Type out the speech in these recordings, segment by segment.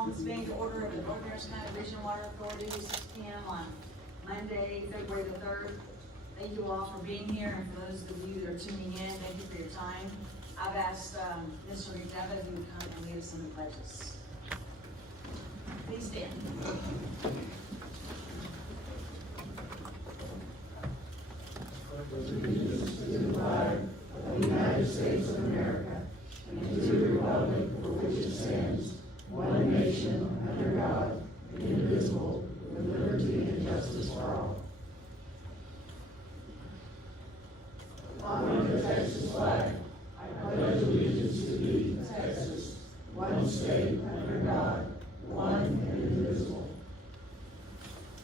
call this meeting to order of the North Harris County Regional Water Authority, 6 p.m. on Monday, February the 3rd. Thank you all for being here, and for those of you that are tuning in, thank you for your time. I've asked Mr. McDevitt if he would come and lead us in the pledges. Please stand. Allegiance to the flag of the United States of America and to the republic for which it stands, one nation under God, indivisible, with liberty and justice for all. Honor the Texas flag. I pledge allegiance to thee, Texas, one state under God, one and indivisible.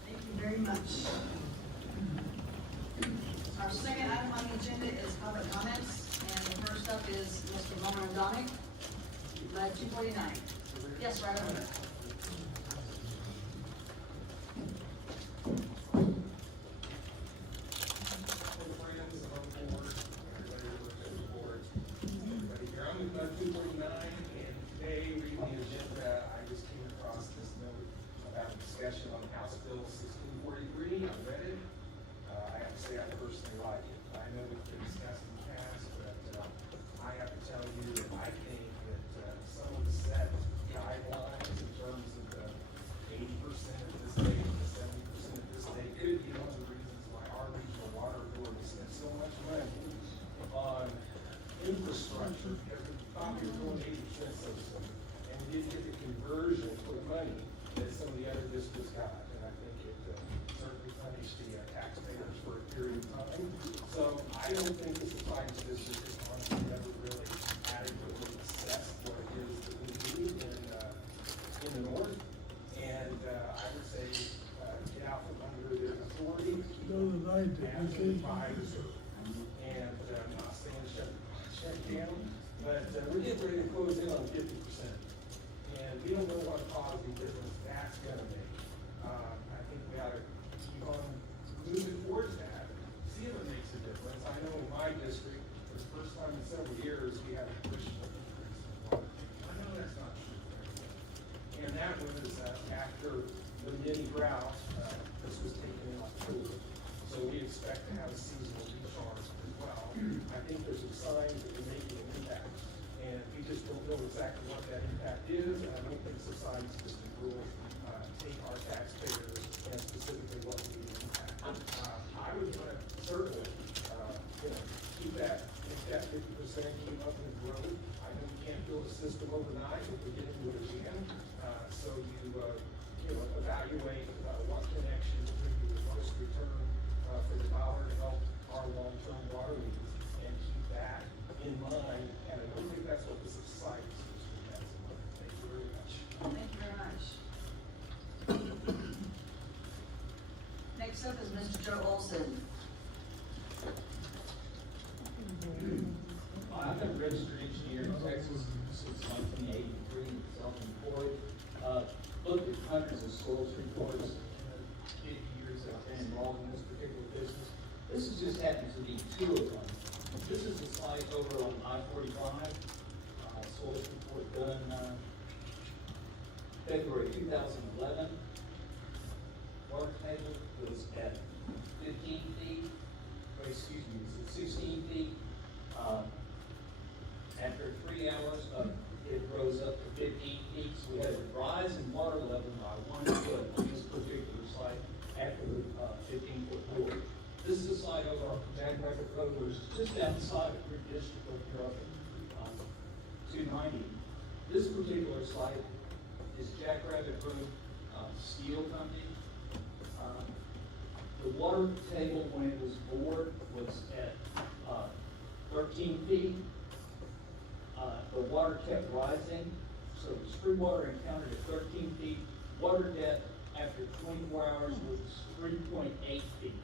Thank you very much. Our second item on the agenda is public comments, and the first up is Mr. Roman Dominic, 249. Yes, right over there. I'm with 249, and today, reading the agenda, I just came across this note about a discussion on House Bill 1643. I read it. I have to say I personally like it. I know it's been discussed in the past, but I have to tell you that I think that some of the set guidelines in terms of the 80% of this state, the 70% of this state, could be one of the reasons why our regional water authority spent so much money on infrastructure, because we thought we were going 80% system, and we didn't get the conversion for the money that some of the other districts got, and I think it certainly punished the taxpayers for a period of time. So I don't think this applies to this district, honestly, never really adequately assessed what it is that we need in the north, and I would say get out from under their authority, keep them as advisors, and not saying shut down, but we're getting ready to close in on 50%. And we don't know what positive difference that's gonna make. I think we ought to keep on moving towards that, see if it makes a difference. I know in my district, for the first time in several years, we had a appreciable increase in water. I know that's not true for everyone. And that was after the mini drought, this was taken in October. So we expect to have a seasonal recharge as well. I think there's some signs that we're making an impact, and we just don't know exactly what that impact is, and I don't think society system will take our taxpayers and specifically what we impact. I would certainly, keep that 50%, keep up and grow. I know we can't build a system overnight, but we get into it again. So you evaluate what connections bring you the most return for the dollar to help our long-term water needs, and keep that in mind. And I don't think that's what the society system has in mind. Thank you very much. Thank you very much. Next up is Mr. Joe Olson. I've been a registered engineer in Texas since 1983, self-employed. Looked at hundreds of soils reports in the 50 years that I've been involved in this particular business. This is just happens to be two of them. This is the site over on I-45, soils report done February 2011. Water table was at 15 feet, or excuse me, it was at 16 feet. After 3 hours, it rose up to 15 feet. So we had a rise in water level by 1 foot on this particular site after the 15-foot pour. This is a site over on Jack Rabbit Road, which is just outside of your district over here, 290. This particular site is Jack Rabbit Road Steel Company. The water table when it was bored was at 13 feet. The water kept rising, so the spring water encountered at 13 feet. Water depth after 24 hours was 3.8 feet.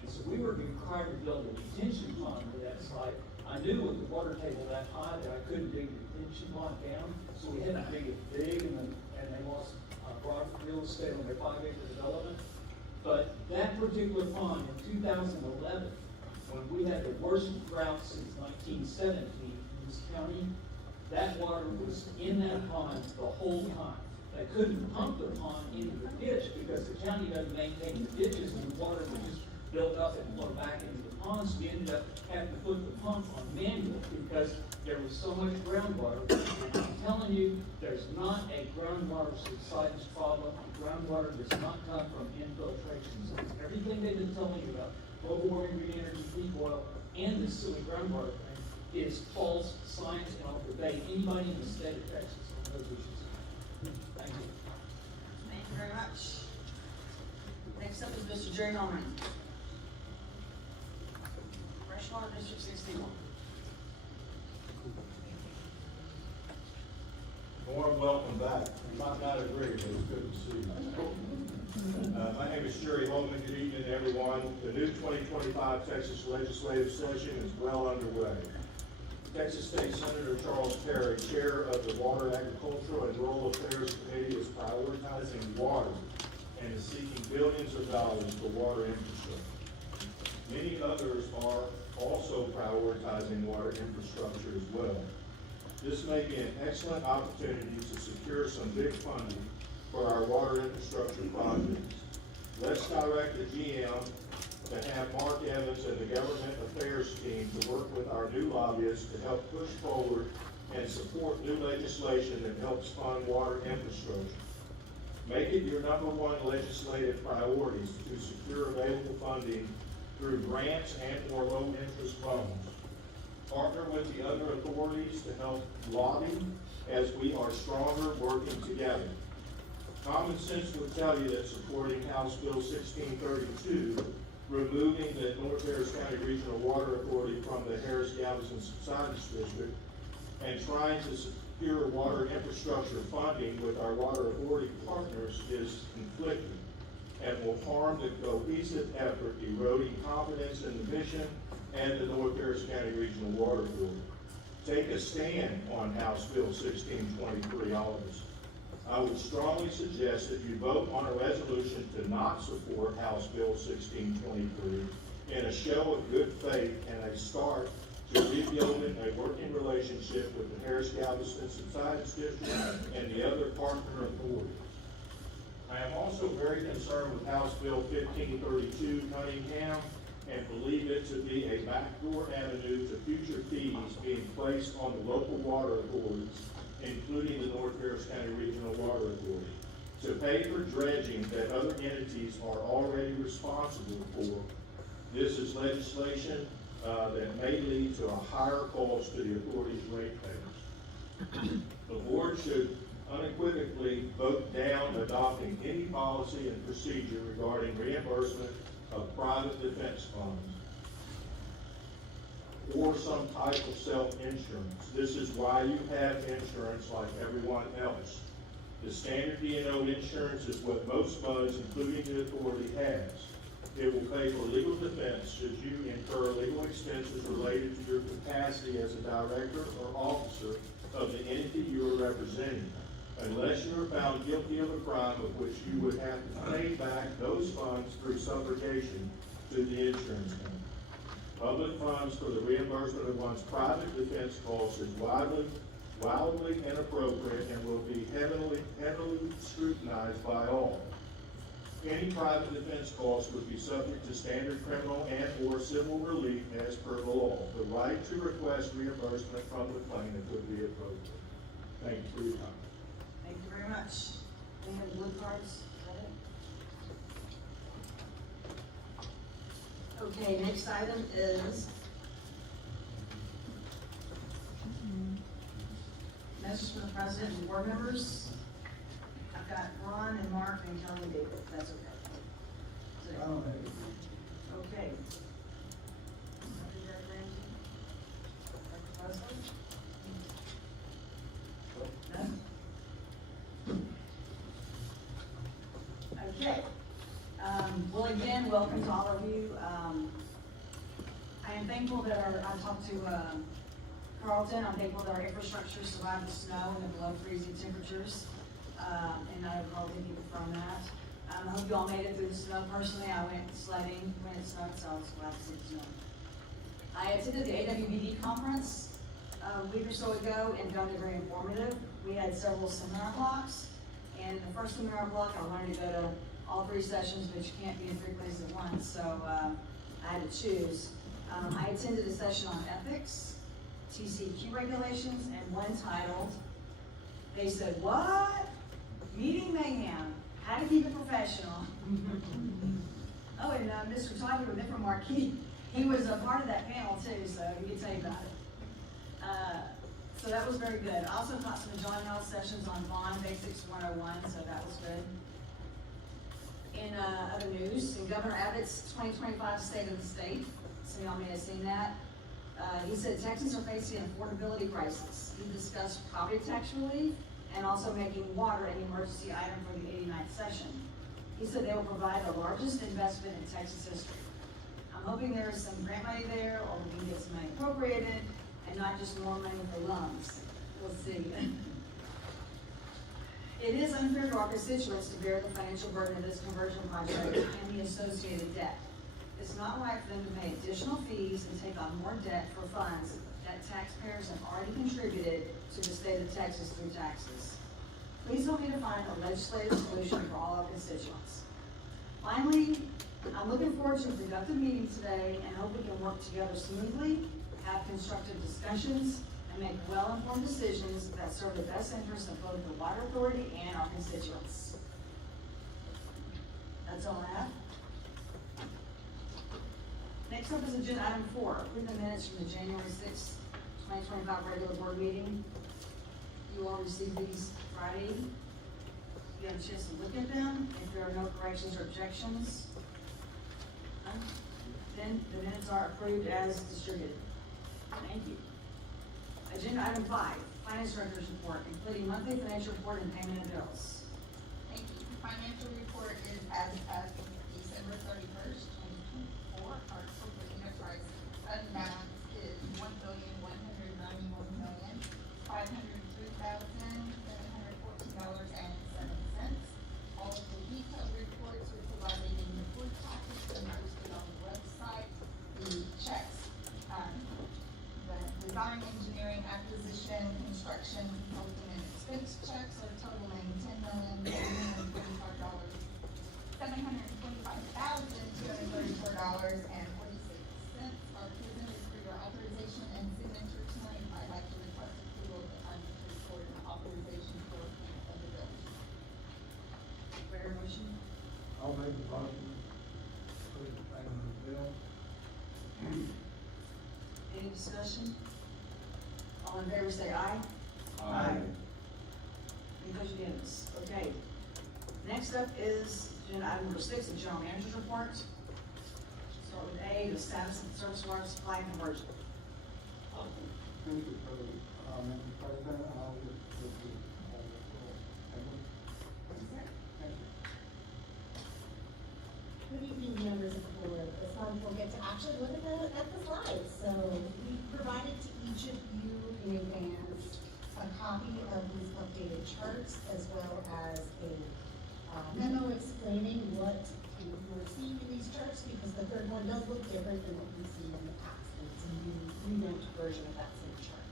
And so we were required to build a detention pond for that site. I knew with the water table that high that I couldn't dig the detention pond down, so we had to dig it big, and they lost broad real estate on their 5-acre development. But that particular pond in 2011, when we had the worst drought since 1917 in this county, that water was in that pond the whole time. They couldn't pump the pond into the ditch because the county doesn't maintain the ditches, and the water was just built up and flowed back into the ponds. We ended up having to put the pump on manual because there was so much groundwater. And I'm telling you, there's not a groundwater subsidence problem. Groundwater does not come from infiltration. So everything they've been telling you about global warming, green energy, peak oil, and this silly groundwater thing is false science, and I'll debate anybody in the state of Texas on those issues. Thank you. Thank you very much. Next up is Mr. Jerry Norman. Freshwater District 61. Warm welcome back. You might not agree, but it's good to see you. My name is Jerry Holman. Good evening, everyone. The new 2025 Texas legislative session is well underway. Texas State Senator Charles Terry, chair of the Water, Agricultural, and Rural Affairs Committee, is prioritizing water and is seeking billions of dollars for water infrastructure. Many others are also prioritizing water infrastructure as well. This may be an excellent opportunity to secure some big funding for our water infrastructure projects. Let's direct the GM to have Mark Evans and the Government Affairs team to work with our new lobbyists to help push forward and support new legislation that helps fund water infrastructure. Make it your #1 legislative priorities to secure available funding through grants and or low-interest loans. Partner with the other authorities to help lobby as we are stronger working together. Common sense would tell you that supporting House Bill 1632, removing the North Harris County Regional Water Authority from the Harris-Galveston Subsidence District, and trying to secure water infrastructure funding with our water authority partners is conflicting and will harm the cohesive effort, eroding confidence in the mission and the North Harris County Regional Water Authority. Take a stand on House Bill 1623, all of us. I would strongly suggest that you vote on a resolution to not support House Bill 1623 in a show of good faith and a start to rebuilding a working relationship with the Harris-Galveston Subsidence District and the other partner authorities. I am also very concerned with House Bill 1532 Cunningham and believe it to be a backdoor avenue to future fees being placed on the local water authorities, including the North Harris County Regional Water Authority, to pay for dredging that other entities are already responsible for. This is legislation that may lead to a higher cost to the authority's ratepayers. The board should unequivocally vote down adopting any policy and procedure regarding reimbursement of private defense funds or some type of self-insurance. This is why you have insurance like everyone else. The standard D&O insurance is what most funds, including the authority, has. It will pay for legal defense should you incur legal expenses related to your capacity as a director or officer of the entity you are representing, unless you are found guilty of a crime of which you would have to pay back those funds through subrogation to the insurance company. Public funds for the reimbursement of one's private defense costs is wildly inappropriate and will be heavily scrutinized by all. Any private defense costs would be subject to standard criminal and or civil relief as per the law. The right to request reimbursement from the plaintiff would be appropriate. Thank you for your time. Thank you very much. Any other blue cards? Is that it? Okay, next item is message from the president and board members. I've got Ron and Mark and Kelly and David, if that's okay. Is it- Okay. Dr. Presley? None? Okay. Well, again, welcome to all of you. I am thankful that I talked to Carlton. I'm thankful that our infrastructure survived the snow and the below freezing temperatures. And I would probably people from that. I hope you all made it through the snow. Personally, I went sledding when it snowed, so I was glad to see the snow. I attended the AWBD conference a week or so ago and found it very informative. We had several seminar blocks, and the first seminar block, I wanted to go to all 3 sessions, but you can't be in 3 places at once, so I had to choose. I attended a session on ethics, TCQ regulations, and one titled, they said, what? Meeting mayhem, how to keep it professional. Oh, and Mr. Todd with different Marquis, he was a part of that panel too, so he can tell you about it. So that was very good. I also taught some John House sessions on Bond Basics 101, so that was good. In other news, in Governor Abbott's 2025 State of the State, some of y'all may have seen that, he said Texans are facing an affordability crisis. He discussed property tax relief and also making water an emergency item for the 89th session. He said they will provide the largest investment in Texas history. I'm hoping there is some grant money there, or we can get some money appropriated, and not just more money for loans. We'll see. It is unfair to our constituents to bear the financial burden of this conversion project and the associated debt. It's not right for them to pay additional fees and take on more debt for funds that taxpayers have already contributed to the state of Texas through taxes. Please help me to find a legislative solution for all our constituents. Finally, I'm looking forward to a productive meeting today and hope we can work together smoothly, have constructive discussions, and make well-informed decisions that serve the best interests of both the Water Authority and our constituents. That's all I have. Next up is agenda item 4, approve the minutes from the January 6th, 2025 regular board meeting. You all received these Friday. You had a chance to look at them. If there are no corrections or objections, then the minutes are approved as distributed. Thank you. Agenda item 5, finance director's report, including monthly financial report and payment of bills. Thank you. The financial report is as of December 31st, 2024. Our corporate enterprise fund balance is $1,193,714.07. All of the detailed reports were provided in the board package and posted on the website. The checks, the design, engineering, acquisition, construction, consulting, and expense checks are totaling $725,234.46 are presented for your authorization and signature tonight. I'd like to request approval of the financial report and authorization for payment of the bills. Rare motion. I'll make the motion. Put the payment of the bill. Any discussion? All in favor say aye. Aye. Any opposed, unanimous. Okay. Next up is agenda item number 6, the general manager's report. Start with A, the status of the service water supply conversion. Thank you, President. Madam President, I'll just give you all the table. Thank you. Good evening, members of the board. This month we'll get to actually look at the slides. So we provided to each of you in advance a copy of these updated charts as well as a memo explaining what we're seeing in these charts, because the third one does look different than what we've seen in the past, and it's a new revamped version of that same chart.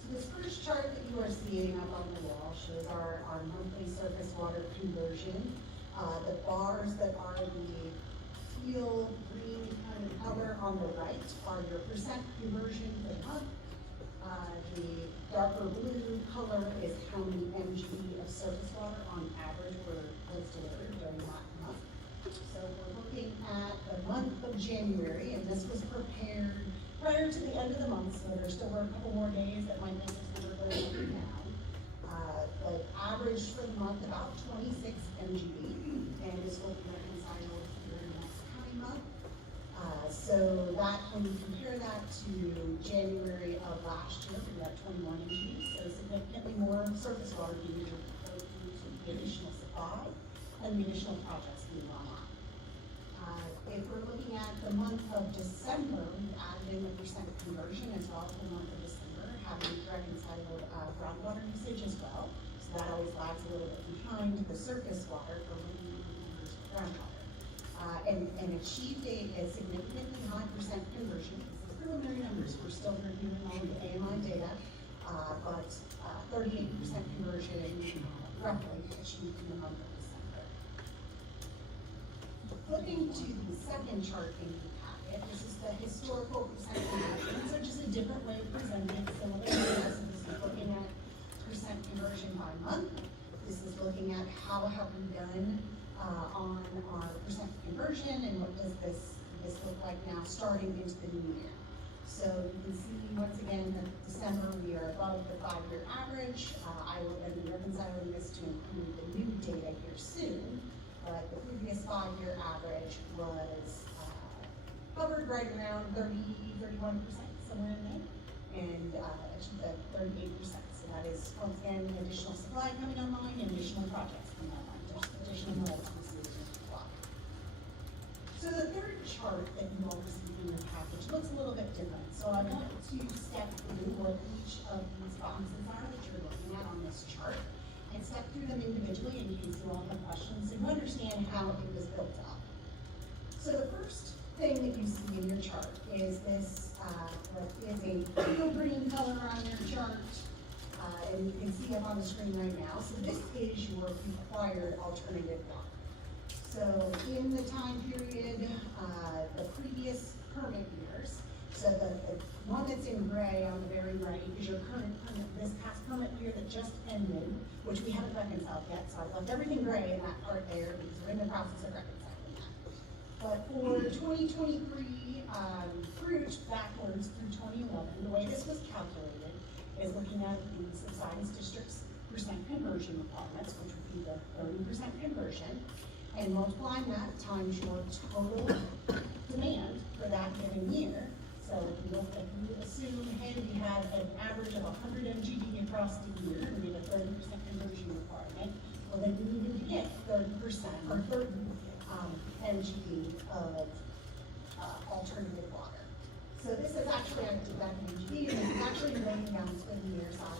So this first chart that you are seeing up on the wall shows our monthly surface water conversion. The bars that are the teal green kind of color on the right are your percent conversion per month. The darker blue color is how many mg of surface water on average was delivered during that month. So we're looking at the month of January, and this was prepared prior to the end of the month, so there still were a couple more days that might make this number go up and down. The average for the month about 26 mgb, and this will be reconciled here in the next coming month. So that, when you compare that to January of last year, we had 21 mgb, so significantly more surface water being proposed due to the additional supply and the additional projects being online. If we're looking at the month of December, we've added in the percent conversion as well for the month of December, having reconciled groundwater usage as well. So that always lags a little bit behind the surface water for when you use groundwater. And achieved a significantly high percent conversion. This is preliminary numbers. We're still reviewing all of the AMI data. conversion, roughly achieved in the month of December. Flipping to the second chart in the packet, this is the historical percent conversion, so just a different way of presenting similar data. So this is looking at percent conversion by month. This is looking at how have we done on our percent conversion, and what does this look like now starting into the new year. So you can see once again that December we are above the 5-year average. I will then be reconciling this to include the new data here soon, but the previous 5-year average was hovered right around 31%, somewhere in there, and achieved at 38%. So that is once again additional supply coming online and additional projects coming online, just additional wells to the supply. So the third chart that you all received in your package looks a little bit different. So I want to step through what each of these boxes are that you're looking at on this chart, and step through them individually, and you can see all the questions, so you understand how it was built up. So the first thing that you see in your chart is this, what is a teal green color on your chart, and you can see it on the screen right now. So this is your required alternative water. So in the time period, the previous permit years, so the one that's in gray on the very right is your current permit, this past permit year that just ended, which we haven't reconciled yet, so I've left everything gray in that part there because we're in the process of reconciling that. But for 2023, through backwards through 2011, the way this was calculated is looking at the subsidence district's percent conversion requirements, which would be the 30% conversion, and multiplying that times your total demand for that given year. So if you assume, hey, we had an average of 100 mgd across the year, and we had a 30% conversion requirement, well then we needed to get 30% or 30 mgd of alternative water. So this is actually, I did that in mgd, and it's actually laying down for the years on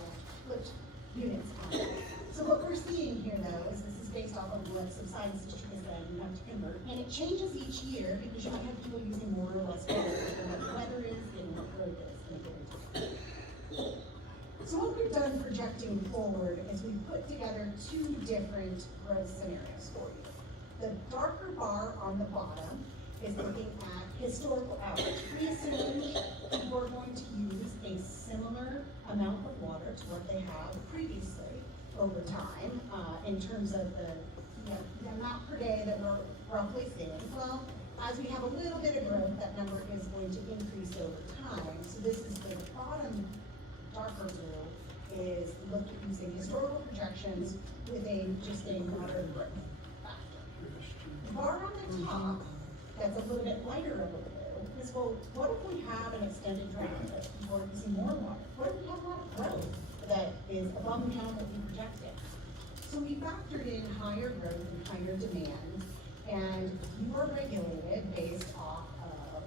which units on it. So what we're seeing here though is this is based off of what subsidence district is then you have to convert, and it changes each year because you might have people using more or less water, and what the weather is, and what growth is in a given time. So what we've done projecting forward is we've put together 2 different growth scenarios for you. The darker bar on the bottom is looking at historical average. We assume people are going to use a similar amount of water to what they have previously over time, in terms of the amount per day that we're roughly seeing. Well, as we have a little bit of growth, that number is going to increase over time. So this is the bottom darker blue is look at using historical projections with just a moderate growth factor. The bar on the top that's a little bit lighter of a blue is, well, what if we have an extended drought that people are using more water? What if we have a lot of growth that is above and beyond what we projected? So we factored in higher growth and higher demand, and you are regulated based off of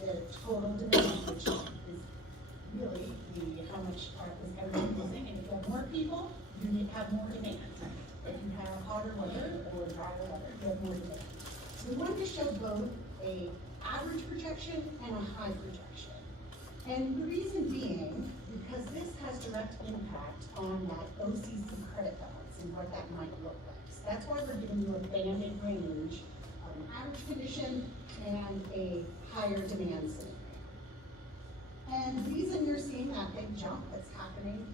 the total demand, which is really how much is everyone using. And if you have more people, you need to have more demand. If you have hotter weather or drier weather, you have more demand. So we wanted to show both a average projection and a high projection. And the reason being, because this has direct impact on that OCC credit balance and what that might look like. So that's why we're giving you a banded range of an average condition and a higher demand scenario. And the reason you're seeing that big jump that's happening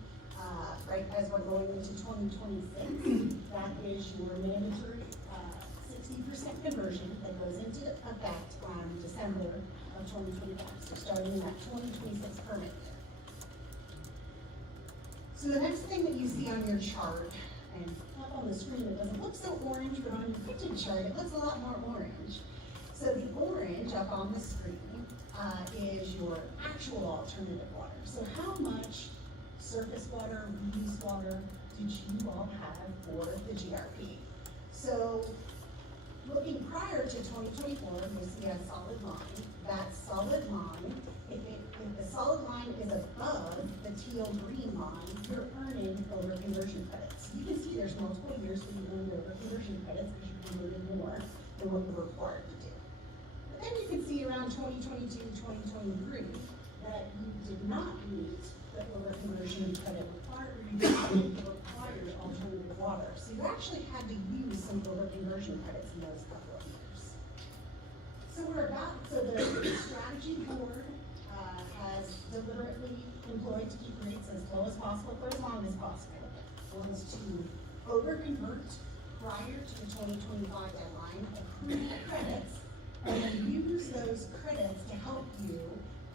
right as we're going into 2026, that is your mandatory 60% conversion that goes into effect on December of 2025. So starting in that 2026 permit year. So the next thing that you see on your chart, and up on the screen it doesn't look so orange, but on your printed chart it looks a lot more orange. So the orange up on the screen is your actual alternative water. So how much surface water, reuse water did you all have for the GRP? So looking prior to 2024, you'll see a solid line. That solid line, if the solid line is above the teal green line, you're earning over conversion credits. You can see there's multiple years where you earned over conversion credits because you converted more than what you were required to do. But then you can see around 2022, 2023, that you did not meet the over conversion credit requirement, you did not meet the requirement you actually had to use some over conversion credits in those couple of years. So the strategy board has deliberately employed to keep rates as low as possible for as long as possible, was to over convert prior to the 2025 deadline, accrue the credits, and then use those credits to help you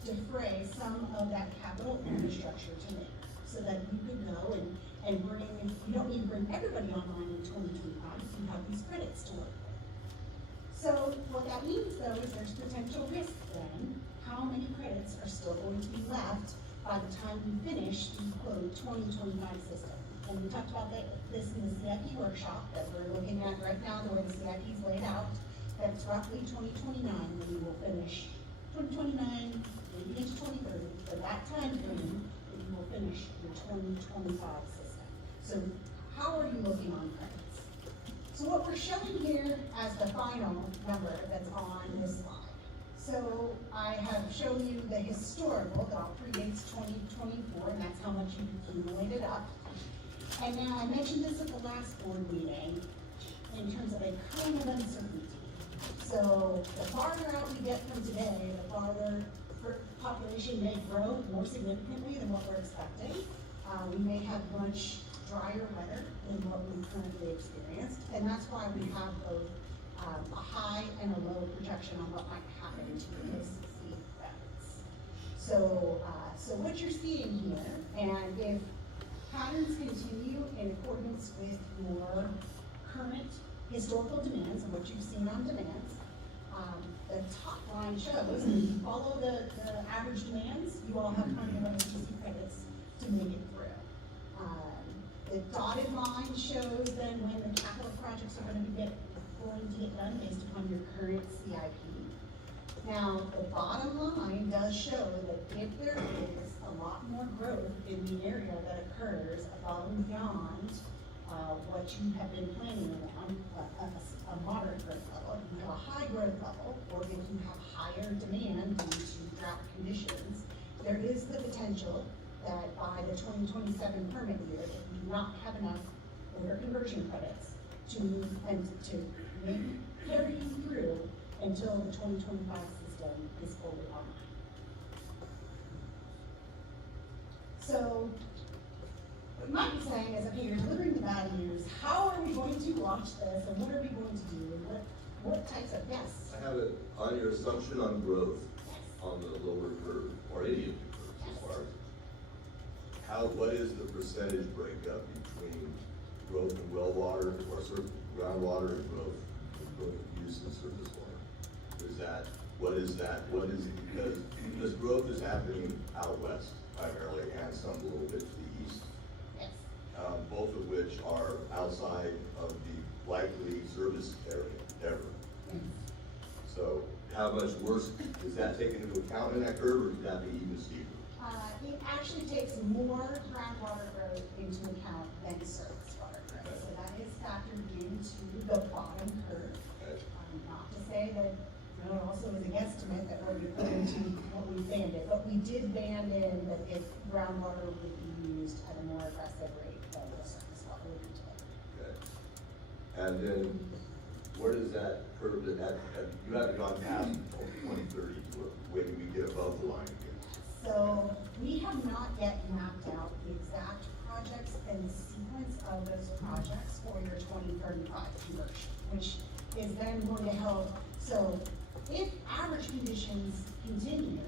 defray some of that capital infrastructure to make, so that you could know and bring, you don't need to bring everybody online in 2025, you have these credits to work with. So what that means though is there's potential risk then, how many credits are still going to be left by the time we finish the quote 2025 system. And we talked about this in the CIP workshop that we're looking at right now, the way the CIP is laid out. That's roughly 2029 when we will finish, 2029, maybe into 2030, for that time frame, we will finish the 2025 system. So how are you looking on credits? So what we're showing here as the final number that's on this slide. So I have shown you the historical, that all predates 2024, and that's how much you've accumulated up. And now I mentioned this at the last board meeting in terms of a cone of uncertainty. So the farther out we get from today, the farther population may grow more significantly than what we're expecting. We may have much drier weather than what we've currently experienced, and that's why we have both a high and a low projection on what might happen to those sea credits. So what you're seeing here, and if patterns continue in accordance with your current historical demands and what you've seen on demands, the top line shows, and you follow the average demands, you all have plenty of NHCRWA credits to make it through. The dotted line shows then when the capital projects are going to get done based upon your current CIP. Now, the bottom line does show that if there is a lot more growth in the area that occurs above and beyond what you have been planning around, a moderate growth level, if you have a high growth level, or if you have higher demand due to drought conditions, there is the potential that by the 2027 permit year, if you do not have enough over conversion credits to carry you through until the 2025 system is fully online. So, what you might be saying is, okay, you're delivering the bad news. How are we going to watch this, and what are we going to do? What types of guests? I have it on your assumption on growth on the lower curve, or any of the curves as far as what is the percentage breakup between growth in well water or groundwater and growth use in surface water? What is it? Because growth is happening out west primarily, and some a little bit to the east. Yes. Both of which are outside of the likely service area ever. So how much worse, is that taken into account in that curve, or could that be even steeper? It actually takes more groundwater growth into account than surface water growth. Okay. So that is factored into the bottom curve. Okay. Not to say that, it also is a guesstimate that what we put into what we banded, but we did band in that if groundwater would be used at a more aggressive rate than the surface water would be delivered. Okay. And then, where does that curve, you haven't gone past 2030 to when we get above the line again? So we have not yet mapped out the exact projects and the sequence of those projects for your 2035 conversion, which is then going to help. So if average conditions continue,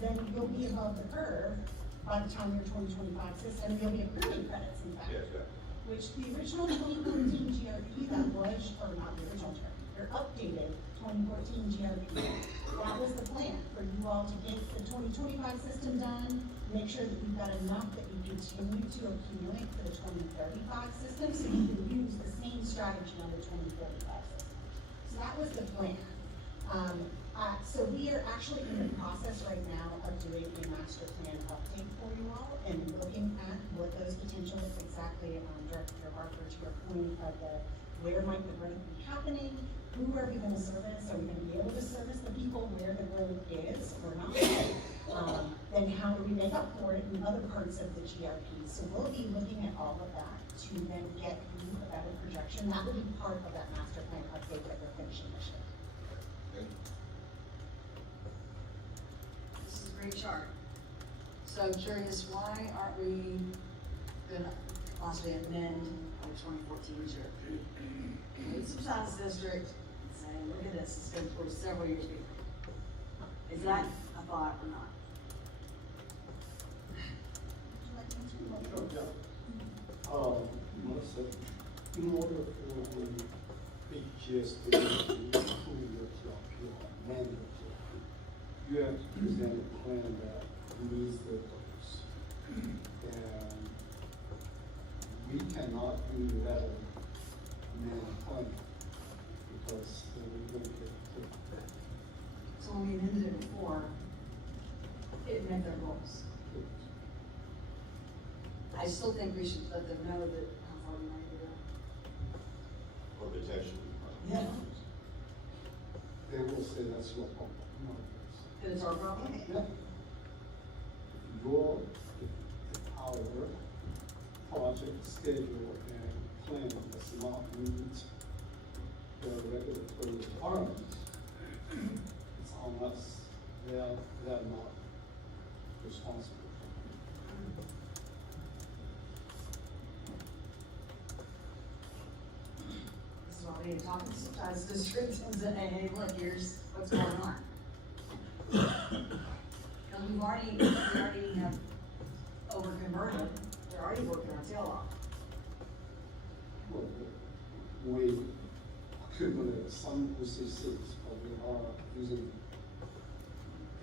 then you'll be above the curve by the time your 2025 system, and you'll be accruing credits in fact. Yes, yeah. Which the original 2014 GRP that was, or not the original GRP, your updated 2014 GRP, that was the plan for you all to get the 2025 system done, make sure that you've got enough that you continue to accumulate for the 2035 system, so you can use the same strategy on the 2045 system. So that was the plan. So we are actually in the process right now of doing a master plan update for you all and looking at what those potential exactly, Director Harper, to your point of where might the growth be happening, who are we going to service, are we going to be able to service the people where the growth is or not? Then how do we make up for it in other parts of the GRP? So we'll be looking at all of that to then get you a better projection. That will be part of that master plan update that we're finishing this year. This is a great chart. So curious, why aren't we gonna possibly amend the 2014 GRP? It's a census district, saying, look at this, it's been for several years before. Is that a thought or not? Would you like me to? Sure, yeah. Melissa, in order for the HGS to improve your GRP or amend your GRP, you have to present a plan that meets the goals. And we cannot unilaterally amend a plan because then we don't get it. So when we amended it before, it met their goals. I still think we should let them know that how far we might go. Or potentially. Yeah. They will say that's your problem. No, That it's our problem? yeah. If our project schedule and plan does not meet the regulatory requirements, it's on us. They are not responsible. This is why we need to talk to sometimes districts and say, hey, look, here's what's going on. Because we already have over converted, we're already working our tail off. Well, we accumulate some OCCs, but we are using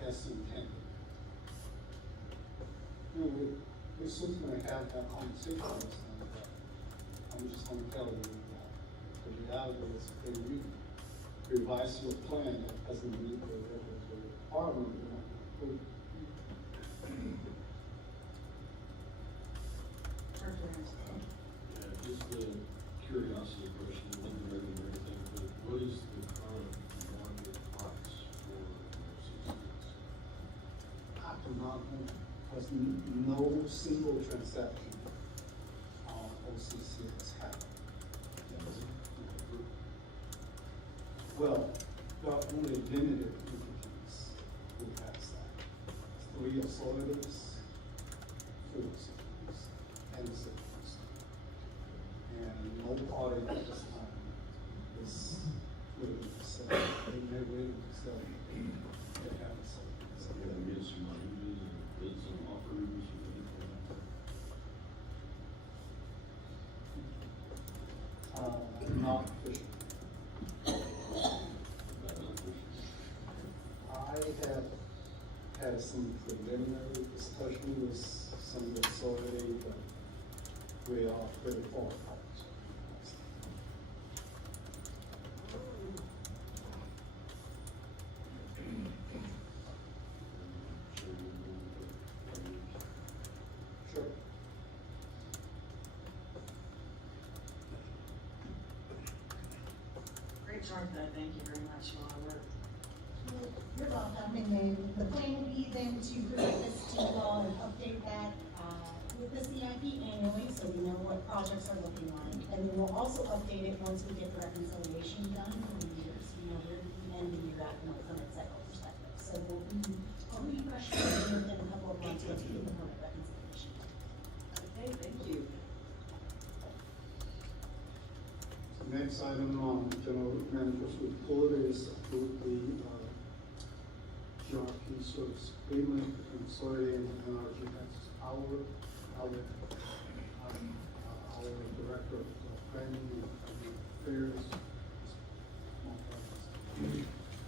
S10. You know, we certainly have that conversation, and I'm just gonna tell you that the reality is if we revise your plan that doesn't meet the regulatory requirement, we're not gonna approve it. Perfectly understand. Yeah, just a curiosity question, nothing regular or anything, but what is the current market price for OCCs? I do not know, because no single transaction on OCC has happened. Well, there are only limited entities who has that. 3 authorities, 4 cities, and cities. And no party at this time is willing to sell. They may willing to sell. They haven't sold. So we can get some ranges and bids and offers or anything like that? Not official. That official? I have had some preliminary discussion with some authority, but we are pretty far apart. Sure. Great chart though, thank you very much, a lot of work. You're welcome, and then the plan would be then to present this to you all and update that, with the CIP annually, so we know what projects are looking like. And then we'll also update it once we get the reconciliation done for the year, so you know where we end the year at from a permit cycle perspective. So we'll refresh it within a couple of months once we get the permit reconciliation. Okay, thank you. Next item on general manager's report is approve the GRP service agreement between Authority and NRG Texas Power. Our director of planning and affairs.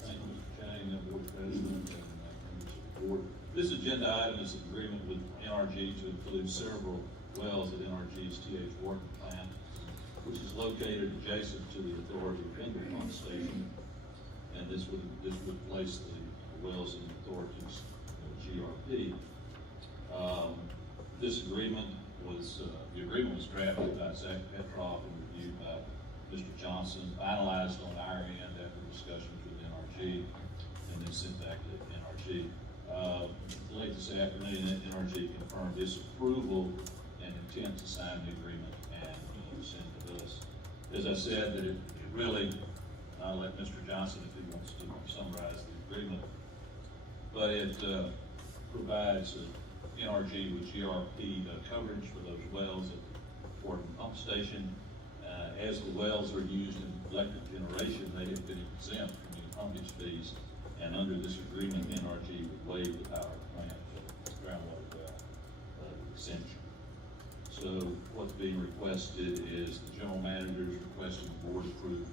Thank you, Mr. Chang, Board President, and members of the board. This agenda item is an agreement with NRG to include several wells at NRG's TH Wharton plant, which is located adjacent to the authority vendor pump station. And this would place the wells in the authority's GRP. This agreement was, the agreement was drafted by Zach Petroff and reviewed by Mr. Johnson, finalized on our end after discussions with NRG, and then sent back to NRG. Late this afternoon, NRG confirmed its approval and intent to sign the agreement and send it to us. As I said, that it really, I'll let Mr. Johnson, if he wants to summarize the agreement, but it provides NRG with GRP coverage for those wells at the Fort Pump Station. As the wells are used in electric generation, they have been exempt from any pumpage fees, and under this agreement, NRG would waive the power plant groundwater well exemption. So what's being requested is the general manager is requesting the board approve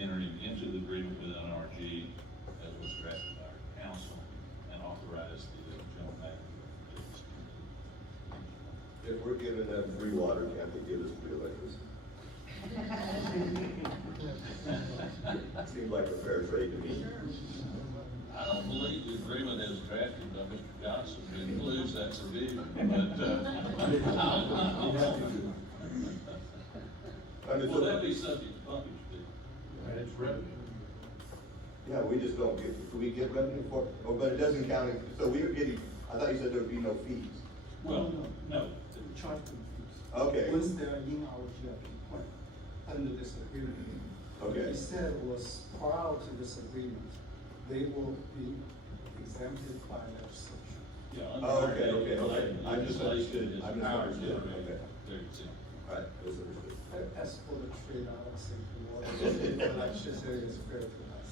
entering into the agreement with NRG as was drafted by our council and authorize the general manager to execute. If we're giving them free water, can't they give us free electricity? Seems like a fair trade to me. I don't believe the agreement as drafted by Mr. Johnson includes that provision, but, will that be subject to pumpage fee? It's revenue. Yeah, we just don't get, do we get revenue for, oh, but it doesn't count, so we were getting, I thought you said there would be no fees. Well, no. We charge them fees. Okay. Once they are in our GRP plan, under this agreement. Okay. What he said was prior to this agreement, they will be exempted by legislation. Yeah. Oh, okay. I misunderstood. Is I power misunderstood. generated. Okay. They're exempt. All right, misunderstood. As for the trade, I don't think the water, electricity is fair to us.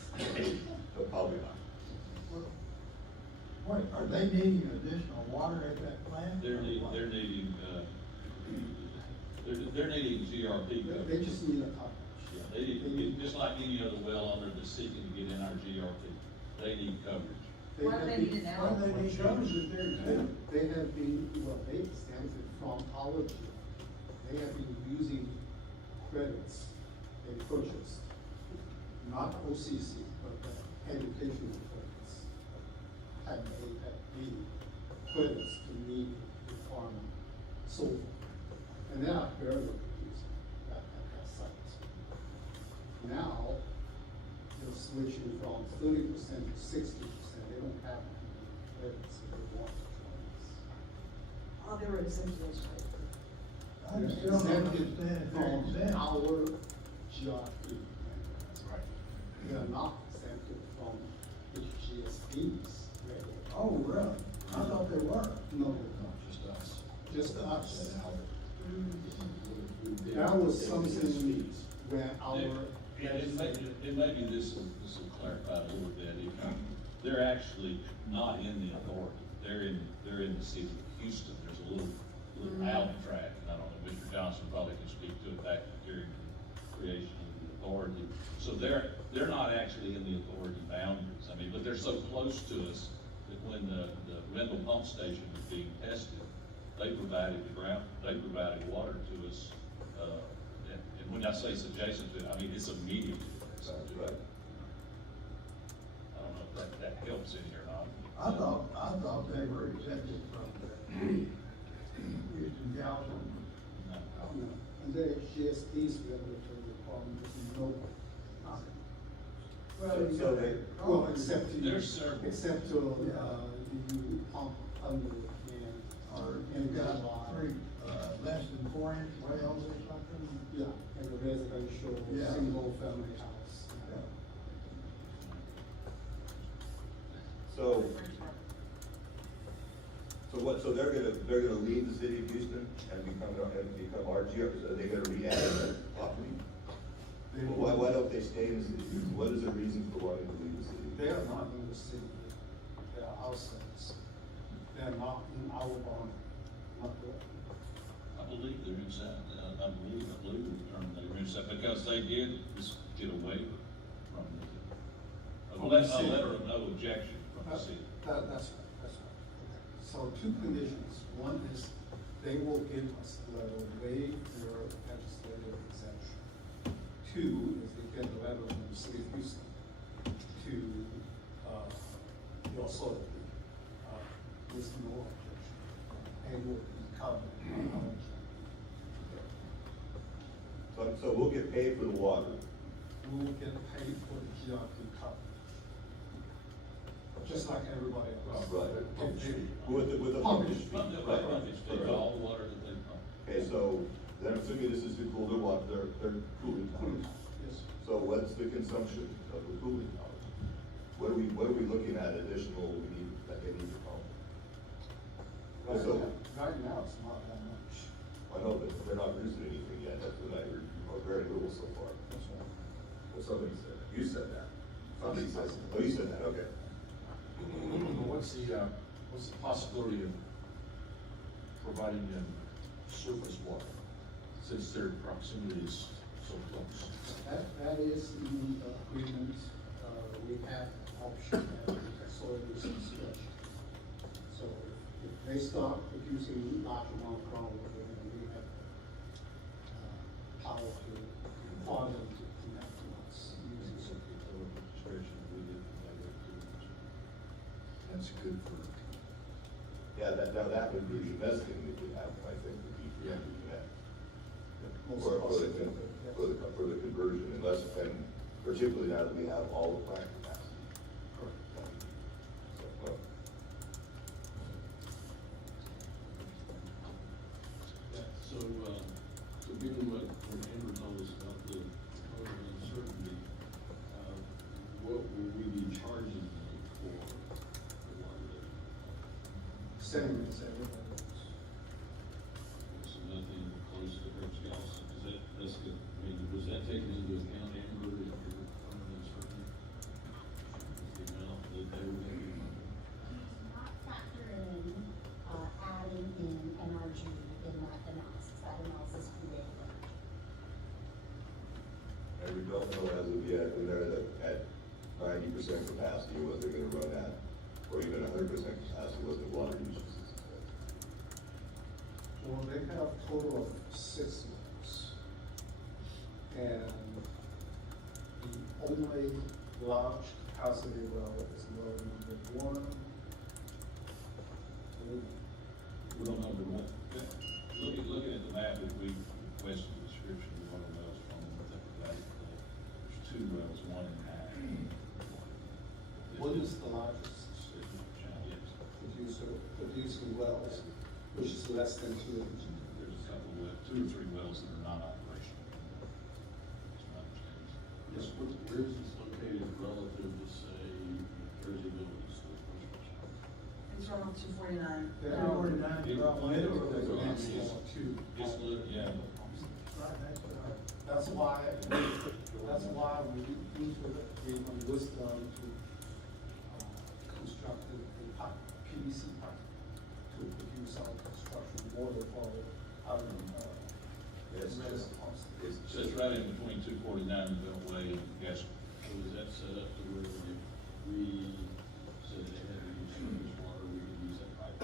So probably not. What, are they needing additional water at that plant? They're needing GRP coverage. They just need a coverage. Yeah, they need, just like any other well owner that's seeking to get in our GRP, they need coverage. Why do they need it now? Why do they need coverage if they're exempt? They have been, well, they exempted from our GRP. They have been using credits they purchased, not OCC, but the educational credits. And they have been credits to meet the requirement so far. And they are barely using at that site. Now, they're switching from 30% to 60%. They don't have any credits if they want to join us. Oh, they were exempted, that's right. I still don't understand if they're From exempt. our GRP. That's right. They are not exempted from HGSP's regular. Oh, really? I thought they were. No, they're not. Just us. Just us. That was something where our. It may be this will clarify a little bit. They're actually not in the authority. They're in the city of Houston. There's a little out track. I don't know, Mr. Johnson probably can speak to it back during the creation of the authority. So they're not actually in the authority boundaries. I mean, but they're so close to us that when the Rendell pump station was being tested, they provided water to us. And when I say it's adjacent to it, I mean, it's immediate. Sounds right. I don't know if that helps any or not. I thought they were exempted from the Houston Galveston. No. And the HGSP's regulatory requirement is no. So they, Well, except to. There's several. Except to, you pump under and. Or you've got three, less than 4-inch wells or something? Yeah, and a residential, Yeah. single family house. Yeah. so so they're gonna leave the city of Houston and become our GRP, are they gonna re-add that property? Well, why don't they stay in the city of Houston? What is the reason for wanting to leave the city? They are not in the city, they are outside. They are not in our boundary, not there. I believe they're inside. I believe the term they were inside because they did just get a waiver from a letter of no objection from the city. That's right. Okay. So two conditions. One is they will give us the waive their legislative exemption. Two is they get a letter from the city of Houston to, the authority, with no objection. And will be covered. So we'll get paid for the water. We will get paid for the GRP coverage. just like everybody else. Right. Pump fee. With the pumping fee. Right, it's all the water that they pump. Okay, so then I'm assuming this is to cool their water, their cooling towers. Yes. So what's the consumption of the cooling tower? What are we looking at additional that they need to pump? So, Right now, it's not that much. I know, but they're not producing anything yet, that's what I heard, or very little so far. That's right. Well, somebody said that, you said that. Somebody said, oh, you said that, okay. What's the possibility of providing them surface water, since their proximity is so close? That is in the agreement, we have option at soil usage stretch. So if they start producing large amount of groundwater, then we have, power to require them to connect to us. That's good for. Yeah, that would be the best thing that we have, I think, would be for them to connect. Most For cost the, effective, yes. for the conversion, unless, and particularly now that we have all the plant capacity. Correct. So, well, So given what Amber told us about the total uncertainty, what will we be charging them for the water? Same as everybody else. So nothing close to Hertz Gallson, that's good, I mean, was that taken into account, Amber, that your uncertainty? The amount that they were making? Not factor in, adding in NRG in that analysis. That analysis created NRG. and we don't know as of yet when they're at 90% capacity, what they're gonna run at, or even 100% capacity, what the water usage is. Well, they have a total of 6 wells. And the only large capacity well is well number 1. We don't know the one. Looking at the map, if we requested the description of what the wells from, there's 2 wells, one in half. What is the largest producing wells, which is less than 2 inches? There's a couple of, 2 or 3 wells that are not operational. That's my understanding. Yes, where is this located relative to, say, Jersey Village? It's right on 249. They're No. literally next It's- door to. It's, yeah. That's why we list them to construct a pipe, PVC pipe, to produce our construction water for our, Yes, residents. it's So it's right in between 249 and Beltway and Gas. So is that set up to where if we said they had to use surface water, we could use that pipe?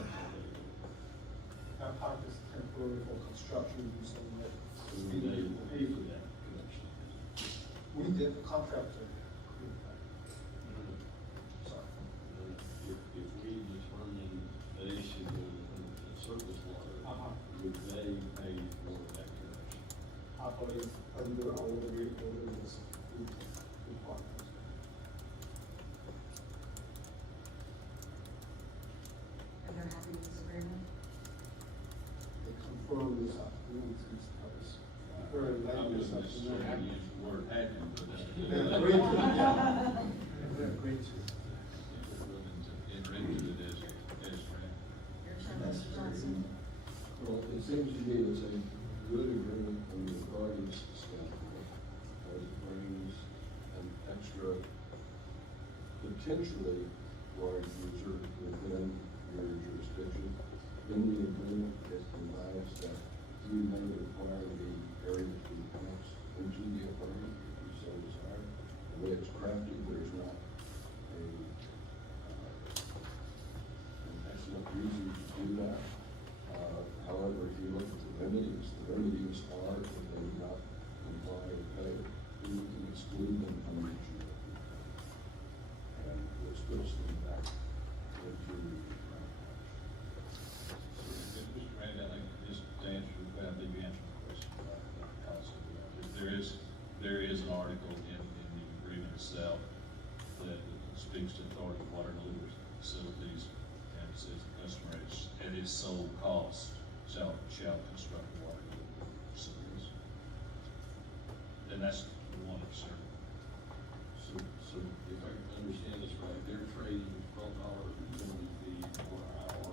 That pipe is temporary for construction use only. So they will pay for that connection? We did the contractor. Sorry. If we determine they should go with surface water, would they pay for that connection? I believe under our rules, requirements. And they're happy with this agreement? They confirm this, very I late this wouldn't necessarily afternoon. use the word happy, but that's. They agreed to it, yeah. They agreed to it. Enter into it as friend. Your turn, Mr. Johnson. Well, it seems to me it's a good agreement from the parties standpoint, because it brings an extra potentially large user within your jurisdiction. In the agreement, it provides that you may require the area to be annexed into the agreement if you so desire. The way it's crafted, there's not an excellent reason to do that. However, if you look at the remedies are if they do not comply or pay, you can exclude them from the issue. And which puts them back into the Mr. Randy, I think just to answer, I think you answered the question about the council. There is an article in the agreement itself that fixed authority water delivery facilities, and it says the customer at its sole cost shall construct water delivery facilities. And that's the one of serving. So if I understand this right, they're trading $12 utility fee for our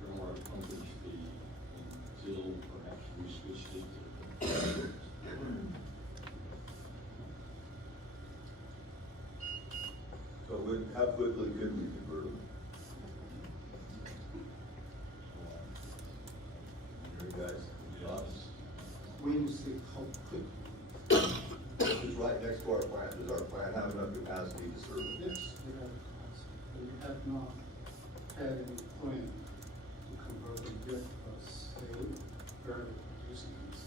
groundwater pumpage fee until perhaps we switched it to. So how quickly could we convert them? You guys, thoughts? When you say how quick, This is right next to our plant. Does our plant have enough capacity to serve it? yes, we have, we have not had any plan to convert them yet because they barely producing these.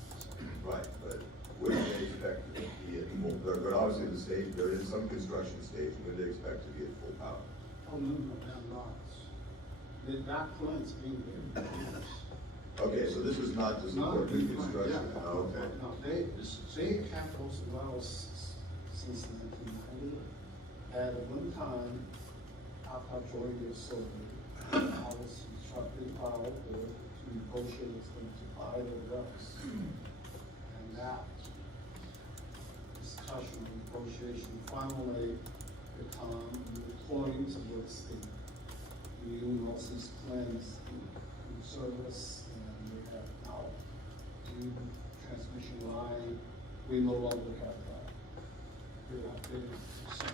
Right, but when do they expect to be at full, but obviously the stage, they're in some construction stage, when do they expect to be at full power? Oh, no, they're not. That plant's being there. Okay, so this is not to support new construction? Yeah. Oh, okay. No, they have those wells since 1990. At one time, after joining the survey, I was instructed by the board to negotiate with them to buy the wells. And that discussion, negotiation, finally, the time, the point was the new Northeast plans in service. We have now new transmission line, we no longer have that. We have 50%.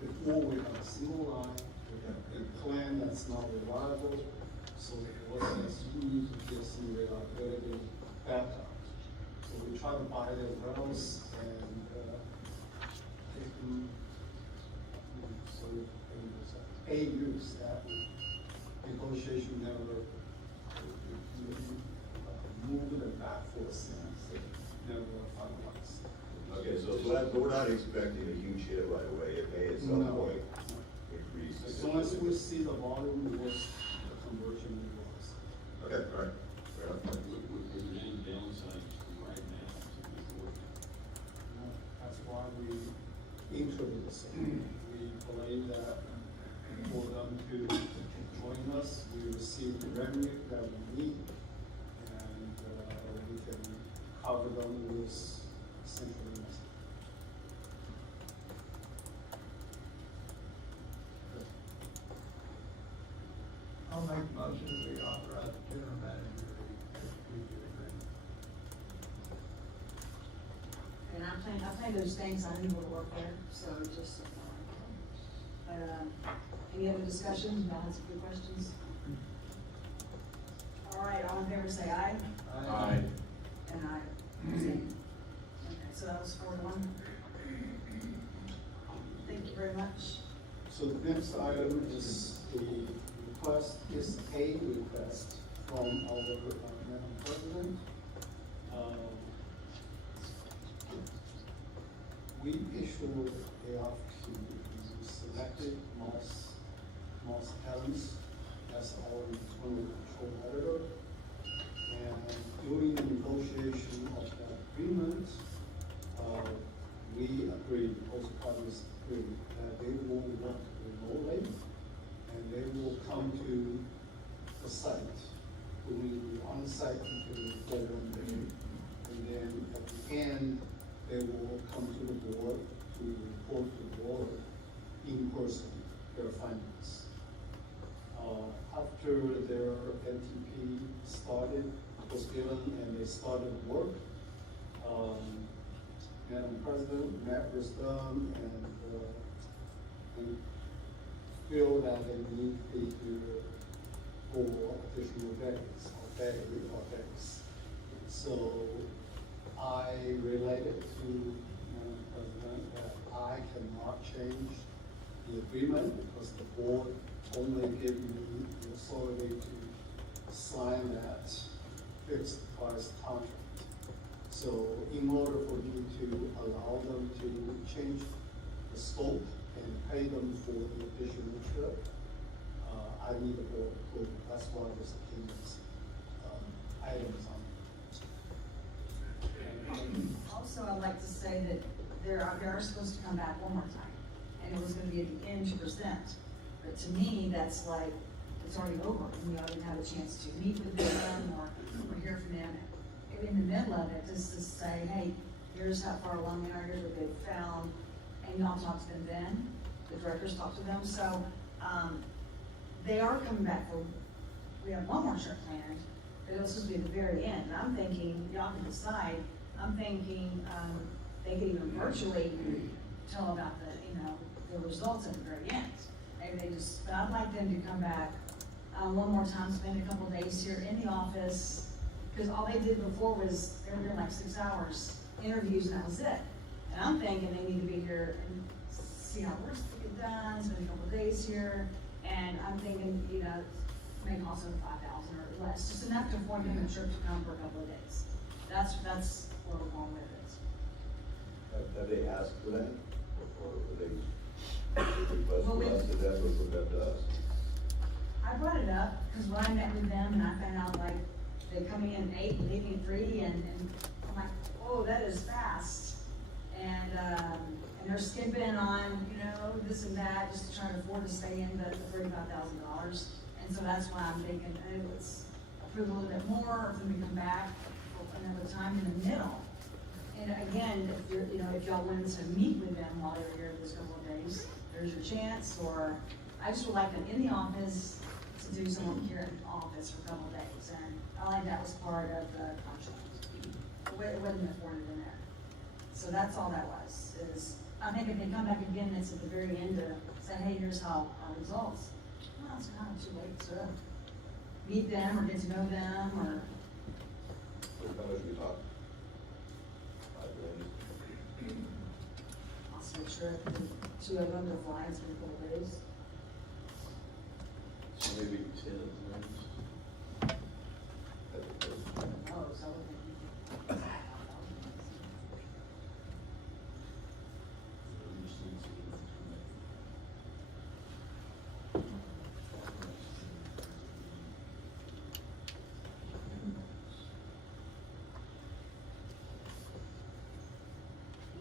Before we had a single line, we had a plan that's not reliable, so it wasn't as smooth to get some reliability backup. So we try to buy the wells and, take them, so it was 8 years that negotiation never moving it back for a sense, never finalized. Okay, so we're not expecting a huge hit right away, it may at some No. point increase. As soon as we see the volume, was the conversion was. Okay, all right, fair enough. Would there any downside right now to before? That's why we introduced it. We believe that for them to join us, we receive the revenue that we need. And we can cover them with essentially nothing. I'll make a motion to authorize the general manager to execute the agreement. And I plan those things, I knew would work there, so just, any other discussions, y'all have some good questions? All right, all in favor say aye. Aye. And aye. Okay, so that was 4-1. Thank you very much. So the next item is the request, is a request from our Madam President. We issued a RFQ, we selected Moss Adams as our internal control editor. And during the negotiation of that agreement, we agreed, both parties agreed, that they will work remotely and they will come to the site, doing the on-site interview for 1 day. And then at the end, they will come to the board to report to the board in person their findings. After their NTP was given and they started work, Madam President met with them and feel that they need to for additional days. So I related to Madam President that I cannot change the agreement because the board only gave me the authority to sign that fixed price contract. So in order for me to allow them to change the scope and pay them for the additional trip, I need a board approval. That's why this items on. Also, I'd like to say that they are supposed to come back one more time. and it was gonna be at the end to present. But to me, that's like, it's already over, and we already have a chance to meet with them or hear from them in the middle of it, just to say, hey, here's how far along they are, here's what they've found, and y'all talk to them then, the directors talk to them, so, they are coming back for, we have one more trip planned, but it was supposed to be at the very end, and I'm thinking, y'all can decide, I'm thinking, they could even virtually tell about the results at the very end. Maybe they just, but I'd like them to come back, one more time, spend a couple of days here in the office, because all they did before was, they were doing like 6 hours interviews and that was it. And I'm thinking they need to be here and see how work's getting done, spend a couple of days here, and I'm thinking, may cost them $5,000 or less, just enough to afford them a trip to come for a couple of days. That's where we're going with it. Have they asked for that? Or are they request for us to them or for them to us? I brought it up, because when I met with them and I found out like, they're coming in at 8 and leaving at 3, and I'm like, oh, that is fast. And they're skipping on, this and that, just to try to afford to stay in the $35,000. And so that's why I'm thinking, let's approve a little bit more, or if we come back for another time in the middle. And again, if you're, if y'all wanted to meet with them while they're here this couple of days, there's your chance, or I just would like them in the office to do some work here in the office for a couple of days. And I like that was part of the contract. It wasn't afforded in there. So that's all that was, is, I think if they come back again, it's at the very end to say, hey, here's how our results. Well, it's kind of too late to meet them or get to know them, or. How much we talk? 5 grand? I'll switch trip, 2 of them to fly, it's been a couple of days. So maybe 10 at least. Oh, so we can.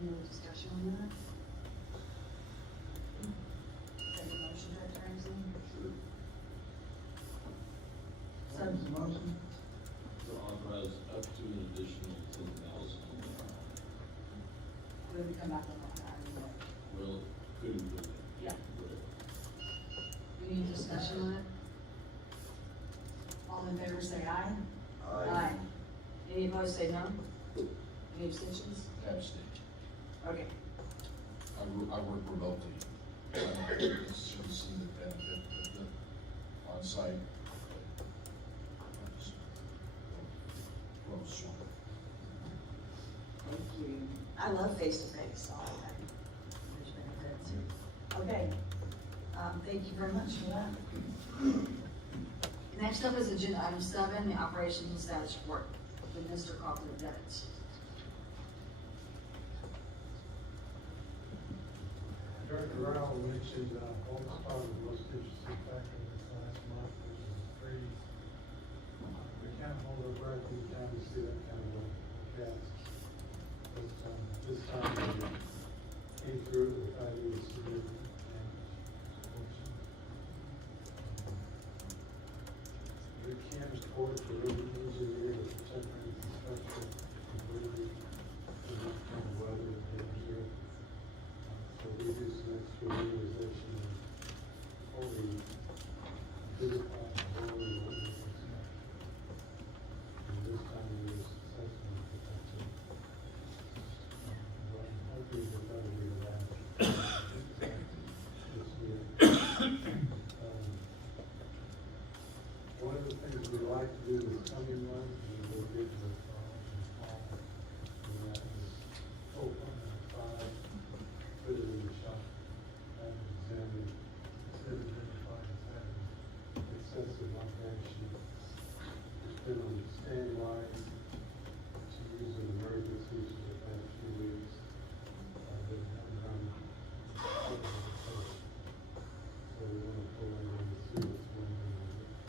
Any other discussion on that? Take a motion, Dr. Ramsey? Sure. So, What was the motion? To authorize up to an additional 10,000. we're gonna come back on that, Well, could have. Yeah. Any discussion on it? All in favor say aye. Any opposed say no? Any abstentions? Abstain. Okay. I work remotely. I should have seen the benefit of the on-site. Close. Thank you. I love face-to-face, so I like that. There's benefits. Okay. Thank you very much for that. Next up is agenda item 7, the operations and status report with Mr. Coughlin Debits. Director Rao mentioned, what was probably the most interesting factor this last month was the freeze. We can't hold our breath every time we see that kind of a cast. But, this time we came through without any significant damage, unfortunately. We can't report for any engineer or temporary construction completely in this kind of weather and temperature. So we do some extra utilization of only physical and only what we expect. And this time we were successful with that too. But I'm hoping that that'll be around this year. One of the things we like to do this coming month is we'll get to the fall and fall. And that is open at 5. Put it in the shop, and examine, instead of identifying as having excessive operation. It's been on standby to use an emergency for the past few weeks. They haven't run over the coast. So we want to pull in and see what's going on with it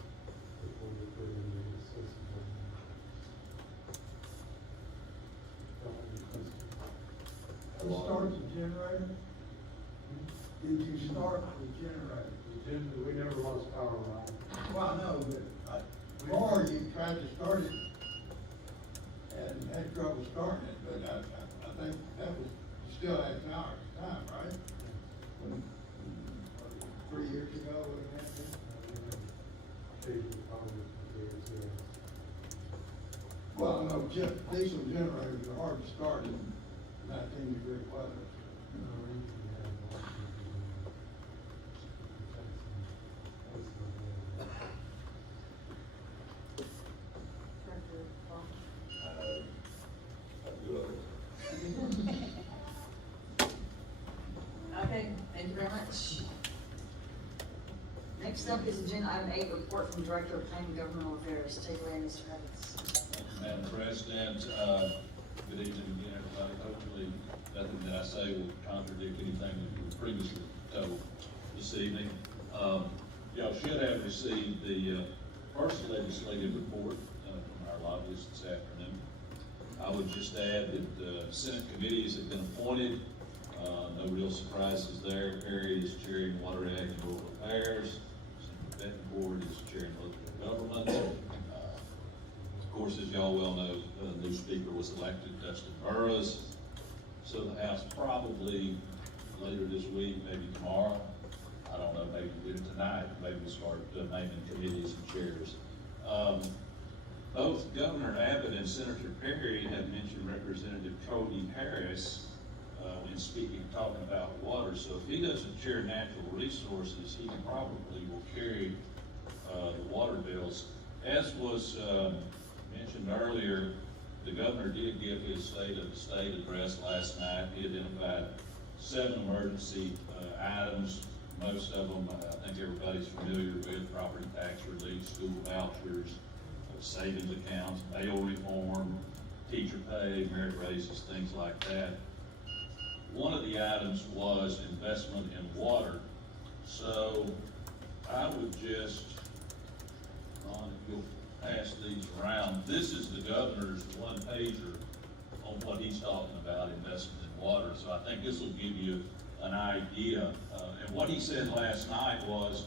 before we put in the excessive one. Don't have any questions? How long? Starts the generator? did you start the generator? We never lost power line. Well, I know, but before you tried to start it and had trouble starting it, but I think that was, you still had power at the time, right? 3 years ago, wasn't that then? Changing the power is, Well, I know diesel generators are hard to start in 19-degree weather. Director Paul? Okay, thank you very much. Next up is agenda item 8, report from Director of Planning and Governmental Affairs. Take it away, Mr. Evans. Madam President, good evening again, everybody. Hopefully, nothing that I say will contradict anything that was previously told this evening. Y'all should have received the first legislative report from our lobbyists this afternoon. I would just add that Senate committees have been appointed. No real surprises there. Perry is chairing Water Ag and Rural Affairs. Senator Bettencourt is chairing Local Government. Of course, as y'all well know, the new speaker was elected, Dustin Burrows. So the House probably later this week, maybe tomorrow, I don't know, maybe we'll do it tonight, maybe we'll start naming committees and chairs. Both Governor Abbott and Senator Perry have mentioned Representative Cody Harris in speaking, talking about water. So if he doesn't chair natural resources, he probably will carry the water bills. As was mentioned earlier, the governor did give his State of the State address last night. He identified 7 emergency items. Most of them, I think everybody's familiar with: property tax relief, school vouchers, savings accounts, bail reform, teacher pay, merit raises, things like that. One of the items was investment in water. So I would just, Ron, if you'll pass these around, this is the governor's one-pager on what he's talking about, investment in water. So I think this will give you an idea. And what he said last night was,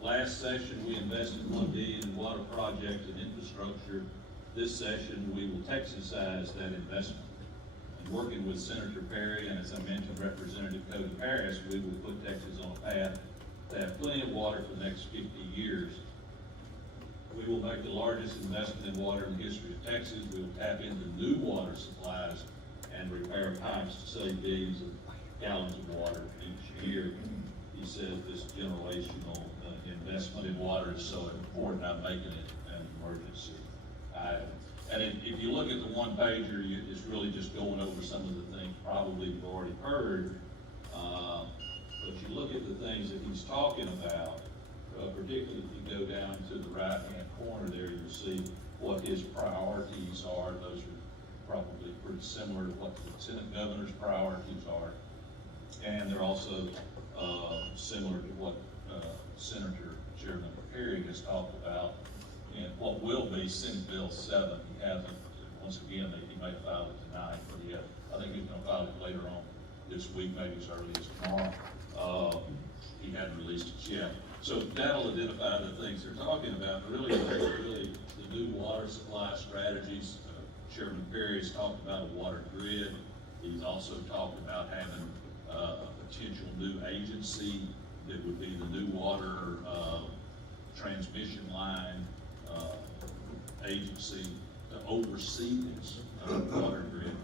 last session we invested $1 billion in water projects and infrastructure. This session we will Texasize that investment. And working with Senator Perry and, as I mentioned, Representative Cody Harris, we will put Texas on a path to have plenty of water for the next 50 years. We will make the largest investment in water in the history of Texas. We will tap into new water supplies and repair pipes to save billions of gallons of water each year. He says this generational investment in water is so important, I'm making it an emergency item. And if you look at the one-pager, it's really just going over some of the things probably you've already heard. But you look at the things that he's talking about, particularly if you go down to the right-hand corner there, you'll see what his priorities are. Those are probably pretty similar to what the Lieutenant Governor's priorities are. And they're also similar to what Senator Chairman Perry has talked about in what will be Senate Bill 7. He hasn't, once again, he may file it tonight, but I think he's going to file it later on this week, maybe as early as tomorrow. He hadn't released it yet. So that'll identify the things they're talking about. Really, the new water supply strategies. Chairman Perry has talked about a water grid. He's also talked about having a potential new agency that would be the new water transmission line agency to oversee this water grid.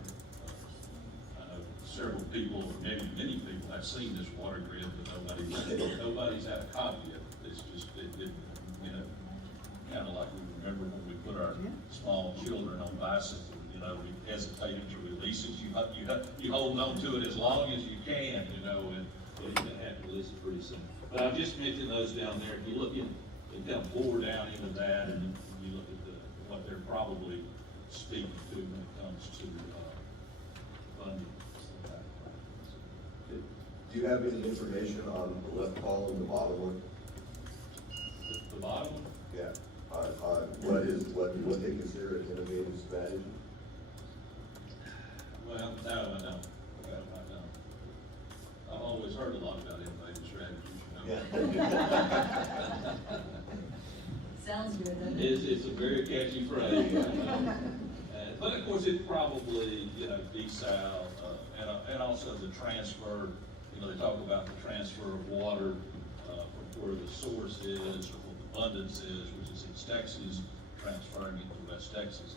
I know several people, maybe many people, have seen this water grid, but nobody's had a copy of it. It's just, kind of like we remember when we put our small children on bicycles. We hesitated to release it. You hold on to it as long as you can, and you have to release it pretty soon. But I've just mentioned those down there. If you look in, you kind of bore down into that, and you look at what they're probably speaking to when it comes to funding. Do you have any information on the left column, the bottom one? The bottom one? Yeah. What they consider an innovative strategy? Well, no, I don't. I've always heard a lot about innovation. But of course, it probably, desal, and also the transfer, they talk about the transfer of water, from where the source is, or what the abundance is, which is East Texas, transferring it to West Texas.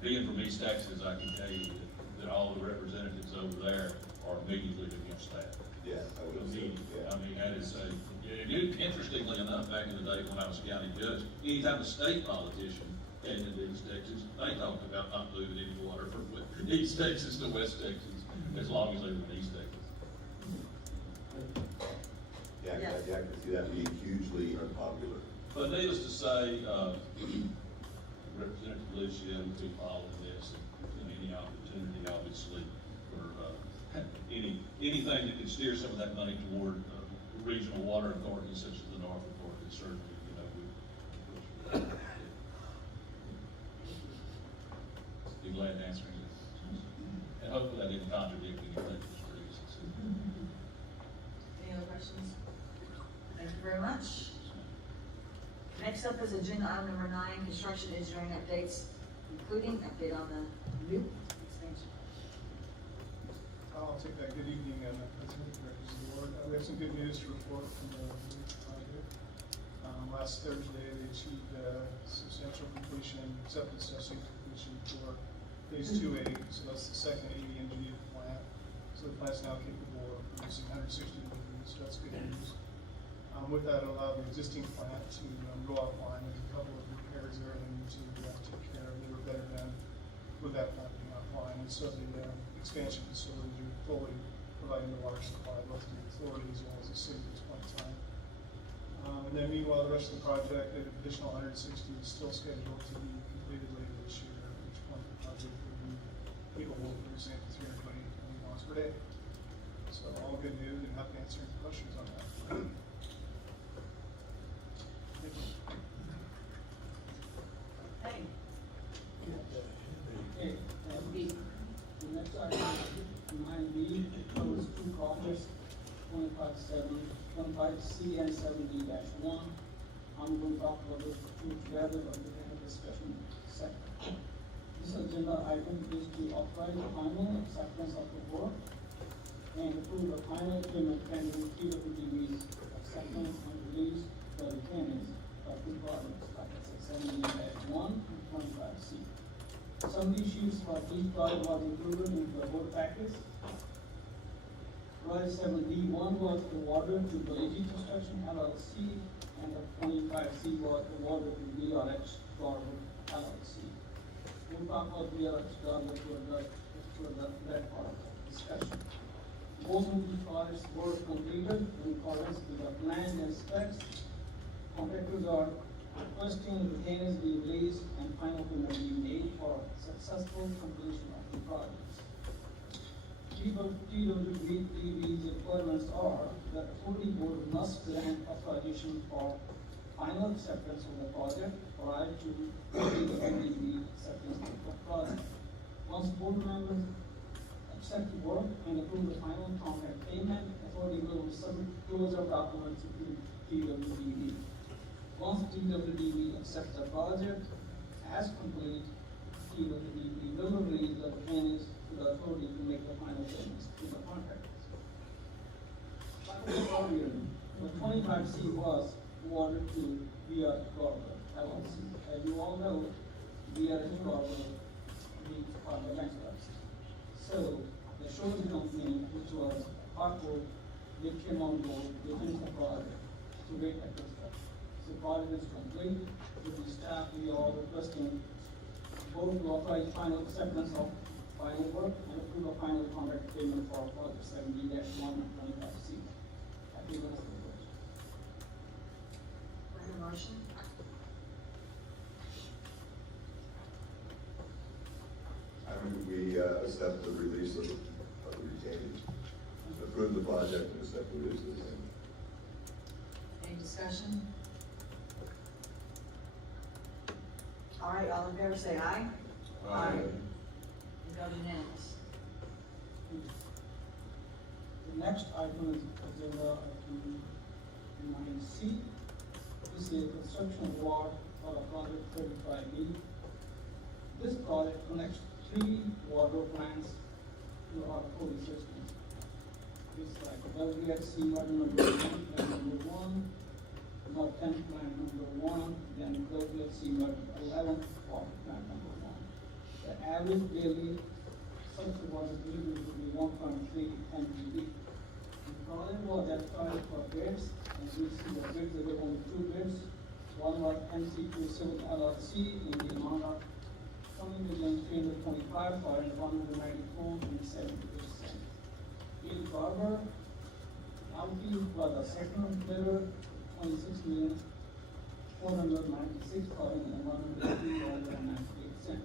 Being from East Texas, I can tell you that all the representatives over there are immediately against that. Yeah, I would say, yeah. I mean, that is interestingly enough, back in the day when I was county judge, anytime a state politician came into East Texas, they talked about not moving any water from East Texas to West Texas, as long as they were in East Texas. Yeah, I can see that being hugely unpopular. But needless to say, Representative Lucia will be following this, and any opportunity, obviously, for, anything that could steer some of that money toward, regional water authorities such as the Norfolk Authority, certainly, we be glad to answer any. And hopefully I didn't contradict anything for reasons. Any other questions? Thank you very much. Next up is agenda item number 9, construction engineering updates, including update on the new expansion. I'll take that. Good evening, President, members of the board. We have some good news to report from the project. Last Thursday, they achieved substantial completion, acceptance testing completion for phase 2A. So that's the second AD&G plant. So the plant's now capable of producing 160 degrees. So that's good news. With that, it allowed the existing plant to go offline. There's a couple of repairs there they need to take care of. They were better done with that plant being offline. And so the expansion facilities are fully providing the water supply, both to the authority as well as the city at this point in time. And then meanwhile, the rest of the project, an additional 160 is still scheduled to be completed later this year, at which point the project will be capable of producing 320 gallons per day. So all good news, and happy to answer any questions on that. Thank you. Hey. Okay, the next item, 9B, covers 2 projects, 25C and 7D-1. I'm going to talk about those 2 together, but we can have a discussion second. This agenda item is to authorize the final acceptance of the work and approve the final payment pending TWD's acceptance and release the retainers of 2 projects, like I said, 7D-1 and 25C. Some issues for each project was included in the board package. Project 7D-1 was awarded to Bellagio Construction LLC, and the 25C was awarded to VRX Garber LLC. We'll talk about VRX Garber for that part of the discussion. Both of these projects were completed in accordance with the plans and specs. Contractors are requesting retainers be released and final payment be made for successful completion of the projects. TWD's requirements are that the authority board must grant authorization for final acceptance of the project prior to TWD acceptance of the project. Once board members accept the work and approve the final contract payment, authority will submit closure documents to TWD. Once TWD accepts the project as complete, TWD will release the retainers to the authority to make the final payments to the contractors. Like I said earlier, the 25C was awarded to VRX Garber LLC. As you all know, VRX Garber needs the bankruptcy. So the surety company, which was Hartford, they came on board, they finished the project to wait at construction. The project is complete. With the staff, we are requesting both to authorize final acceptance of final work and approve a final contract payment for project 7D-1 and 25C. Happy to answer the question. Do I have a motion? I mean, we accept the release of the retainers, approve the project and accept the release of the retainers. Any discussion? All right, all in favor say aye. Aye. You got unanimous. The next item is agenda item 9C. This is a construction award for a project 35B. this project connects 3 water plants to our cooling system. It's like WXC number 1, North 10 plant number 1, then WXC 11 water plant number 1. The average daily surface water delivery will be 1.3 MGD. The project was advertised for bids, and we see the bids, there were only 2 bids. One was NHCRWA LLC in the amount of $20,325,000 and $194.70. Bill Barber, County was the second bidder, $26,496,103.98.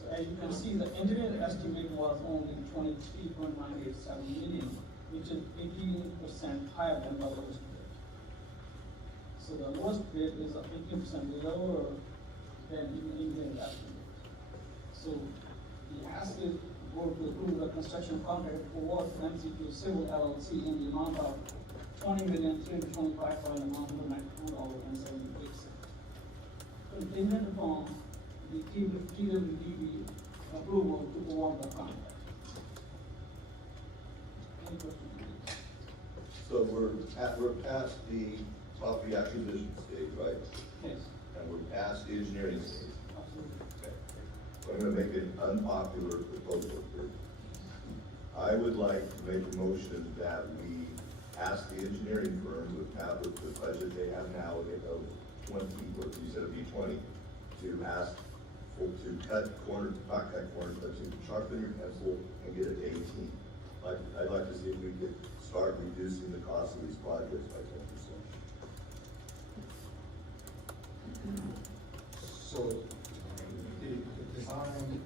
So as you can see, the engineer estimate was only $23.987 million, which is 18% higher than the lowest bid. So the lowest bid is 18% lower than the engineer estimate. So the ask is board to approve the construction contract for work for NHCRWA LLC in the amount of $20,325,194.78. Contingent upon the TWDB approval to award the contract. Any questions? So we're past the property acquisition stage, right? Yes, And we're past the engineering stage. absolutely. Okay. So I'm gonna make an unpopular proposal here. I would like to make a motion that we ask the engineering firm with the budget they have now, they know 20, or you said it'd be 20, to ask to cut corners, not cut corners, but to sharpen your pencil and get it to 18. I'd like to see if we could start reducing the cost of these projects by 10%. So the design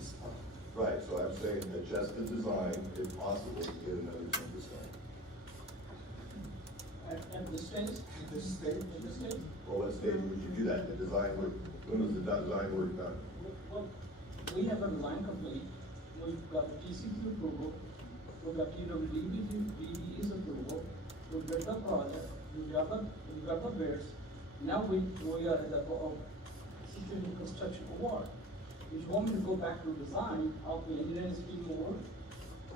is fine. Right, so I'm saying adjust the design, if possible, to get another 10%. At this stage? At this stage, At this stage? Well, what stage would you do that? The design work, when was the design work done? Well, we have a design complete, we've got the TCP approval, we've got TWDB's approval, we've got the project, we've got the bids. Now we are at the situation construction award. If you want me to go back to design, I'll be engineering scheme award.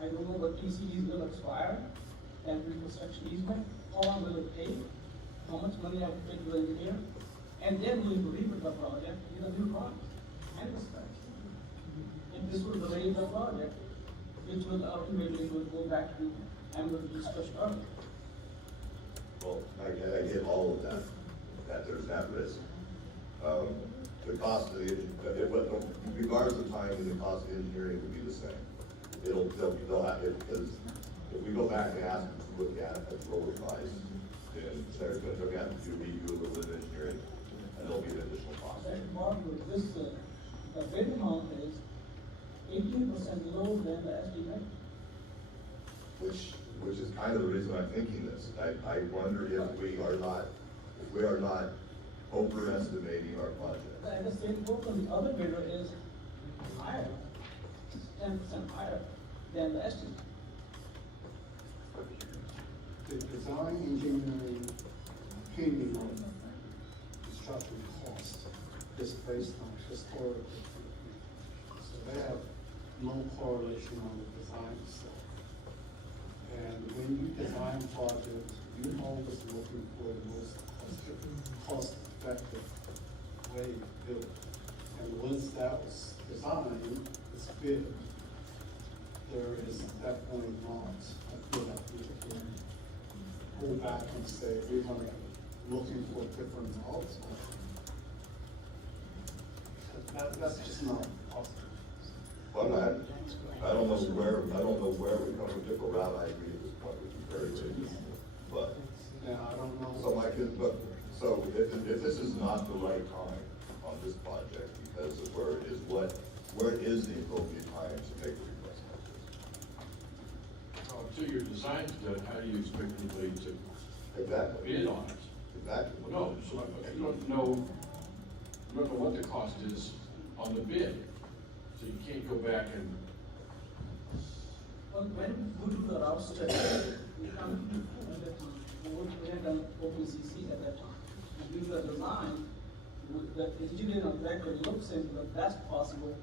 I don't know what TCDs will expire, and reconstruction easement, how long will it take, how much money I have to pay to the engineer, and then we will rebid the project with a new drawing and the specs. And this will delay the project, which will ultimately go back to, and we'll discuss earlier. Well, I get all of that, that there's that risk. The cost of regardless of timing, the cost of engineering will be the same. They'll have it, because if we go back and ask them to look at a lower price, then they're going to have to redo a little bit of engineering, and there'll be an additional cost. Mark, this, the bid amount is 18% lower than the estimate. Which is kind of the reason I'm thinking this. I wonder if we are not overestimating our project. At the same token, the other bidder is higher, 10% higher than the estimate. the design engineering opinion on construction cost is based on historical information. So they have no correlation on the design itself. And when you design projects, you always looking for the most cost-effective way to do it. And once that was designed, it's bid, there is at that point not a bid up here. Go back and say, we're gonna looking for different results. That's just not possible. Well, I don't know where we come with different route. I agree at this point, which is very good. But, Yeah, I don't know. so so if this is not the right time on this project, because of where is the appropriate time to make a request like this? Until your design's done, how do you expect anybody to Exactly. bid on it? Exactly. Well, no, so you don't know what the cost is on the bid, so you can't go back and. Well, when we do the route study, we come at that time, we had done OPCC at that time. And we do the design, the engineer on record looks into the best possible,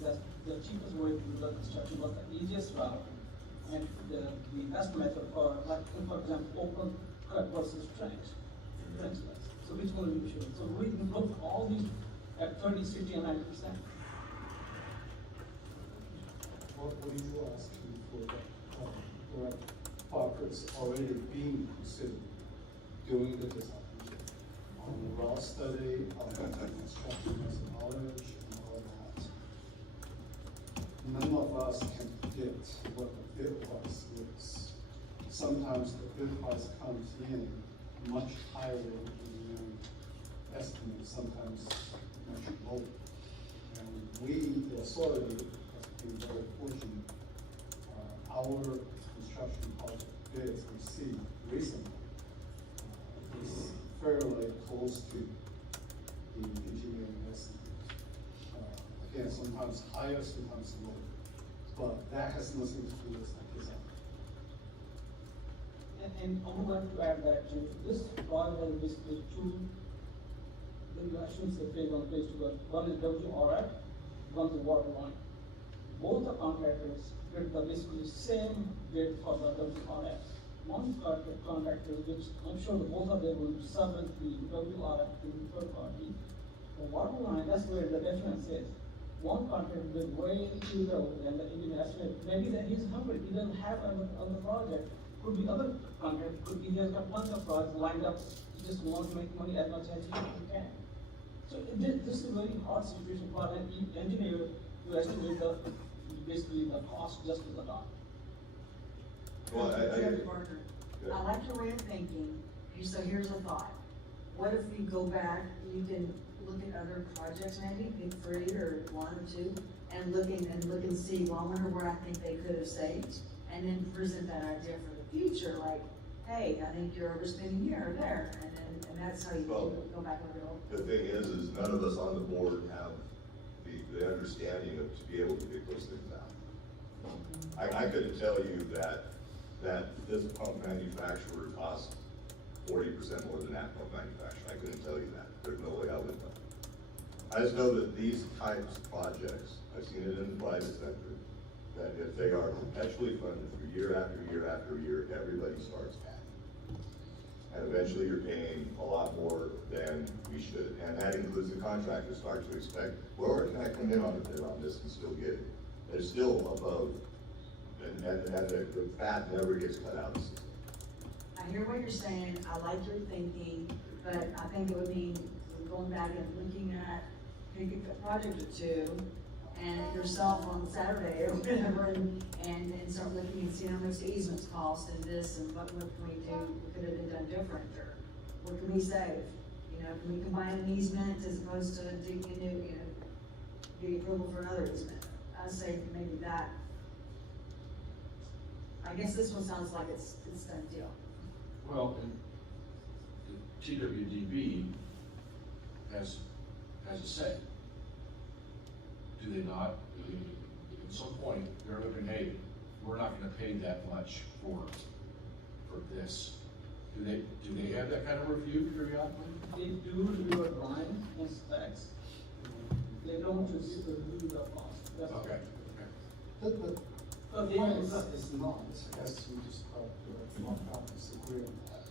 the cheapest way to do the construction, was the easiest route, and the best method for, like, for example, open cut versus trench. So which one we should, so we can look all these at 30, 60, and 90%. What are you asking for that, parkers already being considered during the design? On the raw study, on the construction methodology, and all that. None of us can predict what the bid price is. Sometimes the bid price comes in much higher than the estimate, sometimes much lower. And we, the authority, have been very fortunate. Our construction project bids received recently is fairly close to the engineering estimate. Again, sometimes higher, sometimes lower, but that has nothing to do with the design. And I would like to add that this project has basically two, maybe I shouldn't say phase one, phase two, but one is WRF, one is water line. Both the contractors did the basically same bid for the WRF. One contractor, which I'm sure both of them will submit the WRF to the third party. The water line, that's where the difference is. One contractor did way too low, and the engineer estimate, maybe that he's hungry, he doesn't have on the project. Could be other contractor, could be he has got bunch of projects lined up, he just wants to make money as much as he can. So this is a very hard situation for an engineer to estimate basically the cost just to the dot. Well, Judge Parker, I like your way of thinking. So here's a thought. What if you go back, you can look at other projects maybe, pick 3 or 1 or 2, and look and see, well, I wonder where I think they could have saved, and then present that idea for the future, like, hey, I think you're overspending here or there, and that's how you go back and go. The thing is none of us on the board have the understanding of to be able to pick those things out. I couldn't tell you that this pump manufacturer costs 40% more than that pump manufacturer. I couldn't tell you that. There's no way I would know. I just know that these types of projects, I've seen it in the private sector, that if they are perpetually funded for year after year after year, everybody starts paying. And eventually you're paying a lot more than we should. And that includes the contractors start to expect, well, where can I come in on a bid on this and still get it? They're still above, and the fat never gets cut out of the system. I hear what you're saying, I like your thinking, but I think it would mean going back and looking at, picking a project or 2, and yourself on Saturday or whatever, and start looking and seeing how much the easements cost and this, and what can we do, what could have been done different, or what can we save? You know, can we combine an easement as opposed to do, get approval for another easement? I'd say maybe that. I guess this one sounds like it's done deal. Well, and the TWDB has a say. Do they not? At some point, they're looking, hey, we're not gonna pay that much for this. Do they have that kind of review periodically? They do review a drawing and specs. They don't just review the cost. That's Okay. But The point is not, as we described, not disagree on that.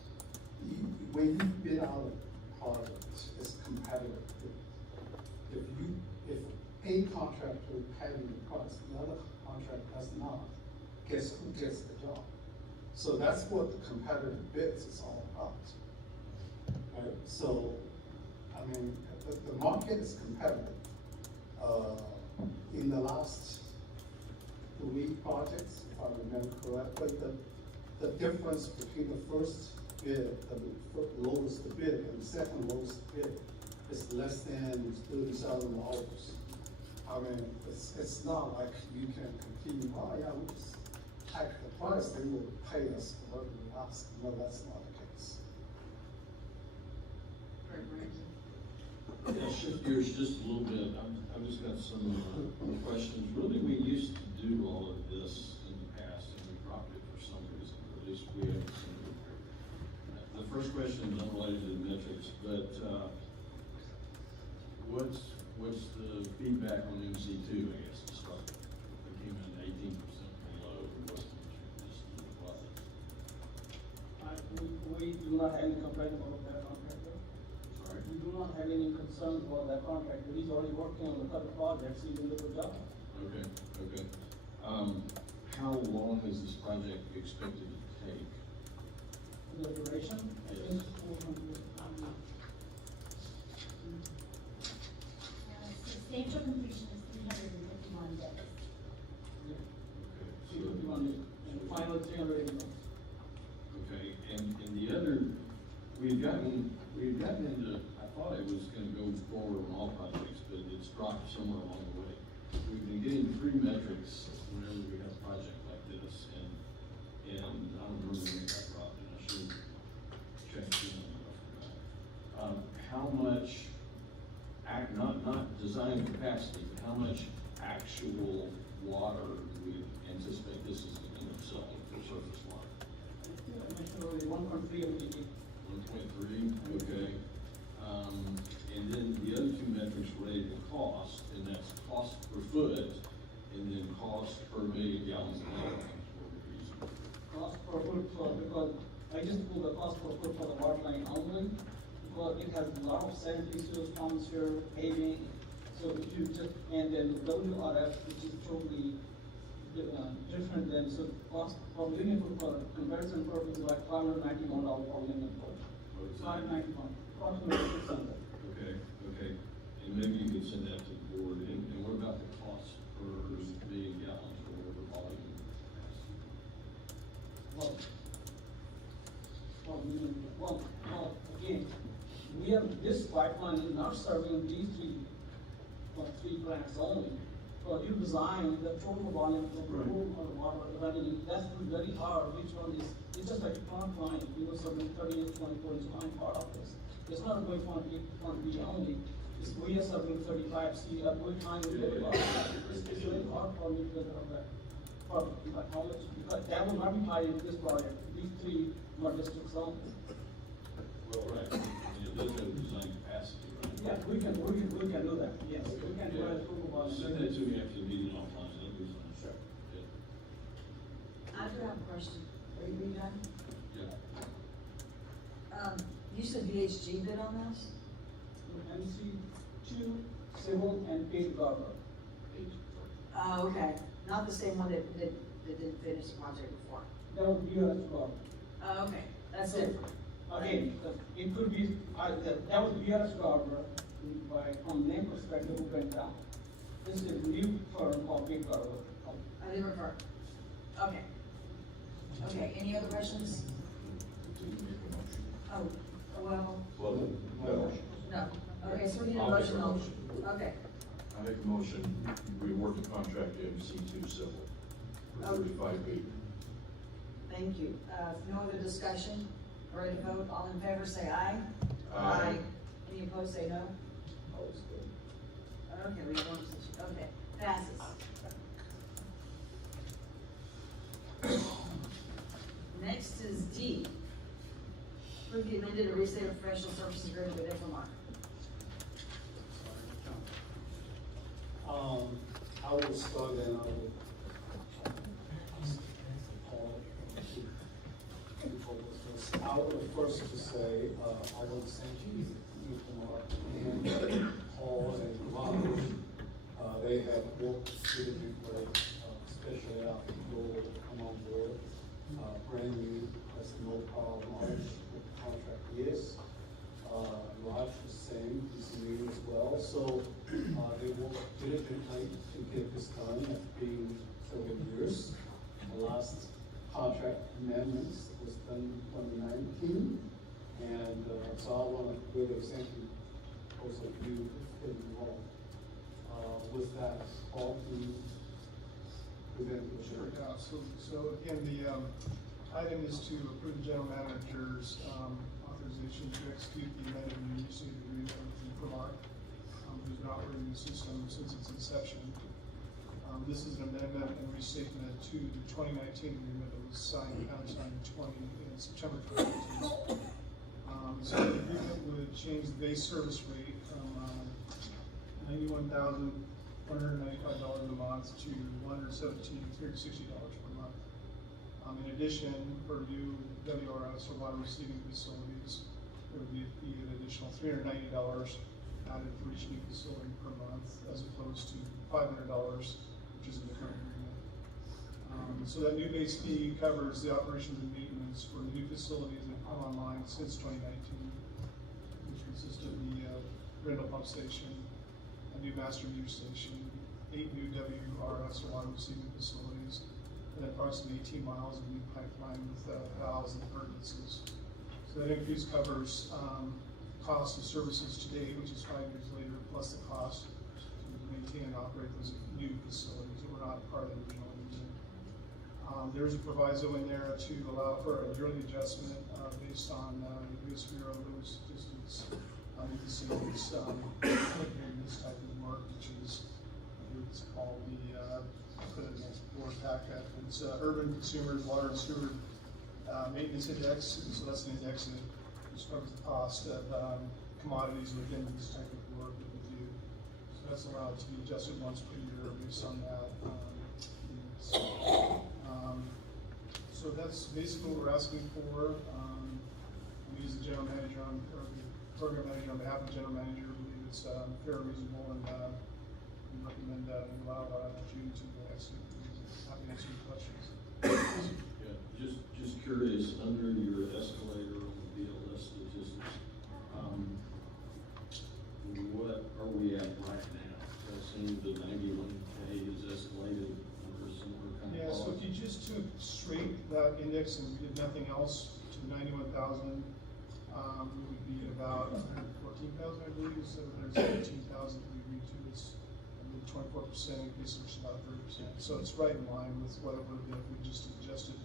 When you bid out a project, it's competitive. If a contractor paying the price, another contractor does not, guess who gets the job? So that's what the competitive bids is all about. Right? So, I mean, the market is competitive. In the last 3 projects, if I remember correctly, the difference between the first bid, the lowest bid, and the second lowest bid is less than $30,000. I mean, it's not like you can continue, oh yeah, we just hike the price, they will pay us whatever we ask. No, that's not the case. Yeah, shift gears just a little bit. I've just got some questions. Really, we used to do all of this in the past, and we dropped it for some reason, or at least we haven't seen it. The first question is unrelated to the metrics, but what's the feedback on MC two, I guess, to start with? It came in 18% below, or what's the process? We do not have any complaint about that contractor. Sorry? We do not have any concerns about that contractor. He's already working on the other projects. He's doing a good job. Okay, okay. How long is this project expected to take? The duration, I think, Substantial completion is 351 days. yeah, Okay, so, 351 days, and the final 380 days. okay, and the other, we had gotten into, I thought it was gonna go forward on all projects, but it's dropped somewhere along the way. We've been getting 3 metrics whenever we have a project like this, and I don't remember when it got dropped, and I should check in on it, I forgot. How much, not design capacity, but how much actual water do we anticipate this is gonna end up selling for surface water? I mentioned already 1.3 MPD. 1.3, okay. And then the other 2 metrics related to cost, and that's cost per foot, and then cost per million gallons of water. Cost per foot, because I just pulled the cost per foot for the water line only, because it has a lot of sanitary sewage pumps here, paving, so if you just, and then the WRF, which is totally different than, so cost for linear foot for comparison purpose, like $591 per linear foot. $591, approximately 600. Okay, okay. And maybe you could send that to the board, and what about the cost per million gallons or whatever volume? Well, again, we have, this pipeline is not serving these three plants only. So you design the total volume of the room or the water running, that's very hard, which one is, it's just like a plant line, you know, serving 38, 24 is one part of this. It's not going to be only, it's, we are serving 35, see, we're trying to get a lot. It's very hard for me to get out of that. But how much, because that will not be high in this project, these 3 more districts only. Well, right, and it does have design capacity, right? Yeah, we can do that, yes, we can do a total volume. Send that to me after the meeting offline, that'll be fine. Sure. Yeah. I do have a question. Are you done? Yeah. You said VHG bid on this? MC2, civil and paid Garber. Oh, okay. Not the same one that didn't finish the project before. That would be US Garber. Oh, okay. That's different. Again, it could be, that was US Garber, from name perspective, who went down. This is a new firm called Big Garber. I didn't refer. Okay. Okay, any other questions? Oh, well, No. no. Okay, so we need a I'll make a motion on, motion. okay. I make a motion, we award the contract to MC2 Civil for Okay. 35 feet. Thank you. No other discussion? Ready to vote? All in favor, say aye. Aye. Any opposed, say no. Okay, we have one position. Okay, passes. Next is D. Approve the amended or restated professional services agreement with Infomark. I will start and I will. I will first to say, I want to thank you, Kumar, and Paul and Ron. They have worked diligently, especially after Joel come on board. Brand new, has no problem, knowledge what the contract is. Raj is same, he's new as well, so, they worked diligently to get this done, it's been several years. The last contract amendments was done in 2019, and, so I want to really thank you, also you, getting involved. With that, Paul, can you present the Sure, shirt? yeah, so again, the, item is to approve the general manager's, authorization to execute the amended and restated agreement with Infomark, who's been operating the system since its inception. This is an amendment and restatement to the 2019 agreement that was signed, countersigned in September 2019. So the agreement would change the base service rate from $91,195 a month to $117,360 per month. In addition, for new WRS or water receiving facilities, there would be an additional $390 added for each new facility per month, as opposed to $500, which is in the current agreement. So that new base fee covers the operations and maintenance for the new facilities that have come online since 2019, which consist of the rental pump station, a new master meter station, 8 new WRS or water receiving facilities, and approximately 18 miles of new pipeline with valves and appurtenances. So that increase covers cost of services today, which is 5 years later, plus the cost to maintain and operate those new facilities that were not part of the original agreement. There's a proviso in there to allow for a yearly adjustment based on US Bureau of those distance facilities in this type of work, which is, I believe it's called the, I'll put it in the board packet. It's Urban Consumers Water and Sewer Maintenance Index, and so that's an index that covers the cost of commodities within this type of work that we do. So that's allowed to be adjusted once per year based on that. So that's basically what we're asking for. We as the general manager or the program manager on behalf of the general manager, believe it's fair, reasonable, and we recommend allow June to execute. Happy to answer any questions. Yeah, just curious, under your escalator on the BLS statistics, what are we at right now? I assume the 91K is escalated under a similar kind of Yeah, so if you just took straight that index and did nothing else to 91,000, we would be at about 114,000, I believe, instead of 117,000 we agreed to. It's a 24% increase, which is about 30%. So it's right in line with what it would have been if we just adjusted,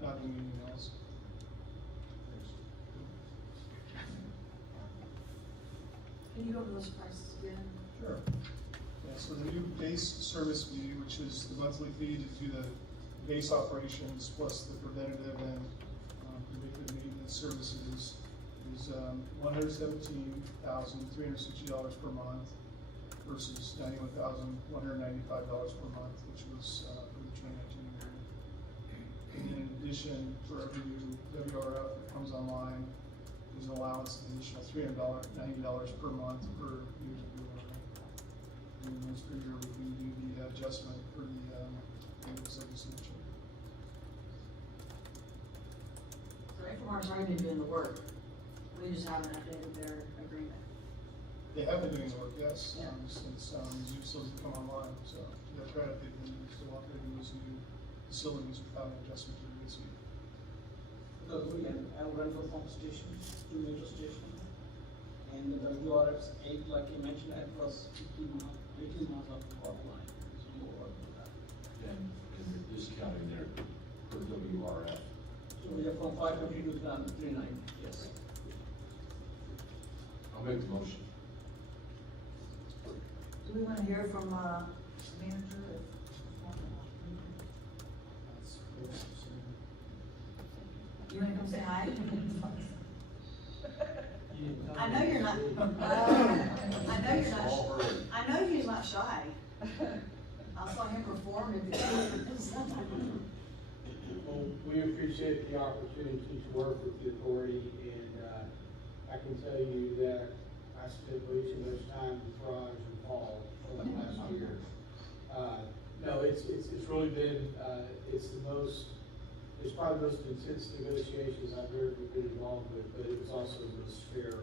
not doing anything else. Can you go over those prices again? Sure. Yeah, so the new base service fee, which is the monthly fee to do the base operations plus the preventative and predictive maintenance services, is $117,360 per month versus $91,195 per month, which was for the 2019 agreement. And then in addition, for every new WRF that comes online, there's an allowance of an additional $390 per month per year of WRF. And once per year, we can do the adjustment for the maintenance legislation. So Infomark's already been doing the work. We just haven't updated their agreement. They have been doing the work, yes, Yeah. since these new facilities have come online. So that's right, they've been still operating those new facilities without an adjustment to the base fee. Because we have rental pump stations, 2 meter station, and the WRFs 8, like you mentioned, that was 18 months of water line. There's more work than that. And you're discounting their per WRF. So we are from 550 to 390, yes. I'll make the motion. Do we want to hear from the manager? You want to come say hi? I know you're not. I know you're not. I know he's not shy. I saw him perform at the theater. Well, we appreciate the opportunity to work with the authority, and I can tell you that I spent way too much time with Raj and Paul over the last year. No, it's really been, it's probably the most intense negotiations I've ever been involved with, but it was also the most fair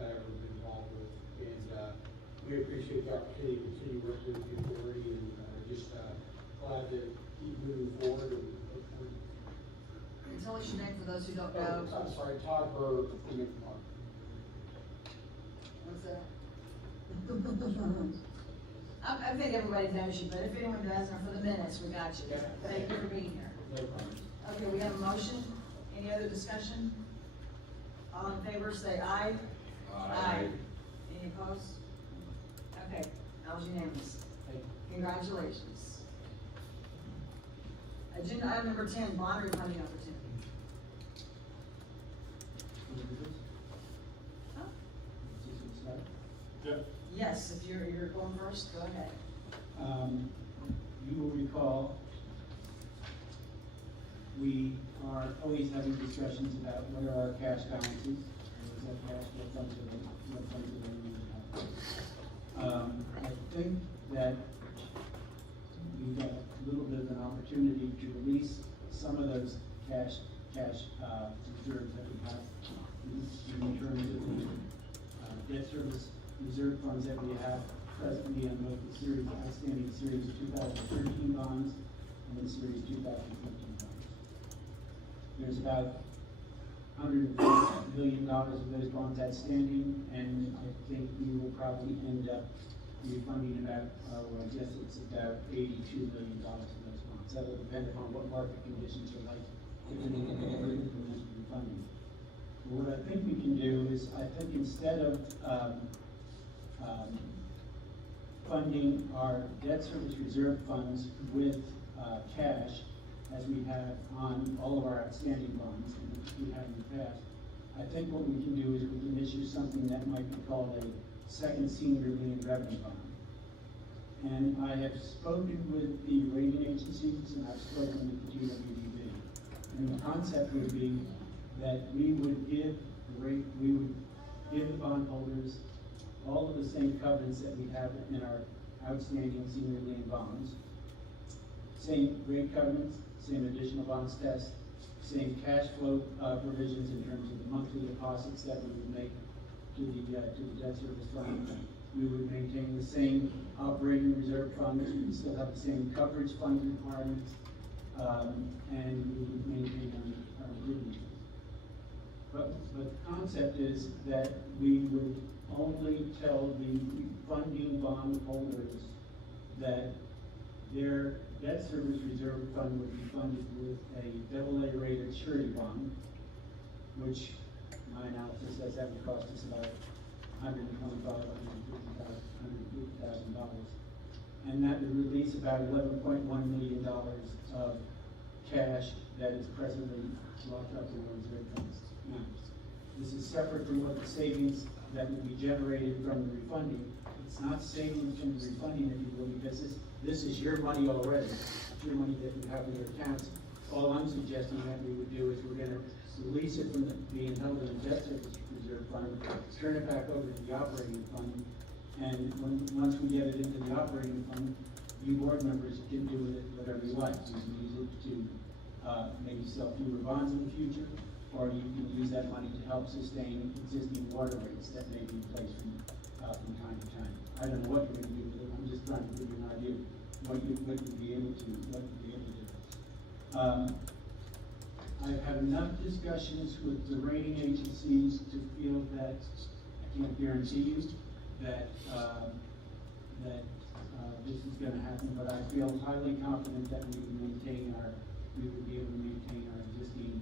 I've ever been involved with. And we appreciate the opportunity to continue working with the authority, and just glad to keep moving forward. And tell us your name for those who don't know. I'm sorry, Todd Burr from Infomark. What's that? I think everybody knows you, but if anyone doesn't, for the minutes, we got you. Thank you for being here. No problem. Okay, we have a motion. Any other discussion? All in favor, say aye. Aye. Any opposed? Okay, that was unanimous. Congratulations. Agenda item number 10, bond refunding opportunity. Yeah. Yes, if you're going first, go ahead. You will recall, we are always having discussions about what are our cash balances, and is that cash, what funds are they, what funds are they using? I think that we've got a little bit of an opportunity to release some of those cash reserves that we have in terms of the debt service reserve funds that we have presently on both the series, outstanding series 2013 bonds and the series 2015 bonds. There's about $150 million of those bonds outstanding, and I think we will probably end up refunding about, I guess it's about $82 million in those bonds. That will depend upon what market conditions are like, if anything ever implements refunding. But what I think we can do is, I think instead of funding our debt service reserve funds with cash, as we have on all of our outstanding bonds, and we have in the past, I think what we can do is we can issue something that might be called a second senior lien revenue bond. And I have spoken with the rating agencies, and I've spoken with the GWDB. And the concept would be that we would give the bondholders all of the same covenants that we have in our outstanding senior lien bonds. Same rate covenants, same additional bonds test, same cash flow provisions in terms of the monthly deposits that we would make to the debt service fund. We would maintain the same operating reserve funds, we would still have the same coverage fund requirements, and we would maintain our improvement. But the concept is that we would only tell the funding bond holders that their debt service reserve fund would be funded with a AA rated surety bond, which my analysis says that would cost us about $125,000, $150,000. And that would release about $11.1 million of cash that is presently locked up in our reserve funds. Now, this is separate from what the savings that would be generated from the refunding. It's not savings from the refunding, if you will, because this is your money already. It's your money that you have in your accounts. All I'm suggesting that we would do is we're gonna release it from being held in the debt service reserve fund, turn it back over to the operating fund, and once we get it into the operating fund, you board members can do with it whatever you like. You can use it to maybe sell fewer bonds in the future, or you can use that money to help sustain existing water rates that may be in place from time to time. I don't know what you're going to do with it. I'm just trying to give you an idea of what you'd be able to do. I've had enough discussions with the rating agencies to feel that I can't guarantee you that this is going to happen, but I feel highly confident that we would be able to maintain our existing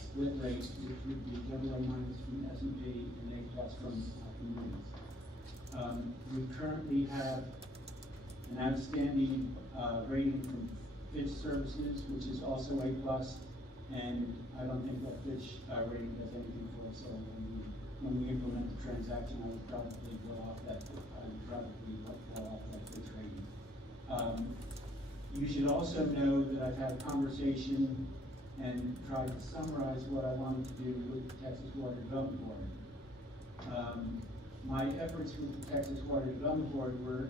split rate, which would be AA- from S&P and A+ from Moody's. We currently have an outstanding rating from Fitch Services, which is also A+, and I don't think that Fitch rating does anything for us. So when we implement the transaction, I would probably blow off that Fitch rating. You should also know that I've had a conversation and tried to summarize what I wanted to do with the Texas Water Development Board. My efforts with the Texas Water Development Board were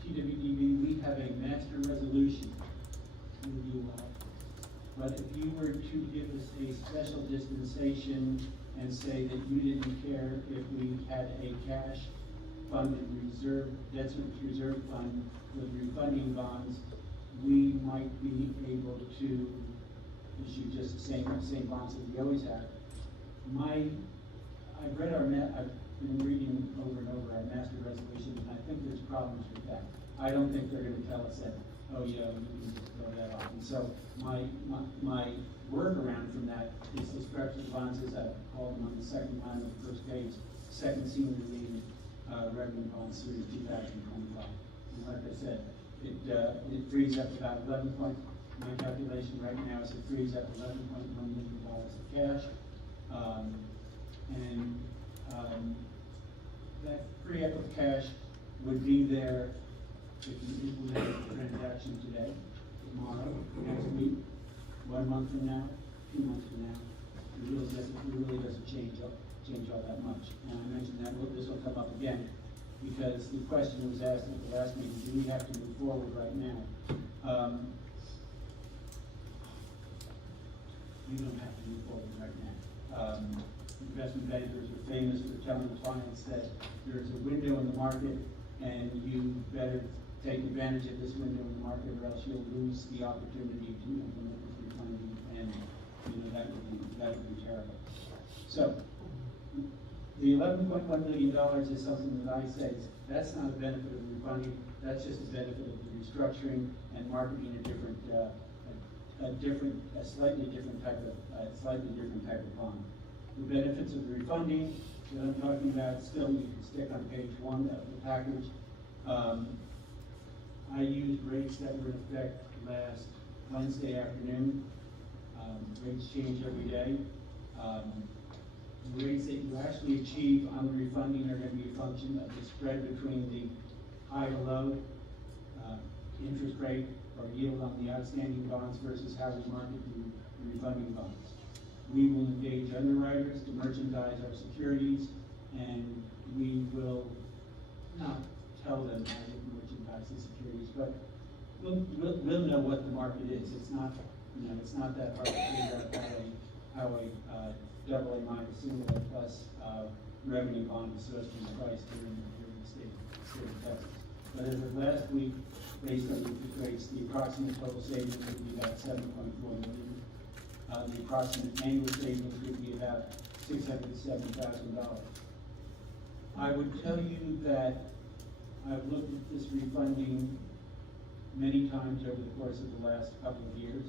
TWDB, we have a master resolution with you all. But if you were to give us a special dispensation and say that you didn't care if we had a cash funded reserve, debt service reserve fund with refunding bonds, we might be able to issue just the same bonds that we always have. I've been reading over and over our master resolution, and I think there's problems with that. I don't think they're gonna tell us that, oh yeah, you can just throw that off. And so my workaround from that is to structure the bonds as I called them on the second line of the first page, second senior lien revenue bond series 2025. And like I said, it frees up about my calculation right now is it frees up $11.1 million of cash. that free up of cash would be there if you implement the transaction today, tomorrow, next week, 1 month from now, 2 months from now. It really doesn't change all that much. And I mentioned that this will come up again, because the question was asked at the last meeting, do we have to move forward right now? You don't have to move forward right now. Investment bankers are famous for telling clients that there's a window in the market and you better take advantage of this window in the market, or else you'll lose the opportunity to implement this refunding, and that would be terrible. So the $11.1 million is something that I say that's not a benefit of the refunding. That's just a benefit of the restructuring and marketing a slightly different type of bond. The benefits of the refunding that I'm talking about, still you can stick on page 1 of the package. I used rates that were in effect last Wednesday afternoon. Rates change every day. The rates that you actually achieve on the refunding are going to be a function of the spread between the high to low interest rate or yield on the outstanding bonds versus how we market the refunding bonds. We will engage underwriters to merchandise our securities, and we will not tell them how to merchandise the securities, but we'll know what the market is. It's not that hard to figure out how a AA minus single A plus revenue bond is supposed to be priced here in the state of Texas. But as of last week, based on the interest rates, the approximate total savings would be about $7.4 million. The approximate annual savings would be about $607,000. I would tell you that I've looked at this refunding many times over the course of the last couple of years,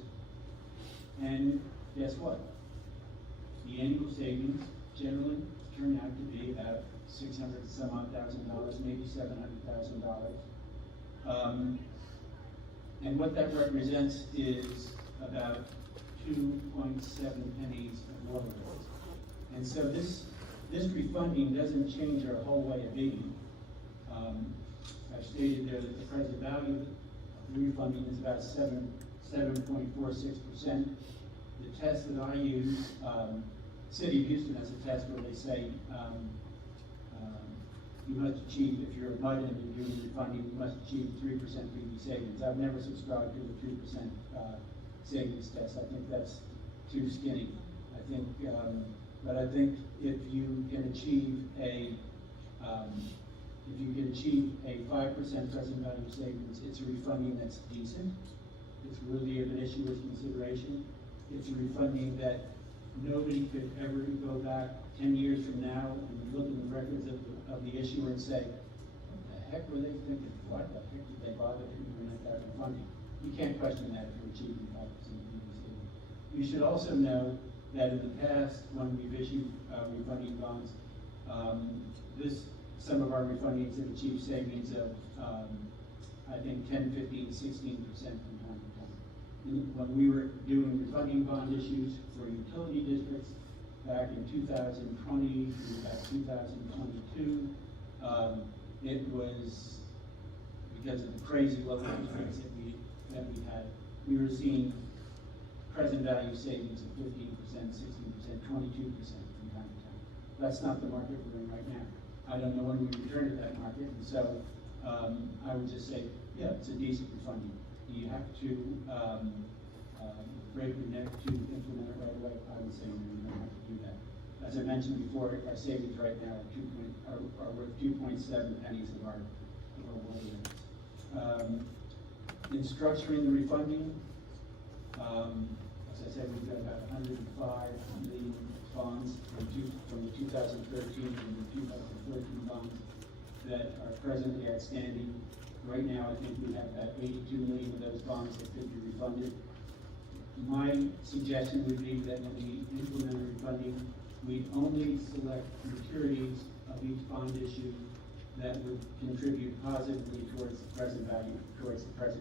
and guess what? The annual savings generally turn out to be about $600,000, maybe $700,000. And what that represents is about 2.7 pennies of water bills. And so this refunding doesn't change our whole way of being. I've stated there that the present value of the refunding is about 7.46%. The test that I use, City of Houston has a test where they say you must achieve, if you're a MUD and you're doing refunding, you must achieve 3% PV savings. I've never subscribed to the 3% savings test. I think that's too skinny. But I think if you can achieve a 5% present value savings, it's a refunding that's decent. It's worthy of an issuer's consideration. It's a refunding that nobody could ever go back 10 years from now and look in the records of the issuer and say, what the heck were they thinking? Why the heck did they bother doing that refunding? You can't question that if you're achieving 5% PV. You should also know that in the past, when we've issued refunding bonds, some of our refundings have achieved savings of, I think, 10, 15, 16% from time to time. When we were doing refunding bond issues for utility districts back in 2020 through about 2022, it was because of the crazy low interest rates that we had. We were seeing present value savings of 15%, 16%, 22% from time to time. That's not the market we're in right now. I don't know when we return to that market, and so I would just say, yeah, it's a decent refunding. You have to break your neck to implement it right away. I would say you don't have to do that. As I mentioned before, our savings right now are worth 2.7 pennies of our water rates. In structuring the refunding, as I said, we've got about 105 million bonds from the 2013 and the 2014 bonds that are presently outstanding. Right now, I think we have about 82 million of those bonds that could be refunded. My suggestion would be that when we implement refunding, we only select maturities of each bond issue that would contribute positively towards the present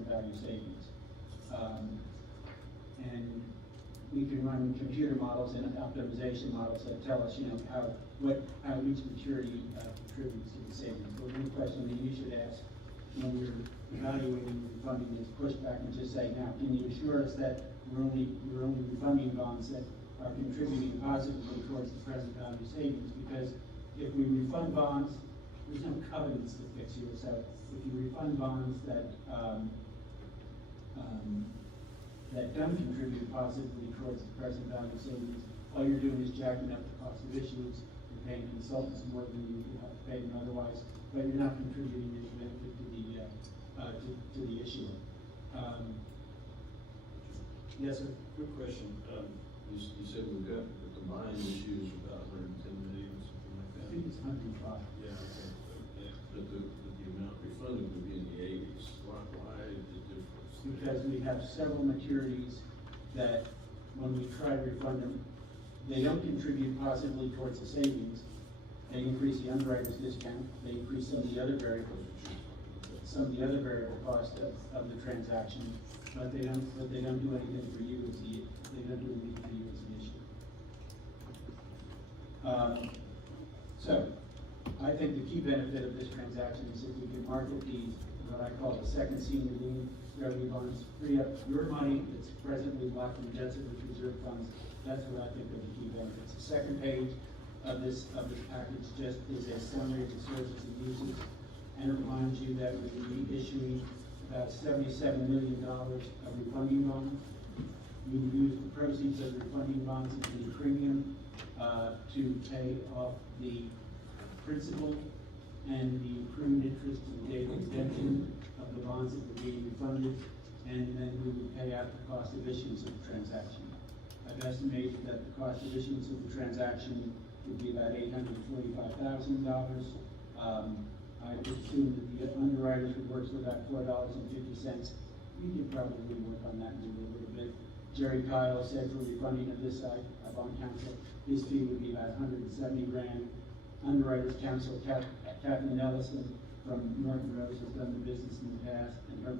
value savings. And we can run computer models and optimization models that tell us, how each maturity contributes to the savings. So one question that you should ask when you're evaluating the funding is push back and just say, now, can you assure us that we're only refunding bonds that are contributing positively towards the present value savings? Because if we refund bonds, there's no covenants to fix here. So if you refund bonds that that don't contribute positively towards the present value savings, all you're doing is jacking up the cost of issuance. You're paying consultants more than you have to pay them otherwise, but you're not contributing any benefit to the issuer. Yes, sir. Quick question. You said we've got the combined issues about 110 million, something like that? I think it's 105. Yeah, okay. But the amount refunded would be in the 80s. Why the difference? Because we have several maturities that, when we try to refund them, they don't contribute positively towards the savings. They increase the underwriter's discount. They increase some of the other variable costs of the transaction, but they don't do anything for you as they don't do anything for you as an issue. So, I think the key benefit of this transaction is if we can market these, what I call the second senior lien revenue bonds, free up your money that's presently locked in debt service reserve funds. That's what I think are the key benefits. The second page of this package just is a summary of the sources and uses, and it reminds you that we will be issuing about $77 million of refunding bonds. We will use the proceeds of the refunding bonds into the premium to pay off the principal and the accrued interest and date extension of the bonds that were being refunded, and then we would pay out the cost of issuance of the transaction. I've estimated that the cost of issuance of the transaction would be about $845,000. I would assume that the underwriters would work for about $4.50. We could probably work on that number a little bit. Jerry Kyle said for refunding of this side, our bond counsel, his fee would be about $170,000. Underwriters counsel, Kathleen Ellison from Norton Rose has done the business in the past, and her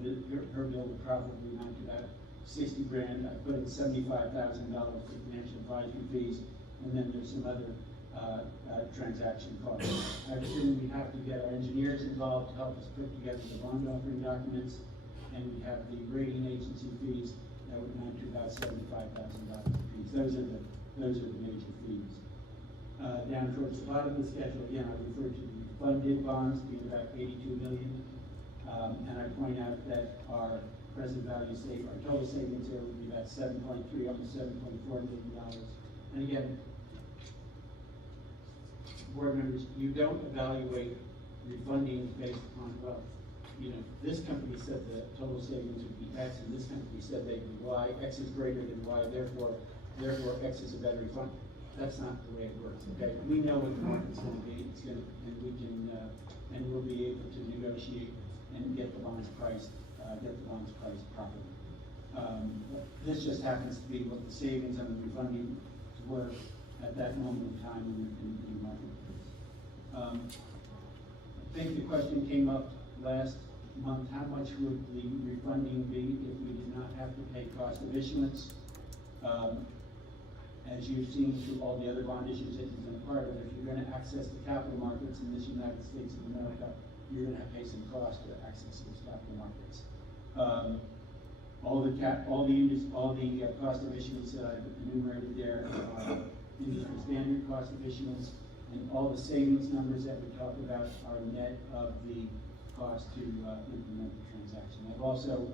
bill would probably amount to about $60,000. I put in $75,000 for financial advisory fees, and then there's some other transaction costs. I assume we have to get our engineers involved to help us put together the bond offering documents, and we have the rating agency fees that would amount to about $75,000 fees. Those are the major fees. Down towards the bottom of the schedule, again, I refer to the funded bonds being about $82 million, and I point out that our present value our total savings here would be about $7.3, almost $7.4 million. And again, board members, you don't evaluate refunding based upon, well, this company said the total savings would be X, and this company said they'd be Y. X is greater than Y, therefore X is a better refund. That's not the way it works, okay? We know what the market's gonna be, and we'll be able to negotiate and get the bonds priced properly. This just happens to be what the savings on the refunding were at that moment in time in the marketplace. I think the question came up last month, how much would the refunding be if we did not have to pay cost of issuance? As you've seen through all the other bond issues that you've been a part of, if you're going to access the capital markets in this United States of America, you're going to pay some cost to access those capital markets. All the cost of issuance that I've enumerated there are industry standard cost of issuance, and all the savings numbers that we talk about are net of the cost to implement the transaction. I've also,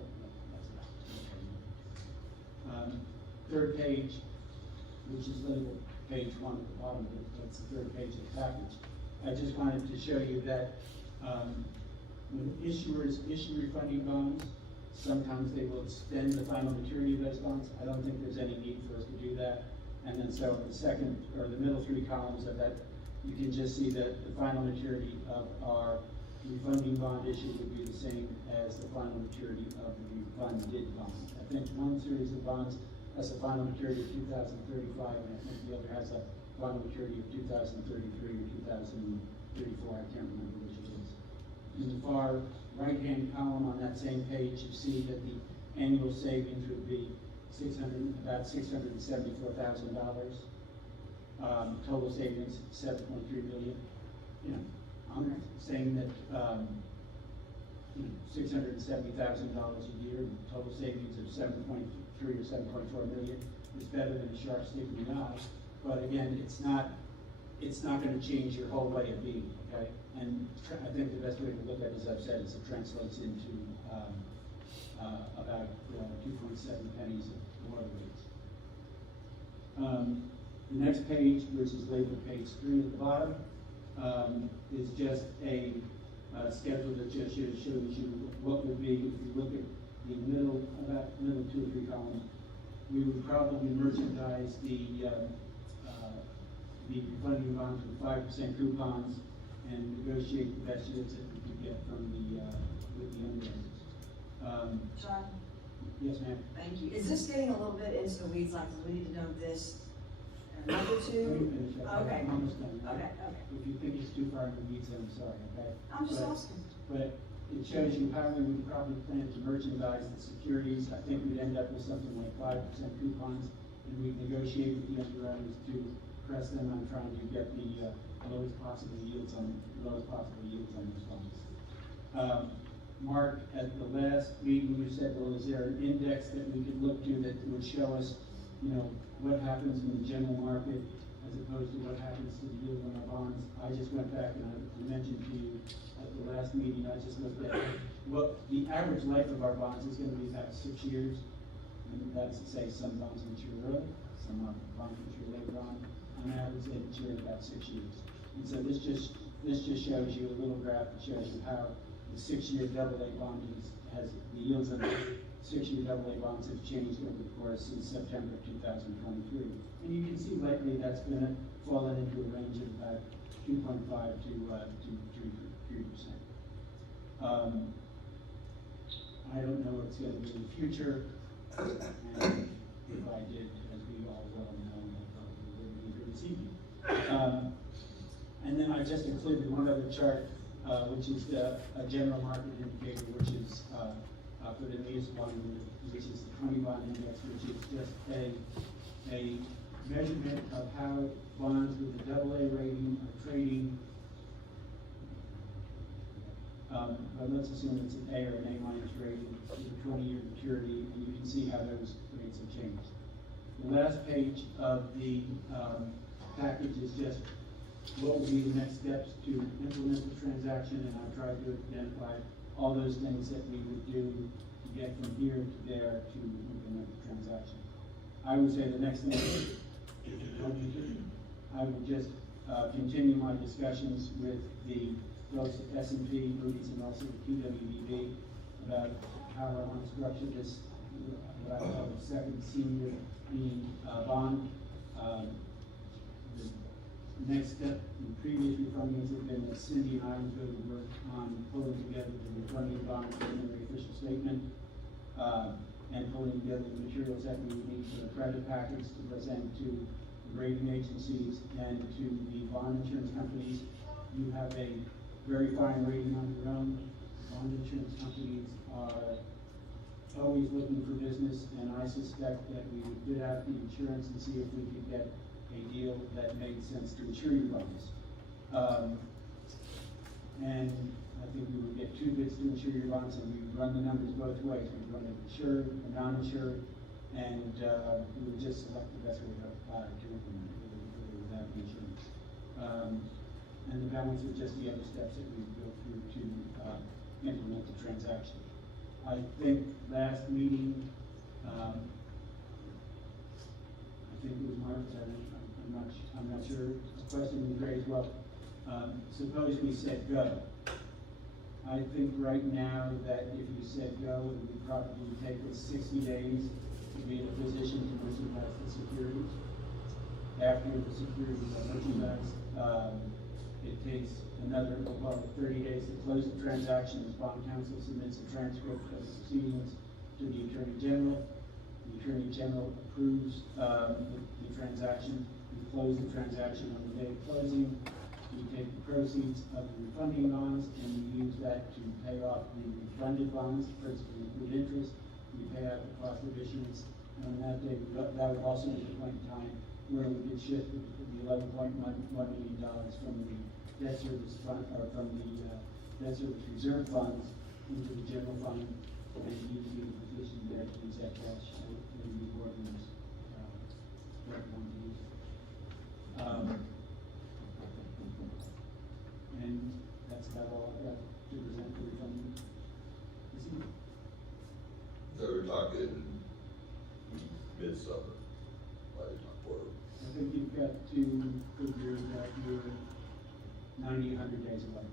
third page, which is labeled page 1 at the bottom of it, that's the third page of the package. I just wanted to show you that when issuers issue refunding bonds, sometimes they will extend the final maturity of those bonds. I don't think there's any need for us to do that. And then so the second, or the middle 3 columns of that, you can just see that the final maturity of our refunding bond issue would be the same as the final maturity of the refunded bonds. I think one series of bonds has a final maturity of 2035, and I think the other has a final maturity of 2033 or 2034. I can't remember which it is. In the far right-hand column on that same page, you see that the annual savings would be about $674,000. Total savings $7.3 million. I'm saying that, $670,000 a year, total savings of 7.3 or 7.4 million is better than a sharp stick in the eye. But again, it's not gonna change your whole way of being, okay? And I think the best way to look at it, as I've said, is it translates into, about 2.7 pennies of water rates. The next page, which is labeled page 3 at the bottom, is just a schedule that just shows you what would be, if you look at the middle 2 or 3 columns, we would probably merchandise the refunding bonds with 5% coupons and negotiate the best yields that we could get from with the underwriters. John? Yes, ma'am? Thank you. Is this getting a little bit into the weeds, like, we need to know this in a month or Let me two? finish up. Okay. I'm almost done. Right? Okay, okay. If you think it's too far in the weeds, I'm sorry, okay? I'm just asking. But it shows you how we would probably plan to merchandise the securities. I think we'd end up with something like 5% coupons, and we'd negotiate with the underwriters to press them on trying to get the lowest possible yields on those funds. Mark, at the last meeting, you said, well, is there an index that we could look to that would show us, what happens in the general market as opposed to what happens to the yield on our bonds? I just went back and I mentioned to you at the last meeting, I just looked at what the average life of our bonds is going to be about 6 years. And that's to say some bonds mature early, some bonds mature later on. On average, they mature in about 6 years. And so this just shows you a little graph that shows you how the 6-year AA bond has the yields of the 6-year AA bonds have changed over the course since September 2023. And you can see lately that's been fallen into a range of about 2.5 to 3%. I don't know what's going to be in the future, and if I did, as we all well know, I probably wouldn't be here this evening. And then I just included one other chart, which is a general market indicator, which is for the latest one, which is the 20 bond index, which is just a measurement of how bonds with a AA rating are trading. But let's assume it's an A or an A- rating with a 20-year maturity, and you can see how those rates have changed. The last page of the package is just what will be the next steps to implement the transaction, and I've tried to identify all those things that we would do to get from here to there to implement the transaction. I would say the next thing is, I would just continue my discussions with the folks at S&P, Moody's, and also the PWDB about how I want to structure this, what I call the second senior lien bond. The next step in previous refundings have been that Cindy and I would go to work on pulling together the refunding bond preliminary official statement, and pulling together the materials that we would need for the credit package to present to the rating agencies and to the bond insurance companies. You have a very fine rating on your own. Bond insurance companies are always looking for business, and I suspect that we would bid out the insurance and see if we could get a deal that made sense to insure your bonds. And I think we would get 2 bids to insure your bonds, and we would run the numbers both ways. We'd run it insured and non-insured, and we would just select the best way to implement it, with or without the insurance. And the balance is just the other steps that we would go through to implement the transaction. I think last meeting, I think it was Mark, I'm not sure, the question was raised, well, suppose we said go. I think right now that if you said go, it would probably take us 60 days to be in a position to merchandise the securities. After the securities are merchandised, it takes another, 30 days to close the transaction. The bond counsel submits a transcript of the proceedings to the Attorney General. The Attorney General approves the transaction. We close the transaction on the day of closing. We take the proceeds of the refunding bonds and we use that to pay off the refunded bonds, principal and accrued interest. We pay out the cost of issuance, and on that day, that would also be the point in time where we could shift the $11.1 million from the debt service fund, or from the, debt service reserve funds into the general fund, and use the position that use that cash, when the board members, don't want to use it. And that's about all I got to present for the company this evening. So we're talking midsummer, like, or, I think you've got to figure that you're 90, 100 days away.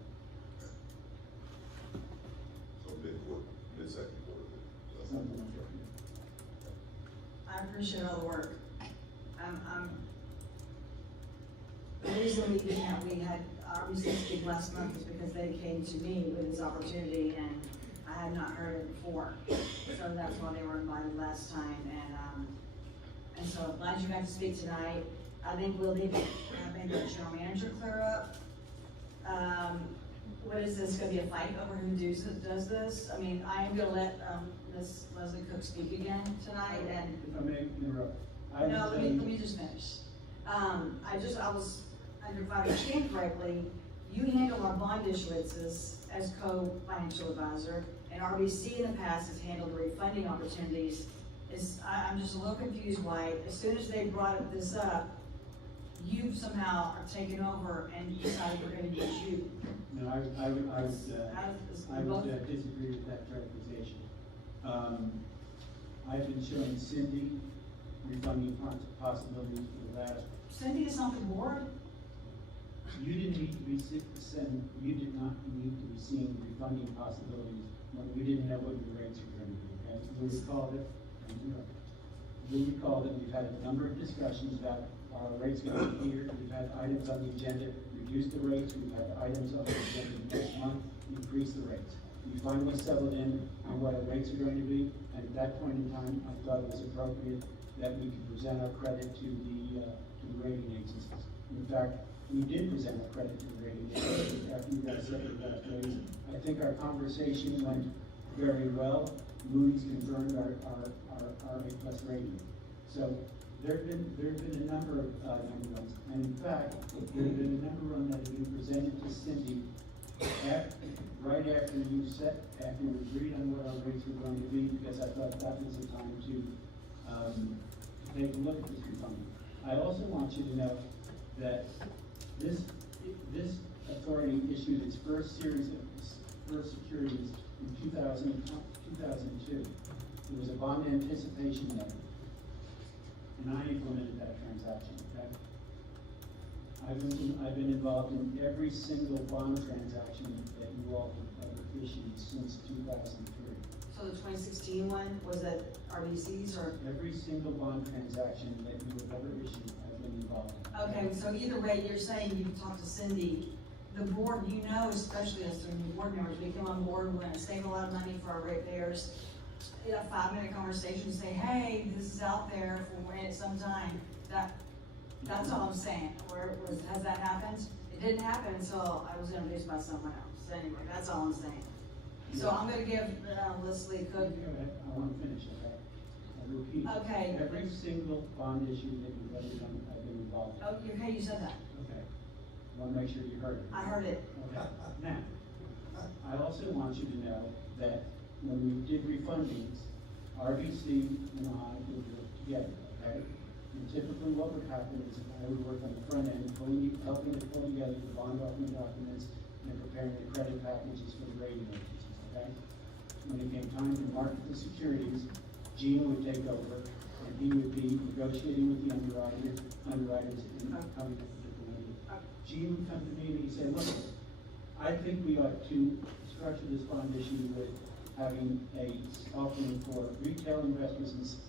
so mid-quarter, mid-second quarter. Something like that. I appreciate all the work. The reason we had RBC speak last month is because they came to me with this opportunity and I had not heard it before. So that's why they were invited last time, and so glad you got to speak tonight. I think we'll need to have maybe a general manager clear up. What is this, gonna be a fight over who does this? I mean, I am gonna let, Ms. Leslie Cook speak again tonight, and. If I may interrupt. No, let me just finish. If I understand correctly, you handle our bond issuances as co-financial advisor, and RBC in the past has handled the refunding opportunities. I'm just a little confused why, as soon as they brought this up, you somehow are taking over and decided we're gonna use you. No, I would disagree with that characterization. I've been showing Cindy refunding possibilities for the last. Cindy is on the board? You didn't need to be you did not need to be seeing refunding possibilities when we didn't know what the rates were going to be, okay? We recall that we've had a number of discussions about our rates going to be here. We've had items on the agenda, reduce the rates. We've had items on the agenda next month, increase the rates. We finally settled in on what our rates are going to be, and at that point in time, I thought it was appropriate that we could present our credit to the rating agencies. In fact, we did present our credit to the rating agencies after you guys set your last raise. I think our conversation went very well. Moody's confirmed our A+ rating. So there have been a number of ones, and in fact, there have been a number of them that have been presented to Cindy right after you agreed on what our rates were going to be, because I thought that was the time to take a look at this refunding. I also want you to know that this authority issued its first series of securities in 2002. It was a bond anticipation note, and I implemented that transaction, okay? I've been involved in every single bond transaction that you all have ever issued since 2003. So the 2016 one, was that RBC's or? Every single bond transaction that you have ever issued, I've been involved in. Okay, so either way, you're saying you can talk to Cindy. The board, you know, especially as the new board members, we come on board, we're gonna save a lot of money for our ratepayers. In a 5-minute conversation, say, hey, this is out there for when at some time. That's all I'm saying. Has that happened? It didn't happen until I was introduced by someone else. Anyway, that's all I'm saying. So I'm gonna give Leslie Cook. I want to finish, okay? I repeat. Okay. Every single bond issue that you've ever done, I've been involved in. Oh, okay, you said that. Okay. I want to make sure you heard it. I heard it. Okay. Now, I also want you to know that when we did refundings, RBC and I would work together, okay? And typically what would happen is I would work on the front end, helping to pull together the bond offering documents and preparing the credit packages for the rating agencies, okay? When it came time to market the securities, Gene would take over, and he would be negotiating with the underwriters and coming up with different ideas. Gene would come to me and he'd say, look, I think we ought to structure this bond issue with having a offering for retail investors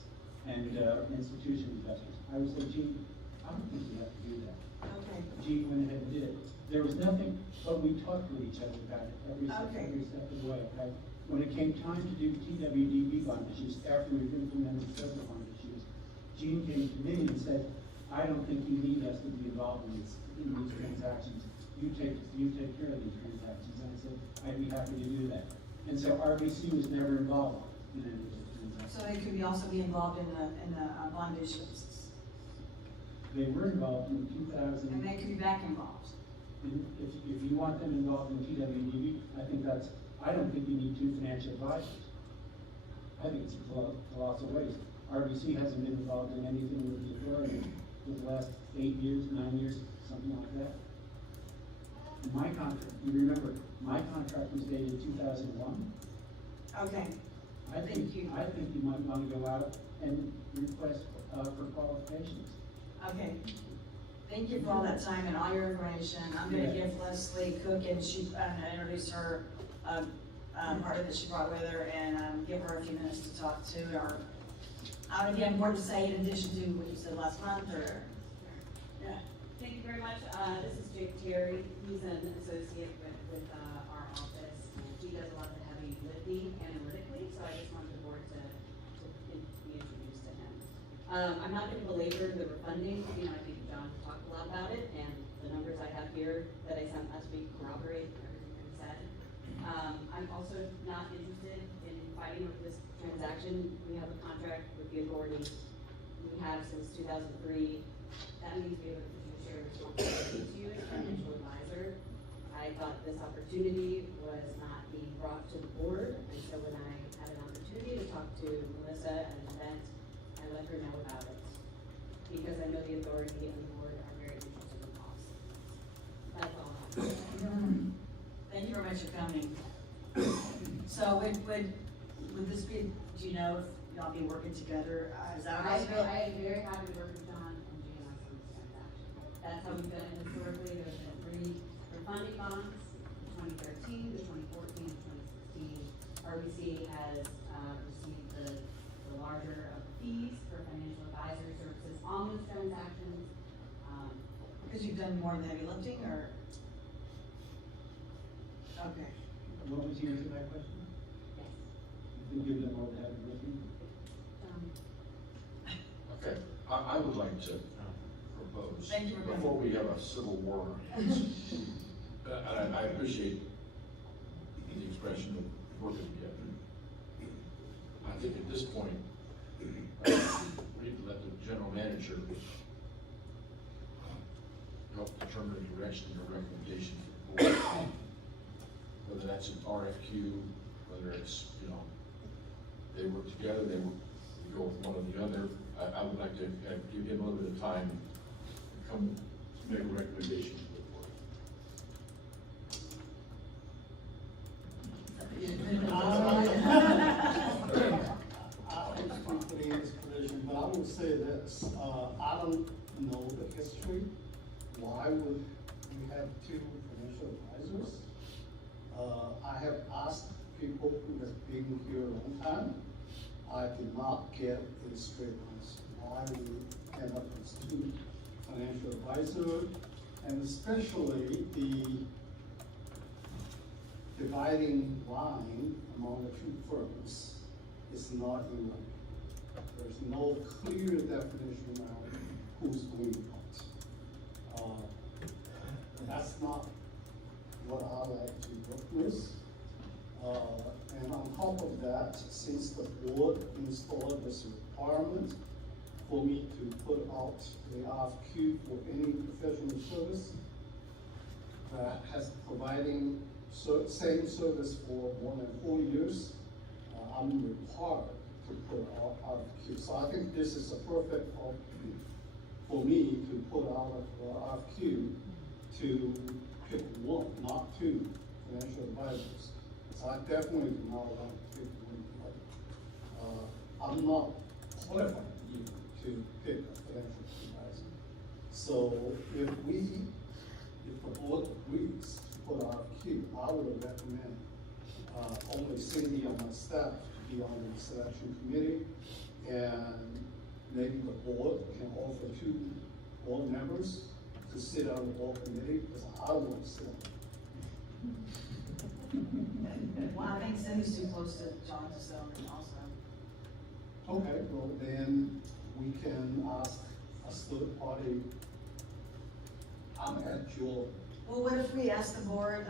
and institutional investors. I would say, Gene, I don't think we have to do that. Okay. Gene went ahead and did it. There was nothing, but we talked with each other about it every step of the way, okay? When it came time to do TWDB bond issues, after we've implemented several bond issues, Gene came to me and said, I don't think you need us to be involved in these transactions. You take care of these transactions. And I said, I'd be happy to do that. And so RBC was never involved in any of those transactions. So they could also be involved in the bond issuances. They were involved in 2000. And they could be back involved. And if you want them involved in PWD, I don't think you need two financial advisors. I think it's for lots of ways. RBC hasn't been involved in anything with the authority for the last 8 years, 9 years, something like that. My contract, you remember, my contract was dated 2001. Okay, I think you might want to go out and request for qualifications. okay. Thank you for all that time and all your information. I'm gonna give Leslie Cook, and introduce her, part of that she brought with her, and give her a few minutes to talk to her. Again, more to say in addition to what you said last month, or? Yeah. Thank you very much. This is Jake Terry. He's an associate with our office, and he does a lot of the heavy lifting analytically, so I just wanted the board to be introduced to him. I'm not going to belabor the refunding. I think John talked a lot about it, and the numbers I have here that I sent last week corroborate everything that he said. I'm also not interested in fighting with this transaction. We have a contract with the authority. We have since 2003. That means we have a fiduciary responsibility to you as financial advisor. I thought this opportunity was not being brought to the board, and so when I had an opportunity to talk to Melissa at an event, I let her know about it. Because I know the authority and the board are very interested in costs. That's all I have. Thank you very much for coming. So would this be, do you know if y'all be working together? Is that I right? am very happy to work with John and Jane on this transaction. That's how we've done it historically. There's been 3 refunding bonds, the 2013, the 2014, and 2016. RBC has received the larger of the fees for financial advisor services on those transactions. Because you've done more of the heavy lifting, or? Okay. What was the answer to that question? Yes. You think you've done all the heavy lifting? Okay, I would like to propose, Thank you for coming. before we have a civil war, and I appreciate the expression of working together. I think at this point, we need to let the general manager help determine the direction or recommendation for the board. Whether that's an RFQ, whether it's, they work together, we go with one or the other. I would like to give him a little bit of time to come make a recommendation to the board. I don't speak for the inspiration, but I will say this, I don't know the history. Why would we have 2 financial advisors? I have asked people who have been here a long time. I did not get a straight answer why we end up with 2 financial advisors, and especially the dividing line among the 2 firms is not in line. There's no clear definition of who's doing what. That's not what I like to work with. And on top of that, since the board installed this requirement for me to put out the RFQ for any professional service that has providing same service for more than 4 years, I'm required to put out RFQ. So I think this is a perfect opportunity for me to put out an RFQ to pick 1, not 2 financial advisors. So I definitely do not want to pick 1. I'm not qualified even to pick a financial advisor. So if the board agrees to put RFQ, I would recommend only Cindy on my staff to be on the selection committee, and maybe the board can offer 2 board members to sit on the board committee, because I won't sit on it. Well, I think Cindy's too close to John to sit on it also. Okay, well then we can ask a third party. I'm at your. Well, what if we ask the board,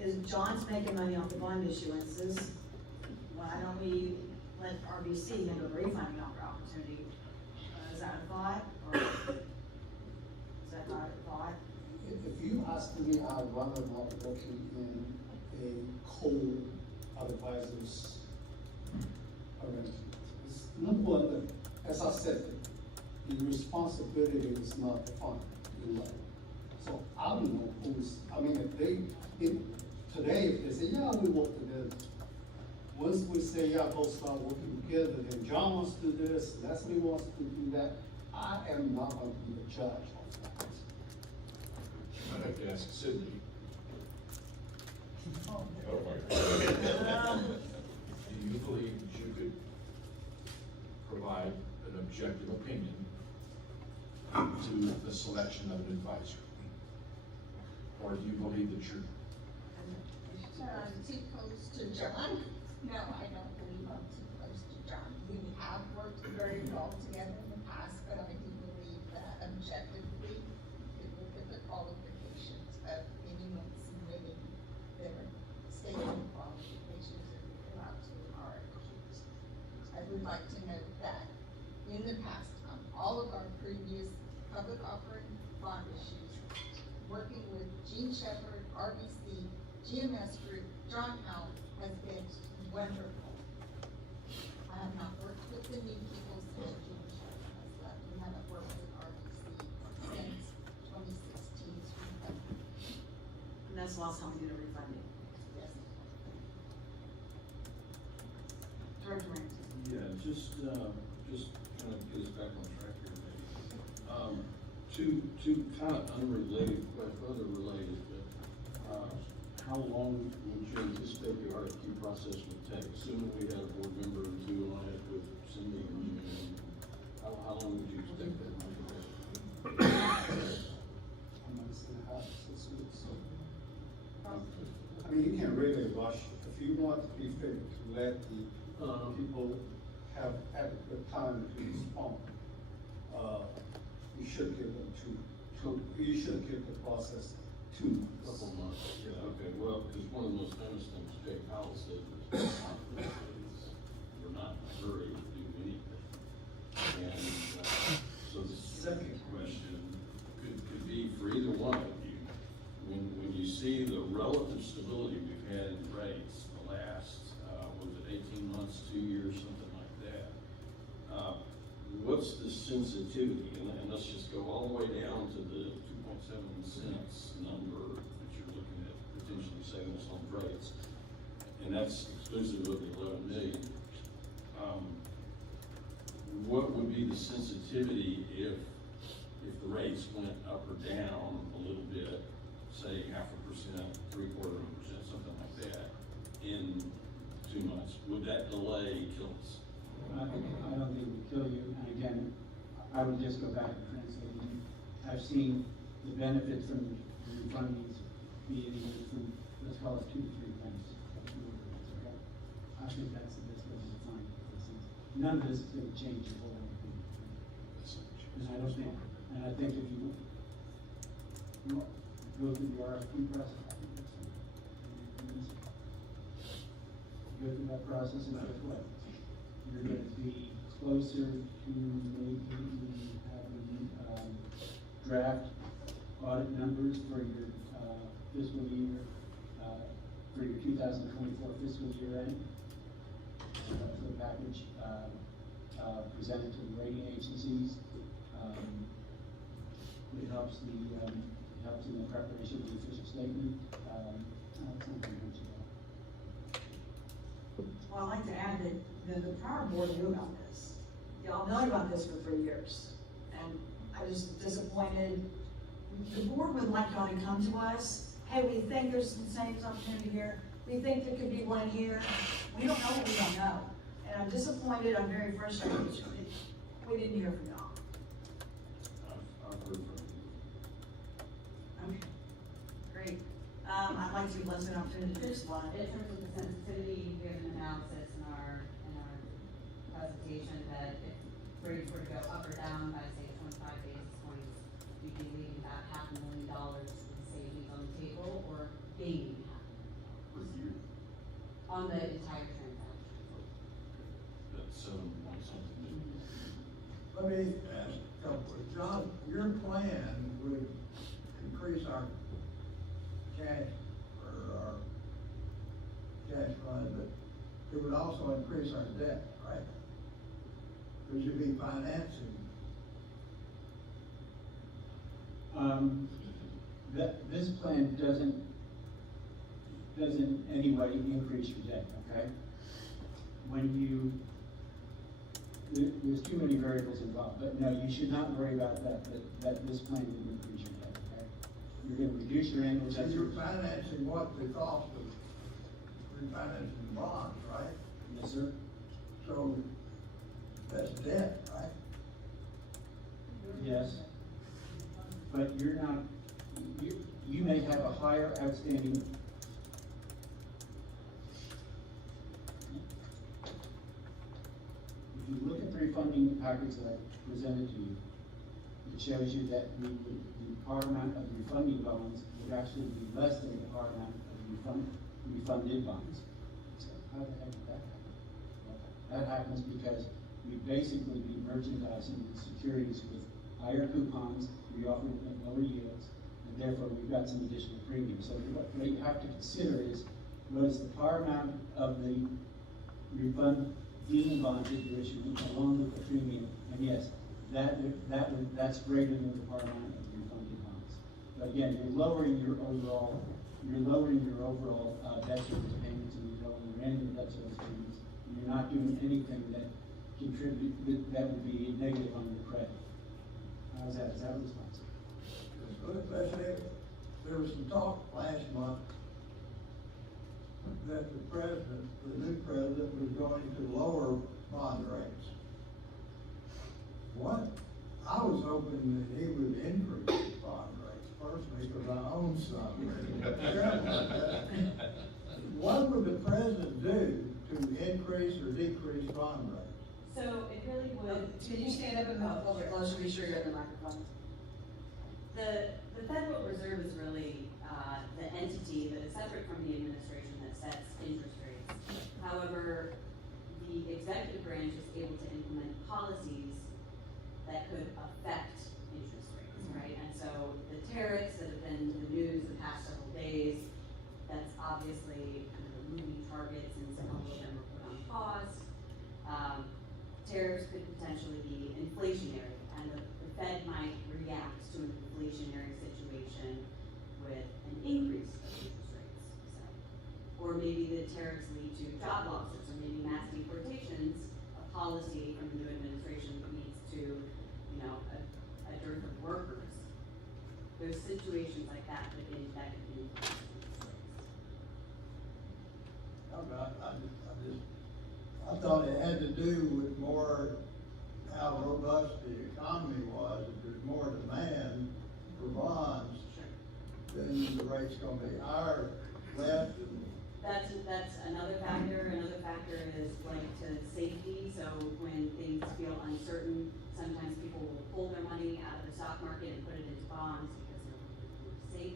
is John's making money off the bond issuances? Why don't we let RBC handle the refunding opportunity? Is that a thought, or is that I thought. If you ask me, I'd rather not working in a coal advisors arrangement. It's number one, as I said, the responsibility is not defined in law. So I don't know who's, I mean, today, if they say, yeah, we work together. Once we say, yeah, both start working together, then John wants to do this, Leslie wants to do that, I am not going to be the judge of that. I'd have to ask Sydney. Oh. Do you believe that you could provide an objective opinion to the selection of an advisor? Or do you believe that you're Too close to John? No, I don't believe I'm too close to John. We have worked very well together in the past, but I do believe that objectively, if you look at the qualifications of anyone submitting their statement qualifications and fill out to RFQs. I would like to note that in the past, on all of our previous public offering bond issues, working with Gene Shepherd, RBC, GMS Group, John Howe has been wonderful. I have not worked with the new people since Gene Shepherd has left. We haven't worked with RBC since 2016. And that's the last time we did a refunding. Yes. Director Rankin. Yeah, just kind of get us back on track here, maybe. Two kind of unrelated, but other related, but, how long would you anticipate the RFQ process would take? Assuming we had a board member or two on it with Cindy and you, how long would you expect that might take? I'm not saying how, 6 weeks. I mean, you can't really rush it. If you want to be fair, to let the people have adequate time to respond, you should give them you should give the process 2 months. Couple months, yeah, okay, well, because one of the most famous things Jay Powell said was, we're not in a hurry to do anything. And, so the second question could be for either one of you. When you see the relative stability we've had in rates the last, was it 18 months, 2 years, something like that, what's the sensitivity? And let's just go all the way down to the 2.7 cents number that you're looking at potentially saving us on rates. And that's exclusive of the 11 million. What would be the sensitivity if the rates went up or down a little bit, say 0.5%, 0.75%, something like that, in 2 months? Would that delay kill us? I don't think it would kill you, and again, I would just go back and translate it. I've seen the benefits from the refundings be anywhere from, let's call it 2 to 3 cents. Okay? I think that's the best way to define it. None of this is going to change the whole thing. And I think if you go through the RFP process, go through that process and guess what? You're going to be closer to maybe having draft audit numbers for your fiscal year, for your 2024 fiscal year end. The package presented to the rating agencies. It helps in the preparation of the official statement. Well, I'd like to add that the prior board knew about this. Y'all known about this for 3 years. And I was disappointed. The board would like y'all to come to us. Hey, we think there's some savings opportunity here. We think there could be one here. We don't know what we don't know. And I'm disappointed, I'm very frustrated. We didn't hear from y'all. I've heard from you. Okay, great. I'd like to give Leslie an opportunity to respond. In terms of the sensitivity, we have an analysis in our presentation that if rates were to go up or down by say 25 basis points, we'd be leaving about $500,000 in savings on the table or gaining $500,000 on the entire transaction. That's something new. Let me ask a couple, John, your plan would increase our cash, or our cash fund, but it would also increase our debt, right? Because you'd be financing. This plan doesn't anyway increase your debt, okay? There's too many variables involved, but no, you should not worry about that this plan will increase your debt, okay? You're gonna reduce your annual So debt. you're financing what the cost of refinancing bonds, right? Yes, sir. So that's debt, right? Yes. But you're not, you may have a higher outstanding. If you look at the refunding package that I presented to you, it shows you that the par amount of the refunding bonds would actually be less than the par amount of refunded bonds. So how the heck did that happen? Well, that happens because we basically be merchandising securities with higher coupons, we offer them at lower yields, and therefore we've got some additional premium. So what you have to consider is, what is the par amount of the refunding bonds that you're issuing along with the premium? And yes, that's greater than the par amount of the refunded bonds. But again, you're lowering your overall debt service payments, and you're lowering your annual debt service payments, and you're not doing anything that that would be negative on your credit. How's that? Is that responsive? Let's say, there was some talk last month that the new president was going to lower bond rates. What? I was hoping that he would increase bond rates personally, because I own some. What would the president do to increase or decrease bond rates? So it really would. Can you stand up and mouth a little bit closer, be sure you're in the microphone? The Federal Reserve is really the entity that is separate from the administration that sets interest rates. However, the executive branch is able to implement policies that could affect interest rates, right? And so the tariffs that have been in the news the past several days, that's obviously kind of a moving target since some of them were put on pause. Tariffs could potentially be inflationary, and the Fed might react to an inflationary situation with an increase of interest rates. So, or maybe the tariffs lead to job losses, or maybe mass deportations, a policy from the new administration that leads to, a dearth of workers. There's situations like that that could influence interest rates. I thought it had to do with more how robust the economy was. If there's more demand for bonds, then the rate's gonna be higher, less. That's another factor. Another factor is like to safety. So when things feel uncertain, sometimes people will pull their money out of the stock market and put it into bonds because they're more safe.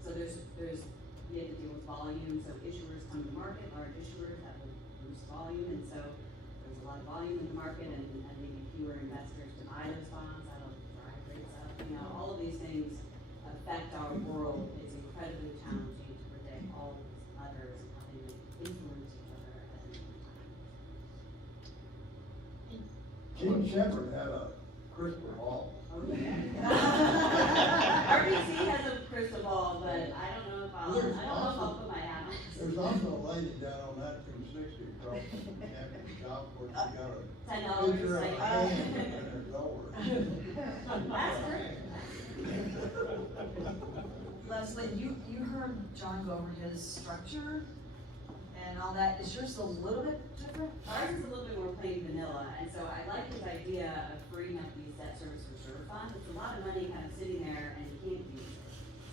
So we have to deal with volume. So issuers come to market, large issuers that will boost volume, and so there's a lot of volume in the market, and maybe fewer investors to buy those bonds. That'll drive rates up. All of these things affect our world. It's incredibly challenging to predict all of these others and how they may influence each other at any time. Gene Shepard had a crystal ball. Oh, yeah. RBC has a crystal ball, but I don't know if I'll put my hat on. There's also a lady down on that 260 across from the campus golf course. She got a $10 picture of a like- hand in her door. That's great. Leslie, you heard John go over his structure and all that. Is yours a little bit different? Ours is a little bit more plain vanilla, and so I like his idea of freeing up these debt service reserve funds. It's a lot of money kind of sitting there and you can't use it.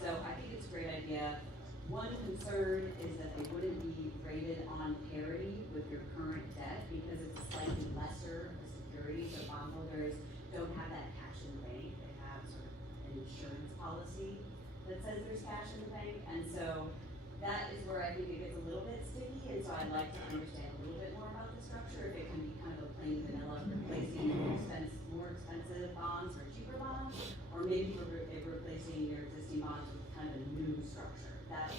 So I think it's a great idea. One concern is that they wouldn't be rated on parity with your current debt because it's slightly lesser of a security. So bondholders don't have that cash in the bank. They have sort of an insurance policy that says there's cash in the bank. And so that is where I think it gets a little bit sticky. And so I'd like to understand a little bit more about the structure. If it can be kind of a plain vanilla, replacing more expensive bonds or cheaper bonds, or maybe we're replacing your existing bonds with kind of a new structure. That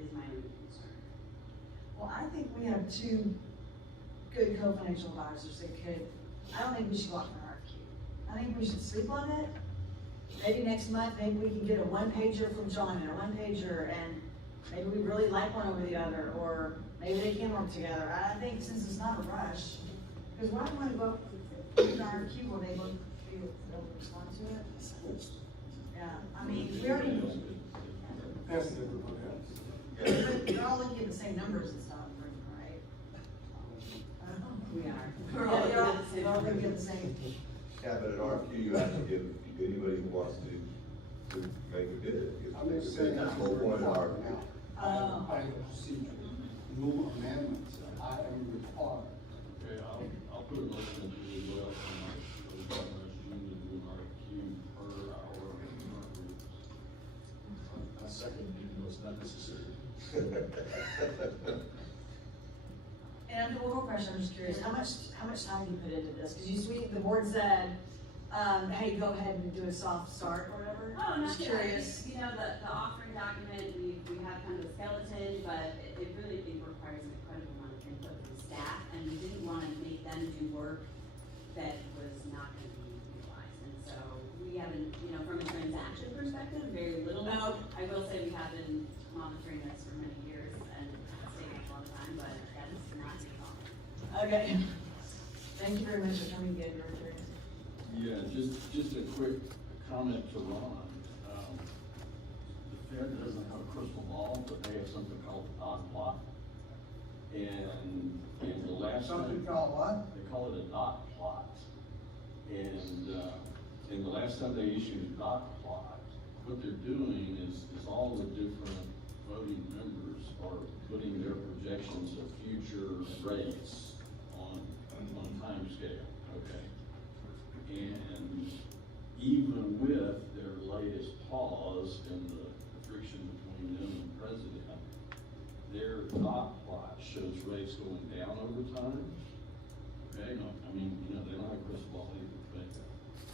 is my only concern. Well, I think we have two good co-financial advisors that could, I don't think we should go out for an RFQ. I think we should sleep on it. Maybe next month, maybe we can get a one-pager from John and a one-pager, and maybe we really like one over the other, or maybe they can work together. I think since it's not a rush, because why do I want to go for an RFQ when they look, they'll respond to it? Yeah, I mean, we already, That's everybody else. they're all looking at the same numbers and stuff, right? We are. We're all, they're all looking at the same. Yeah, but at RFQ, you have to give anybody who wants to make a bid. I'm just saying. That's the whole point of RFQ. By the procedure, no amendments, I am required. Okay, I'll put a motion to the well from June to do an RFQ per hour. I second, even though it's not necessary. And one more question, I'm just curious, how much time do you put into this? Because the board said, hey, go ahead and do a soft start or whatever. Oh, not Just curious. You know, the offering document, we have kind of a skeleton, but it really requires an incredible amount of input from staff, and we didn't want to make them do work that was not going to be utilized. And so we haven't, you know, from a transaction perspective, very little. I will say we have been monitoring this for many years and staying up all the time, but that is not the problem. Okay. Thank you very much for coming again, you're curious. Yeah, just a quick comment to Ron. The Fed doesn't have a crystal ball, but they have something called the dot plot. And the last Something time, called what? they call it a dot plot. And the last time they issued a dot plot, what they're doing is all the different voting members are putting their projections of future rates on time scale, okay? And even with their latest pause in the friction between them and the president, their dot plot shows rates going down over time. Okay, no, I mean, you know, they don't have a crystal ball either,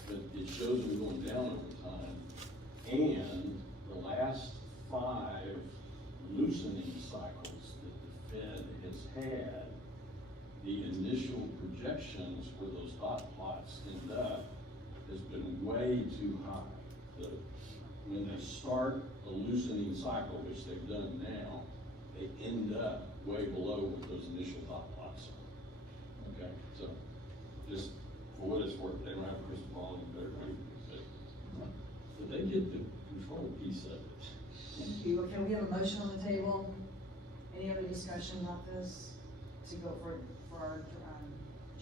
but it shows them going down over time. And the last 5 loosening cycles that the Fed has had, the initial projections where those dot plots end up has been way too high. When they start a loosening cycle, which they've done now, they end up way below what those initial dot plots are. Okay, so just for what it's worth, they don't have a crystal ball and better wait, but they get the control piece of it. Thank you. Okay, we have a motion on the table. Any other discussion about this? To go for our,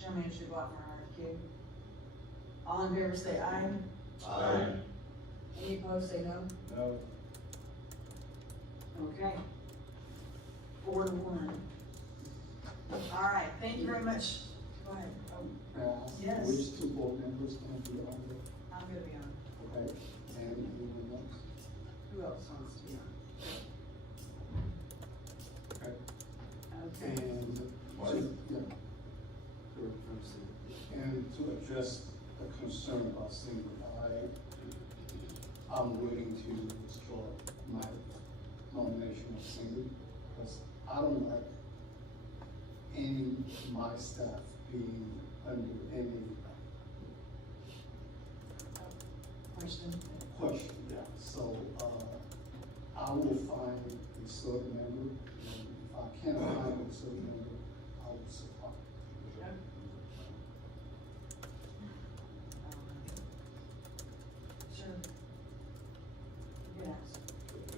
general manager to go out for an RFQ? All in favor say aye. Aye. Any opposed say no? No. Okay. 4-1. All right, thank you very much. Go ahead. Oh, May I ask yes. which 2 board members can be on it? I'm gonna be on. Okay, and anyone else? Who else wants to be on? Okay. Okay. And, yeah. And to address the concern about single, I'm willing to withdraw my nomination of single, because I don't like any of my staff being under any question, yeah. So, I will find a certain member, and if I can't find a certain member, I will supply. Sure. Yes.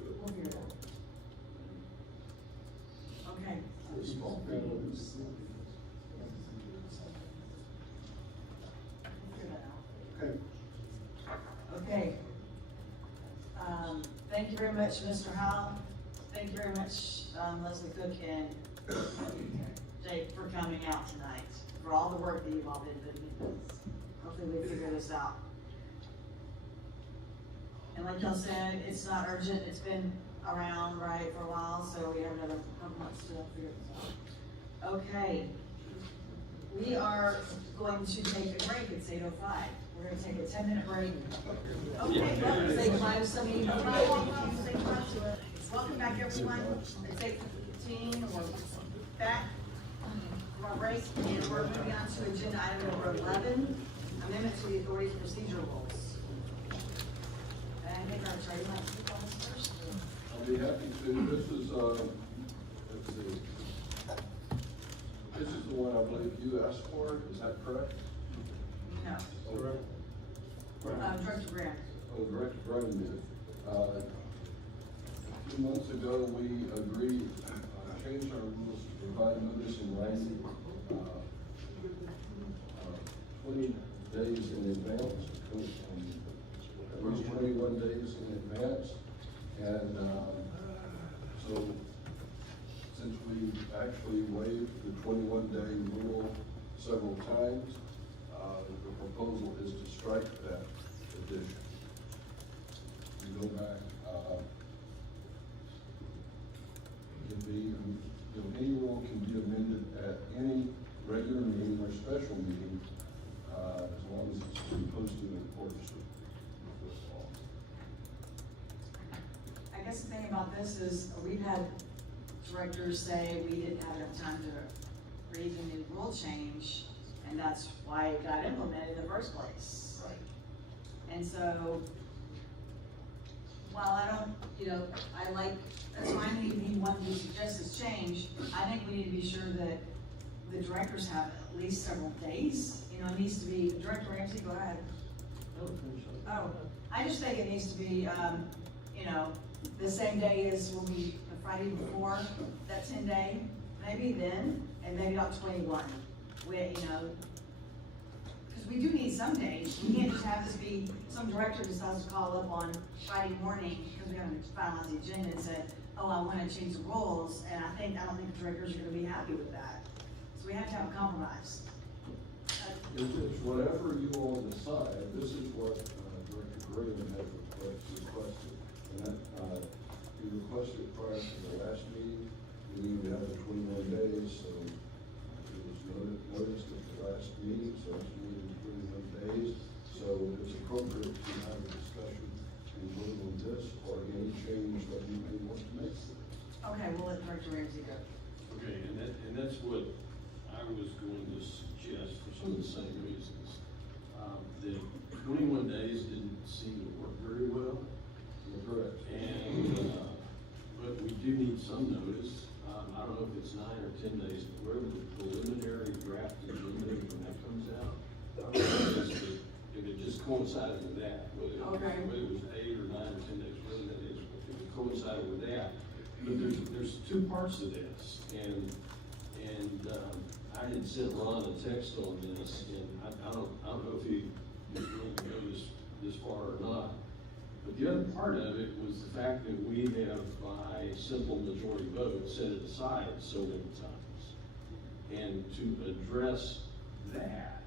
We'll figure it out. Okay. We'll figure that out. Okay. Okay. Thank you very much, Mr. Howell. Thank you very much, Leslie Cook and Jake, for coming out tonight, for all the work that you've all been putting into this. Hopefully we figure this out. And like y'all said, it's not urgent. It's been around, right, for a while, so we have another couple months to figure this out. Okay. We are going to take a break, it's 8:05. We're gonna take a 10-minute break. Okay, well, say goodbye to some of you. Say goodbye to it. Welcome back, everyone. It's 8:15, we're back from our break, and we're moving on to agenda item number 11, amendment to the authorities procedure rules. And I think our attorney might speak on this first. I'll be happy to. This is, let's see. This is the one I believe you asked for, is that correct? No. Correct. Director Grant. Oh, Director Grant did. A few months ago, we agreed, changed our rules to provide notice in writing, 20 days in advance, at least 21 days in advance. And, so, since we actually waived the 21-day rule several times, the proposal is to strike that addition. We go back, any rule can be amended at any regular meeting or special meeting, as long as it's been posted in accordance with this law. I guess the thing about this is, we've had directors say we didn't have enough time to read the new rule change, and that's why it got implemented in the first place. Right. And so, while I don't, that's fine, he wanted to suggest this change, I think we need to be sure that the directors have at least several days. It needs to be, Director Ramsey, go ahead. Oh, I just think it needs to be, the same day as will be the Friday before, that 10-day, maybe then, and maybe not 21. Because we do need some days. We can't just have this be, some director decides to call up on Friday morning, because we haven't finalized the agenda, and said, oh, I want to change the rules, and I don't think the directors are going to be happy with that. So we have to have a compromise. It's whatever you all decide. This is what Director Graham has requested. And that, he requested prior to the last meeting. We need to have it 21 days, so it was noticed at the last meeting, so it's needed 21 days. So it's appropriate to have a discussion and vote on this or any change that you may want to make. Okay, we'll let Director Ramsey go. Okay, and that's what I was going to suggest for some of the same reasons. The 21 days didn't seem to work very well. Correct. And, but we do need some notice. I don't know if it's 9 or 10 days, but wherever the preliminary draft agenda, when that comes out, I don't know if it just coincided with that, whether it was 8 or 9 or 10 days, whether that is, if it coincided with that. But there's two parts to this, and I had sent Ron a text on this, and I don't know if he was willing to go this far or not. But the other part of it was the fact that we have, by simple majority vote, set it aside so many times. And to address that,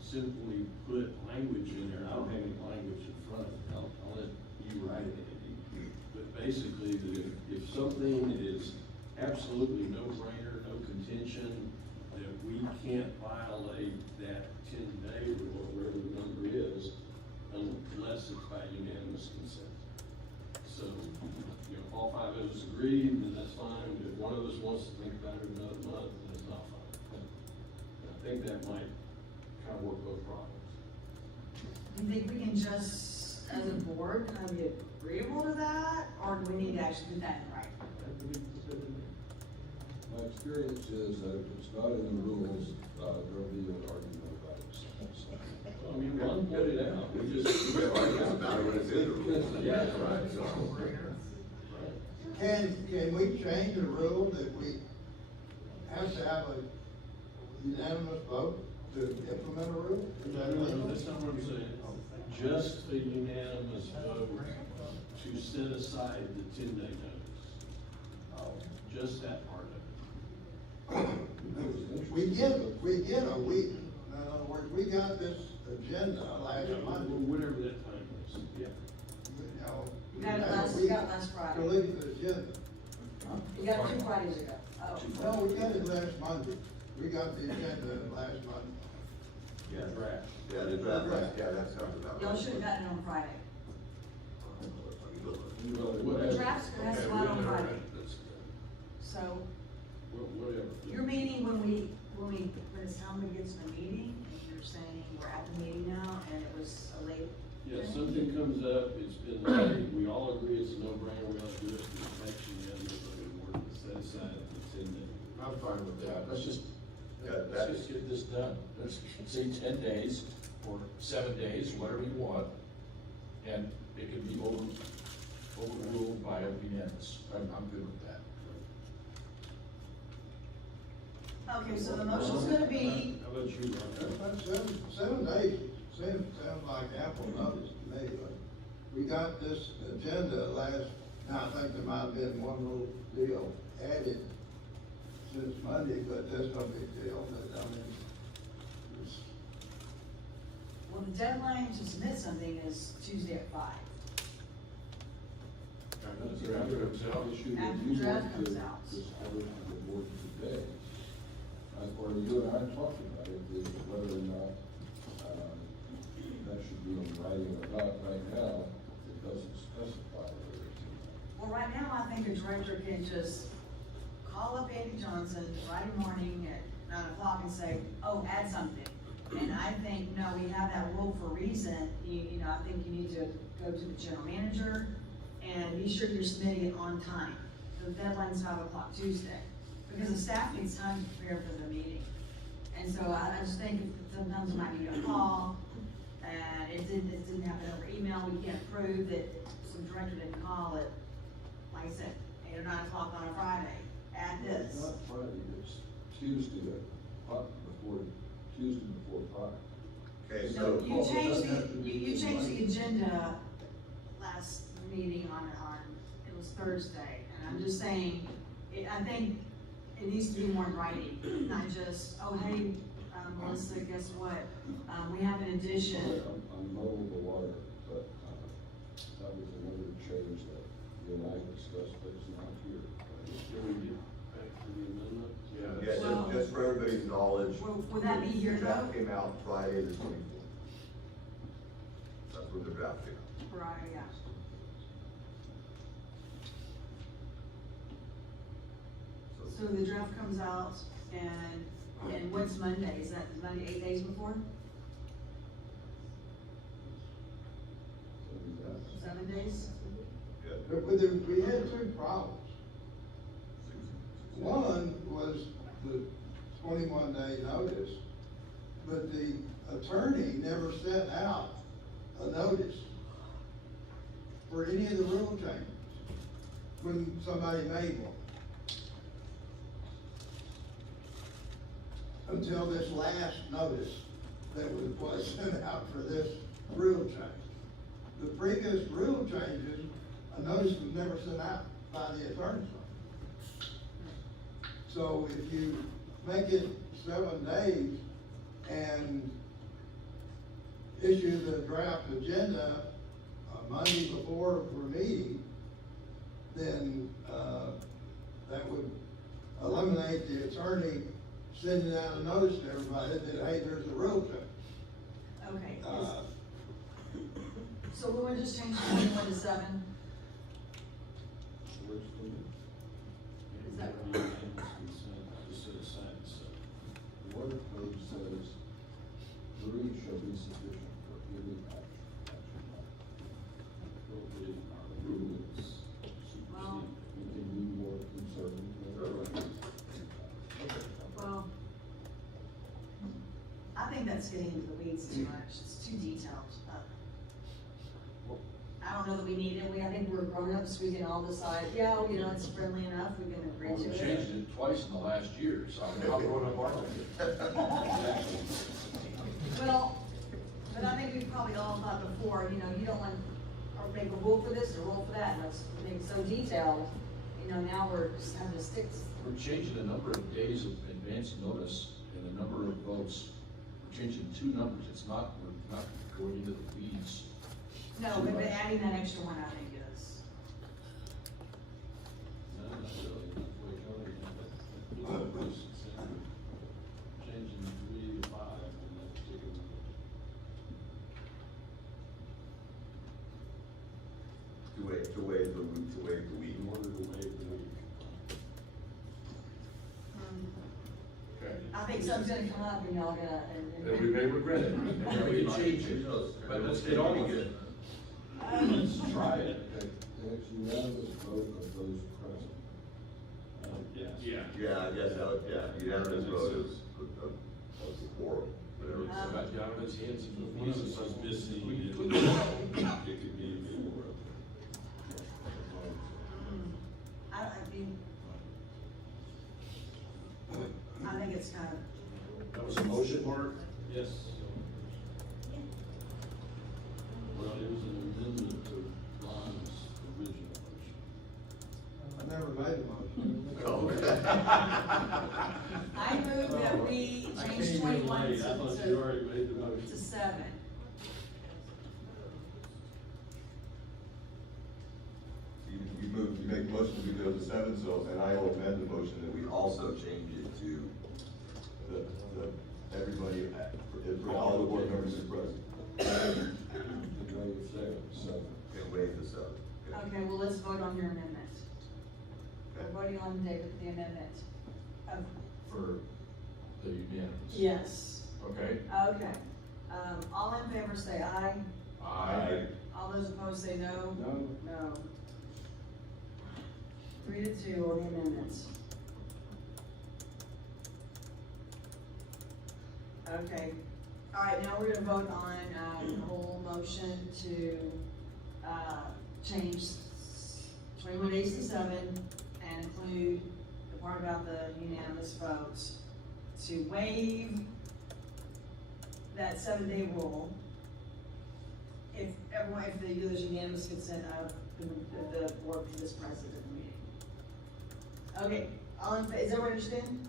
simply put language in there. I don't have any language in front of me. I'll let you write it, Andy. But basically, that if something is absolutely no-brainer, no contention, that we can't violate that 10-day rule, or whatever the number is, unless it's by unanimous consent. So, if all 5 of us agree, then that's fine. If one of us wants to think about it another month, then it's not fine. I think that might kind of work both problems. Do you think we can just, as a board, kind of be agreeable to that, or do we need to actually put that in writing? My experience is that if it's not in the rules, there'll be an argument about it. I mean, Ron put it out. We just. Yeah, right. Can we change the rule that we have to have a unanimous vote to implement a rule? No, that's not what I'm saying. Just a unanimous vote to set aside the 10-day notice. Just that part of it. We get a week. In other words, we got this agenda last Monday. Whatever that time is, yeah. You got it last Friday. To leave the agenda. You got it 2 Fridays ago. Oh. No, we got it last Monday. we got the agenda last month. Yeah, draft. Yeah, the draft, yeah, that sounds about right. Y'all should have gotten it on Friday. What The draft's gonna have to go out on Friday. That's, So, whatever. your meeting, when it's time to get to the meeting, and you're saying we're at the meeting now, and it was a late. Yeah, something comes up, it's been late, we all agree it's a no-brainer, we ought to do it, the text you have, we're to set aside the 10 days. I'm fine with that. Let's just get this done. Let's say 10 days or 7 days, whatever you want. And it can be overruled by a unanimous. I'm good with that. Okay, so the motion's gonna be, How about you, Ron? 7 days, sounds like ample notice to me, but we got this agenda now I think there might have been one little deal added since Monday, but that's no big deal, but I mean, well, the deadline to submit something is Tuesday at 5. After it comes out, issue that After you the draft want comes to out. discover to the board today. Or you and I talked about it, is whether or not, that should be in writing or not. Right now, it doesn't specify whether it's in writing. Well, right now, I think the director can just call up Andy Johnson Friday morning at 9 o'clock and say, oh, add something. And I think, no, we have that rule for a reason. You know, I think you need to go to the general manager and be sure you're submitting it on time. The deadline's 5 o'clock Tuesday, because the staff needs time to prepare for the meeting. And so I just think sometimes it might be a call, and it didn't happen over email. We can't prove that some director didn't call it, like I said, 8 or 9 o'clock on a Friday. Add It's this. not Friday, it's Tuesday, Tuesday before 5. Okay, No, so, you changed the agenda last meeting on, it was Thursday, and I'm just saying, I think it needs to be more in writing, not just, oh, hey, Melissa, guess what? We have an addition. I'm muddled the water, but, that was another change that you and I discussed, but it's not here. Can we get back to the amendment? yeah, Well- just for everybody's knowledge. Would that be here the draft though? came out Friday the 24th. That's when the draft came out. Right, yeah. So the draft comes out, and what's Monday? Is that Monday 8 days before? 7 days? but we had two problems. One was the 21-day notice, but the attorney never sent out a notice for any of the rule changes when somebody made one. Until this last notice that was sent out for this rule change. The previous rule changes, a notice was never sent out by the attorney's office. So if you make it 7 days and issue the draft agenda Monday before we're meeting, then that would eliminate the attorney sending out a notice to everybody that, hey, there's a rule change. Okay. So we want to just change 21 to 7? Works for me. Is that Just set aside, so. The water code says 3 shall be sufficient for any action. Appropriate rules. Well- We can be more conservative. Well, I think that's getting into the weeds too much. It's too detailed. I don't know that we need it. I think we're grown-ups. We can all decide, yeah, you know, it's friendly enough. We can agree Well, to we it. changed it twice in the last year, so how grown up are we? Well, but I think we've probably all thought before, you know, you don't want, or make a rule for this or a rule for that, and let's make it so detailed. You know, now we're just having to stick. We're changing the number of days of advance notice and the number of votes. We're changing 2 numbers. We're not going into the weeds. No, but adding that extra one, I think is. No, not really, not the way Tony did it. to waive the week. In order to waive the week. Okay. I think something's gonna come up and y'all gonna, And we may regret it, and we can change it, but let's get on with it. Let's try it. Okay, next unanimous vote of those present. Yes. Yeah, I guess, unanimous vote of the quorum, whatever. So about Jonathan's hands, if one of us is missing, it could be before. I think it's kind of, That was a motion, Mark? Yes. Well, it was an amendment to Ron's original motion. I never made a motion. I move that we I change came in 21 late. I thought you already made the motion. to 7. You make a motion to go to 7, so, and I will amend the motion that we also change it to everybody, for all the board members is present. Waive seven. And waive the 7. Okay, well, let's vote on your amendment. We're voting on the amendment. For the unanimous. Yes. Okay. Okay. All in favor say aye. Aye. All those opposed say no. No. No. 3-2 on the amendments. Okay, all right, now we're gonna vote on, the whole motion to, change 21 days to 7 and include the part about the unanimous votes to waive that 7-day rule if there's unanimous consent of the board for this president meeting. Okay, is everyone understand?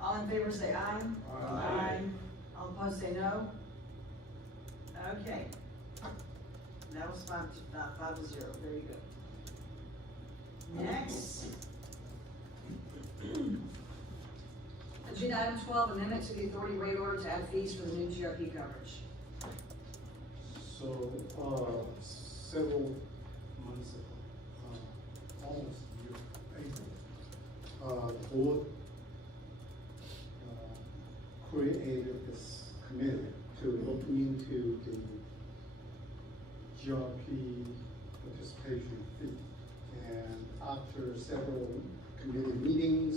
All in favor say aye. Aye. All opposed say no. Okay. That was 5-0, there you go. Next. Agenda item 12, amendment to the authority rate order to add fees for the new GRP coverage. So, several months ago, almost a year, April, the board created this committee to look into the GRP participation fee. And after several committee meetings,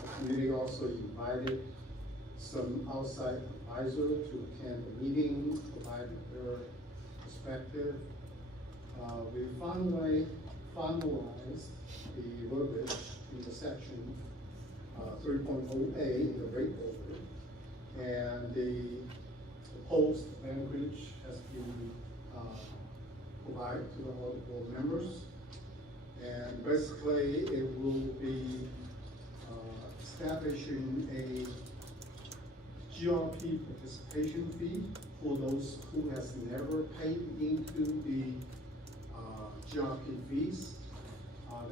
the committee also invited some outside advisor to attend the meeting, provide their perspective. We finalized the verbiage in the section 3.0A, the rate order, and the proposed language has been provided to all the board members. And basically, it will be establishing a GRP participation fee for those who has never paid into the GRP fees.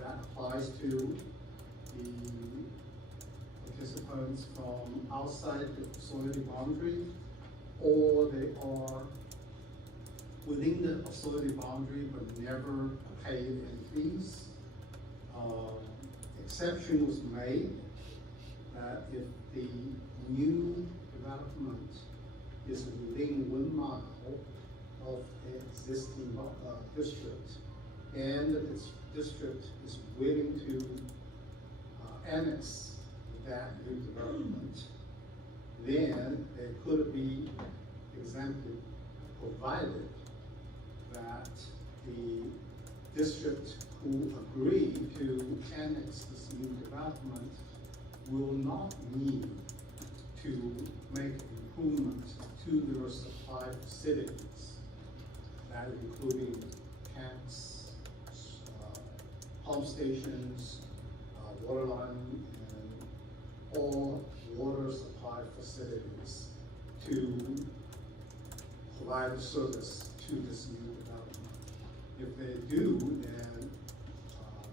That applies to the participants from outside the facility boundary, or they are within the facility boundary but never paid any fees. Exception was made that if the new development is within 1 mile of an existing district, and this district is willing to annex that new development, then they could be exempted, provided that the district who agree to annex this new development will not need to make improvements to their supply facilities, that including tanks, pump stations, water line, and all water supply facilities to provide a service to this new development. If they do, then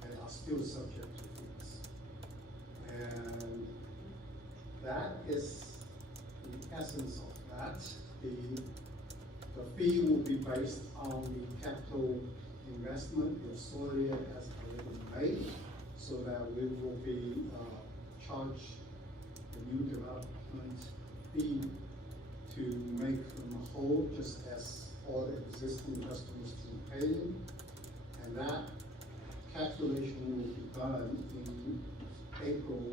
they are still subject to fees. And that is the essence of that. The fee will be based on the capital investment in solar has already made, so that we will be, charged the new development fee to make them whole, just as all the existing customers keep paying. And that calculation will be done in April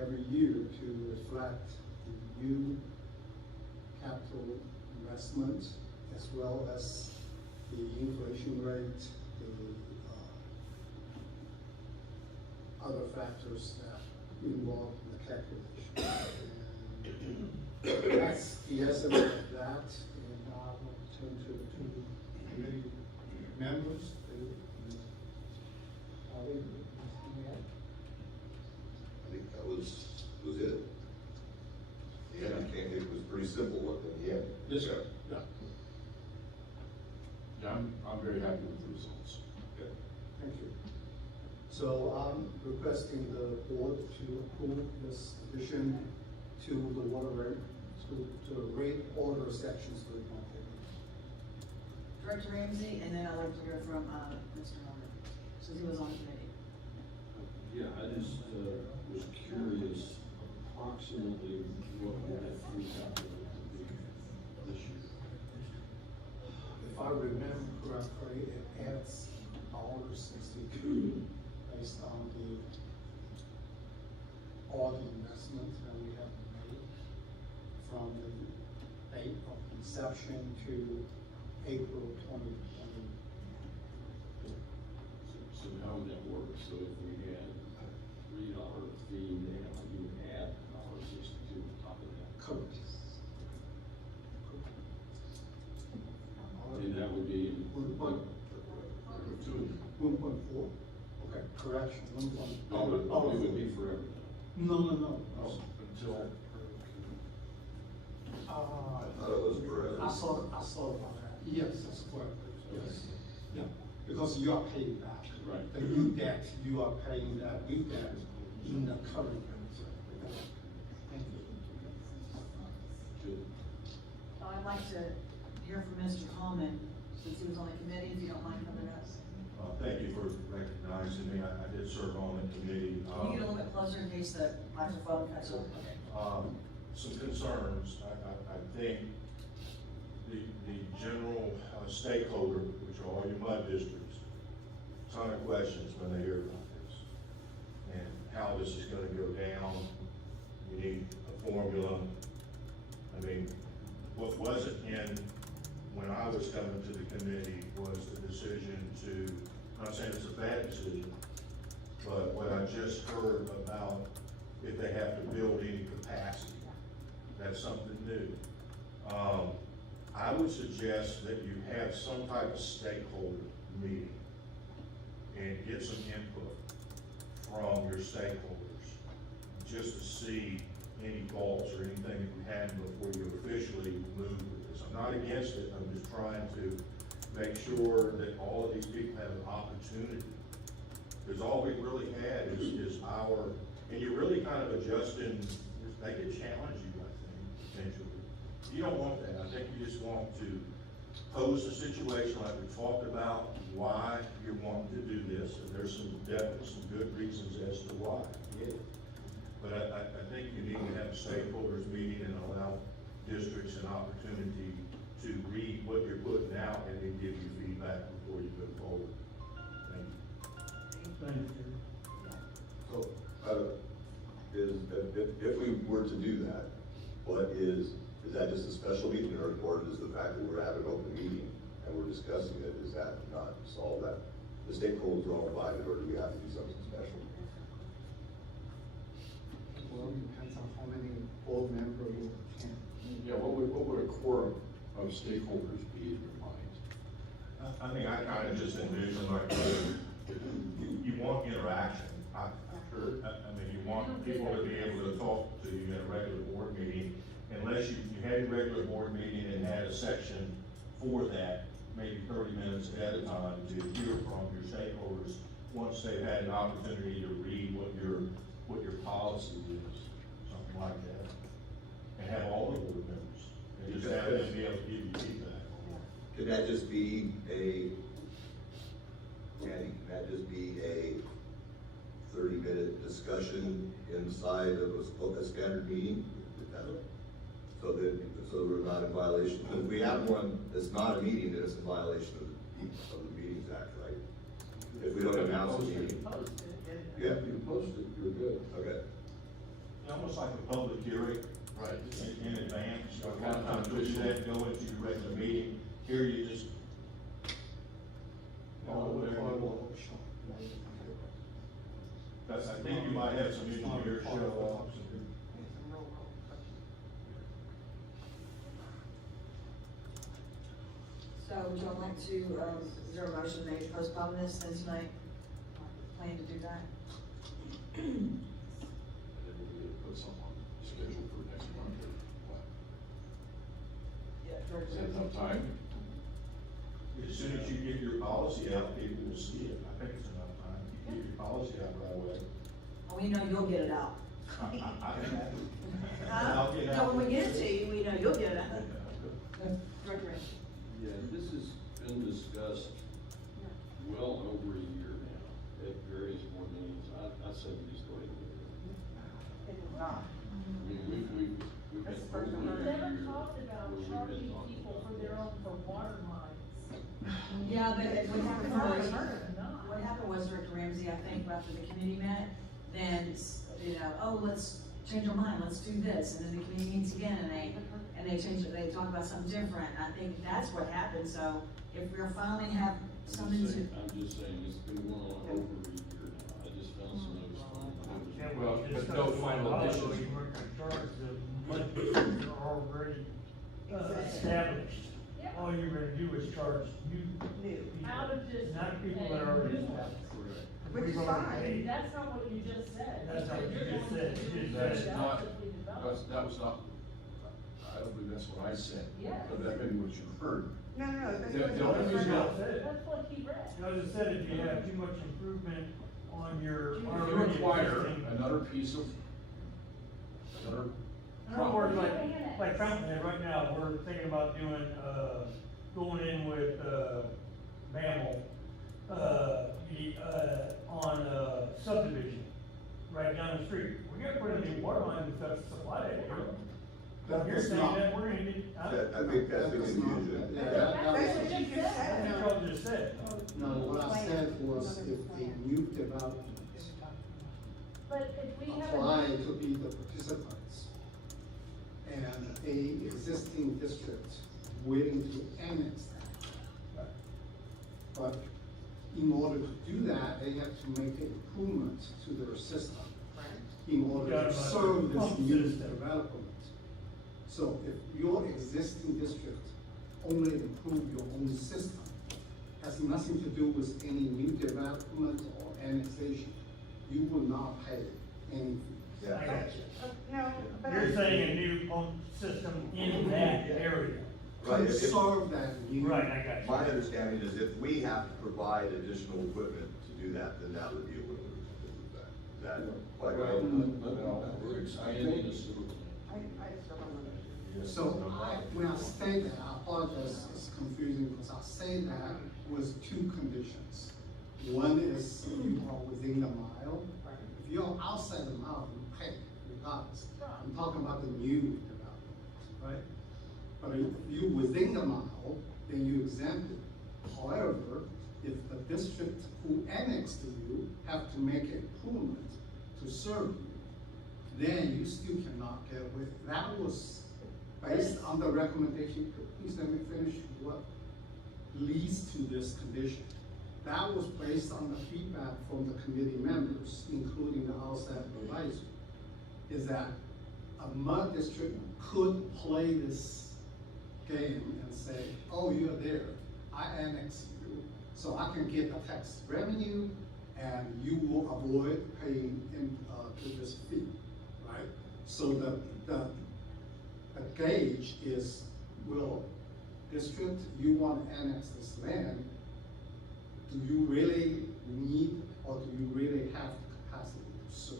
every year to reflect the new capital investment as well as the inflation rate, the other factors that involve in the calculation. And that's the essence of that, and I will turn to the two committee members. I think that was it. Yeah, it was pretty simple in the end. Yes, sir. Yeah. Yeah, I'm very happy with the results. Okay. Thank you. So I'm requesting the board to approve this addition to the water rate, to the rate order sections for the monthly. Director Ramsey, and then I'd like to hear from, Mr. Norman, since he was on the committee. Yeah, I just, was curious approximately what would that free capital be this year? If I remember correctly, it adds $1.62 based on all the investments that we have made from the date of inception to April 2020. So how would that work? So if we had $3 fee, then you would add $1.62 on top of that? Correct. And that would be in 1.4. Okay, correction, 1. Oh, but it would be forever now? No. Until. I thought it was forever. I saw about that. Yes, that's correct. Yes. Yeah, because you are paying back. Right. The new debt, you are paying that new debt in the current year. Thank you. Good. I'd like to hear from Mr. Holman, since he was on the committee, if you don't mind coming up. Thank you for recognizing me. I did serve on the committee. Can you get a little bit closer in case the microphone cuts off? Okay. Some concerns. I think the general stakeholder, which are all your mud districts, ton of questions when they hear about this and how this is going to go down. We need a formula. I mean, what wasn't in when I was coming to the committee was the decision to, I'm not saying it's a bad decision, but what I just heard about if they have to build any capacity, that's something new. I would suggest that you have some type of stakeholder meeting and get some input from your stakeholders, just to see any faults or anything that you had before you officially move with this. I'm not against it, I'm just trying to make sure that all of these people have an opportunity. Because all we really had is our, and you're really kind of adjusting, they could challenge you, I think, potentially. You don't want that. I think you just want to pose a situation like we talked about, why you're wanting to do this, and there's definitely some good reasons as to why. Yeah. But I think you need to have a stakeholders meeting and allow districts an opportunity to read what you're putting out and then give you feedback before you move forward. Thank you. So, if we were to do that, what is that just a special meeting, or does the fact that we're having an open meeting and we're discussing it, does that not solve that? The stakeholders are all invited, or do we have to do something special? Well, it depends on how many board members will attend. Yeah, what would a quorum of stakeholders be in your mind? I think I kind of just envision like, you want interaction. I mean, you want people to be able to talk to you at a regular board meeting, unless you had a regular board meeting and had a section for that, maybe 30 minutes ahead of time to hear from your stakeholders once they've had an opportunity to read what your policy is, something like that. And have all the board members, and just have them be able to give you feedback. Could that just be discussion inside of a standard meeting. So we're not in violation. If we have one that's not a meeting, then it's in violation of the Meetings Act, right? If we don't announce a meeting. Yeah. If you post it, you're good. Okay. Almost like a public hearing. Right. In advance, a lot of times you do that, go into your regular meeting, here you just. That's, I think you might have some engineers show up. So would y'all like to, is there a motion made to postpone this then tonight? Plan to do that? And then we put something on schedule for next month or what? Yeah. Is that enough time? As soon as you get your policy out, people will see it. I think it's enough time. You get your policy out right away. We know you'll get it out. I can have it. I'll get No, out. when we get it to you, we know you'll get it out. Director. Yeah, this has been discussed well over a year now at various board meetings. I said these go ahead and do it. I mean, we've had over a We've year never talked about where we've charging been talking people about for their own, for water lines. Yeah, but what happened was, Not. what happened was, Director Ramsey, I think, after the committee met, then, oh, let's change our mind, let's do this, and then the committee meets again, and they change it, they talk about something different, I think that's what happened, so if we're finally have something to. I'm just saying, it's been going on over a year now. I just found some notes on it. Well, but no final additions. You weren't gonna charge the money that are already established. Yep. All you were gonna do is charge new people, Out of district not people and that are already new established. Correct. Which is fine. That's not what you just said. That's not what you just said. You just That's said- not, Relatively developed. that was not, I don't believe that's what I said. Yeah. But that may be what you heard. No, that's Yeah, what don't he use read. that. That's what he read. I just said if you have too much improvement on your. If you already require existing- another piece of, another. In other words, like Fountainhead, right now, we're thinking about doing, going in with, mammal, on, subdivision, right down the street. We're gonna put in a new water line and stuff to supply that area. But you're saying that we're gonna get. I think that's the confusion. That's what you just That's said. what you just said. No, what I said was if the new development But if we have. apply to be the participants and a existing district willing to annex that. But in order to do that, they have to make an improvement to their system in order to serve this new development. So if your existing district only improve your own system, has nothing to do with any new development or annexation, you will not pay any fee. I got you. No, but. You're saying a new pump system in that area. Right, if- Serve that new. Right, I got you. My understanding is if we have to provide additional equipment to do that, then that would be a win-win. Is that quite right? We're expanding the sewer. So when I say that, I apologize, it's confusing because I say that with two conditions. One is you are within a mile. If you're outside the mile, you pay regardless. I'm talking about the new development, right? But if you're within the mile, then you exempt it. However, if the district who annexed you have to make an improvement to serve you, then you still cannot get away. That was based on the recommendation, please let me finish what leads to this condition. That was based on the feedback from the committee members, including the outside advisor, is that a mud district could play this game and say, oh, you're there, I annex you, so I can get the tax revenue and you will avoid paying to this fee, right? So the gauge is, will district, you want to annex this land, do you really need or do you really have the capacity to serve?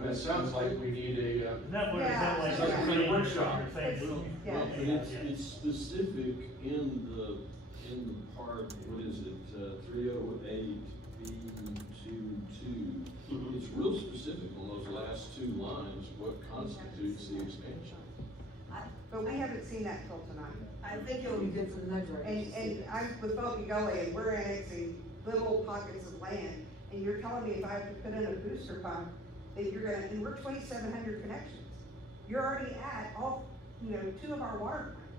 And it sounds like we need a, That would have some kind of workshop. Well, Well, but it's specific in the part, what is it, 308 B22, it's real specific on those last two lines, what constitutes the expansion. But we haven't seen that till tonight. I think it would be good for the mud directors. And I'm with Bogey Gully, and we're annexing little pockets of land, and you're telling me if I have to put in a booster pump, that you're gonna, and we're 2,700 connections. You're already at all, 2 of our water plants.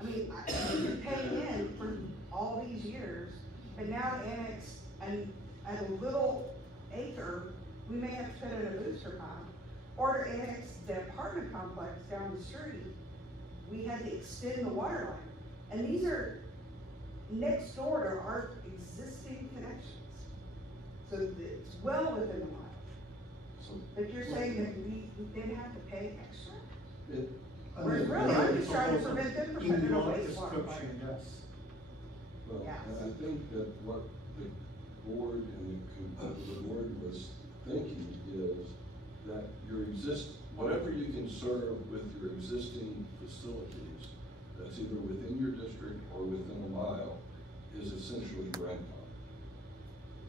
I mean, you've been paying in for all these years, but now to annex a little acre, we may have to put in a booster pump. Or to annex the apartment complex down the street, we had to extend the water line. And these are next door to our existing connections. So it's well within the mile. But you're saying that we then have to pay extra? I'm just trying to prevent them from putting in a wastewater line. Well, Yeah. I think that what the board and the board was thinking is that whatever you can serve with your existing facilities, that's either within your district or within a mile, is essentially grandfathered.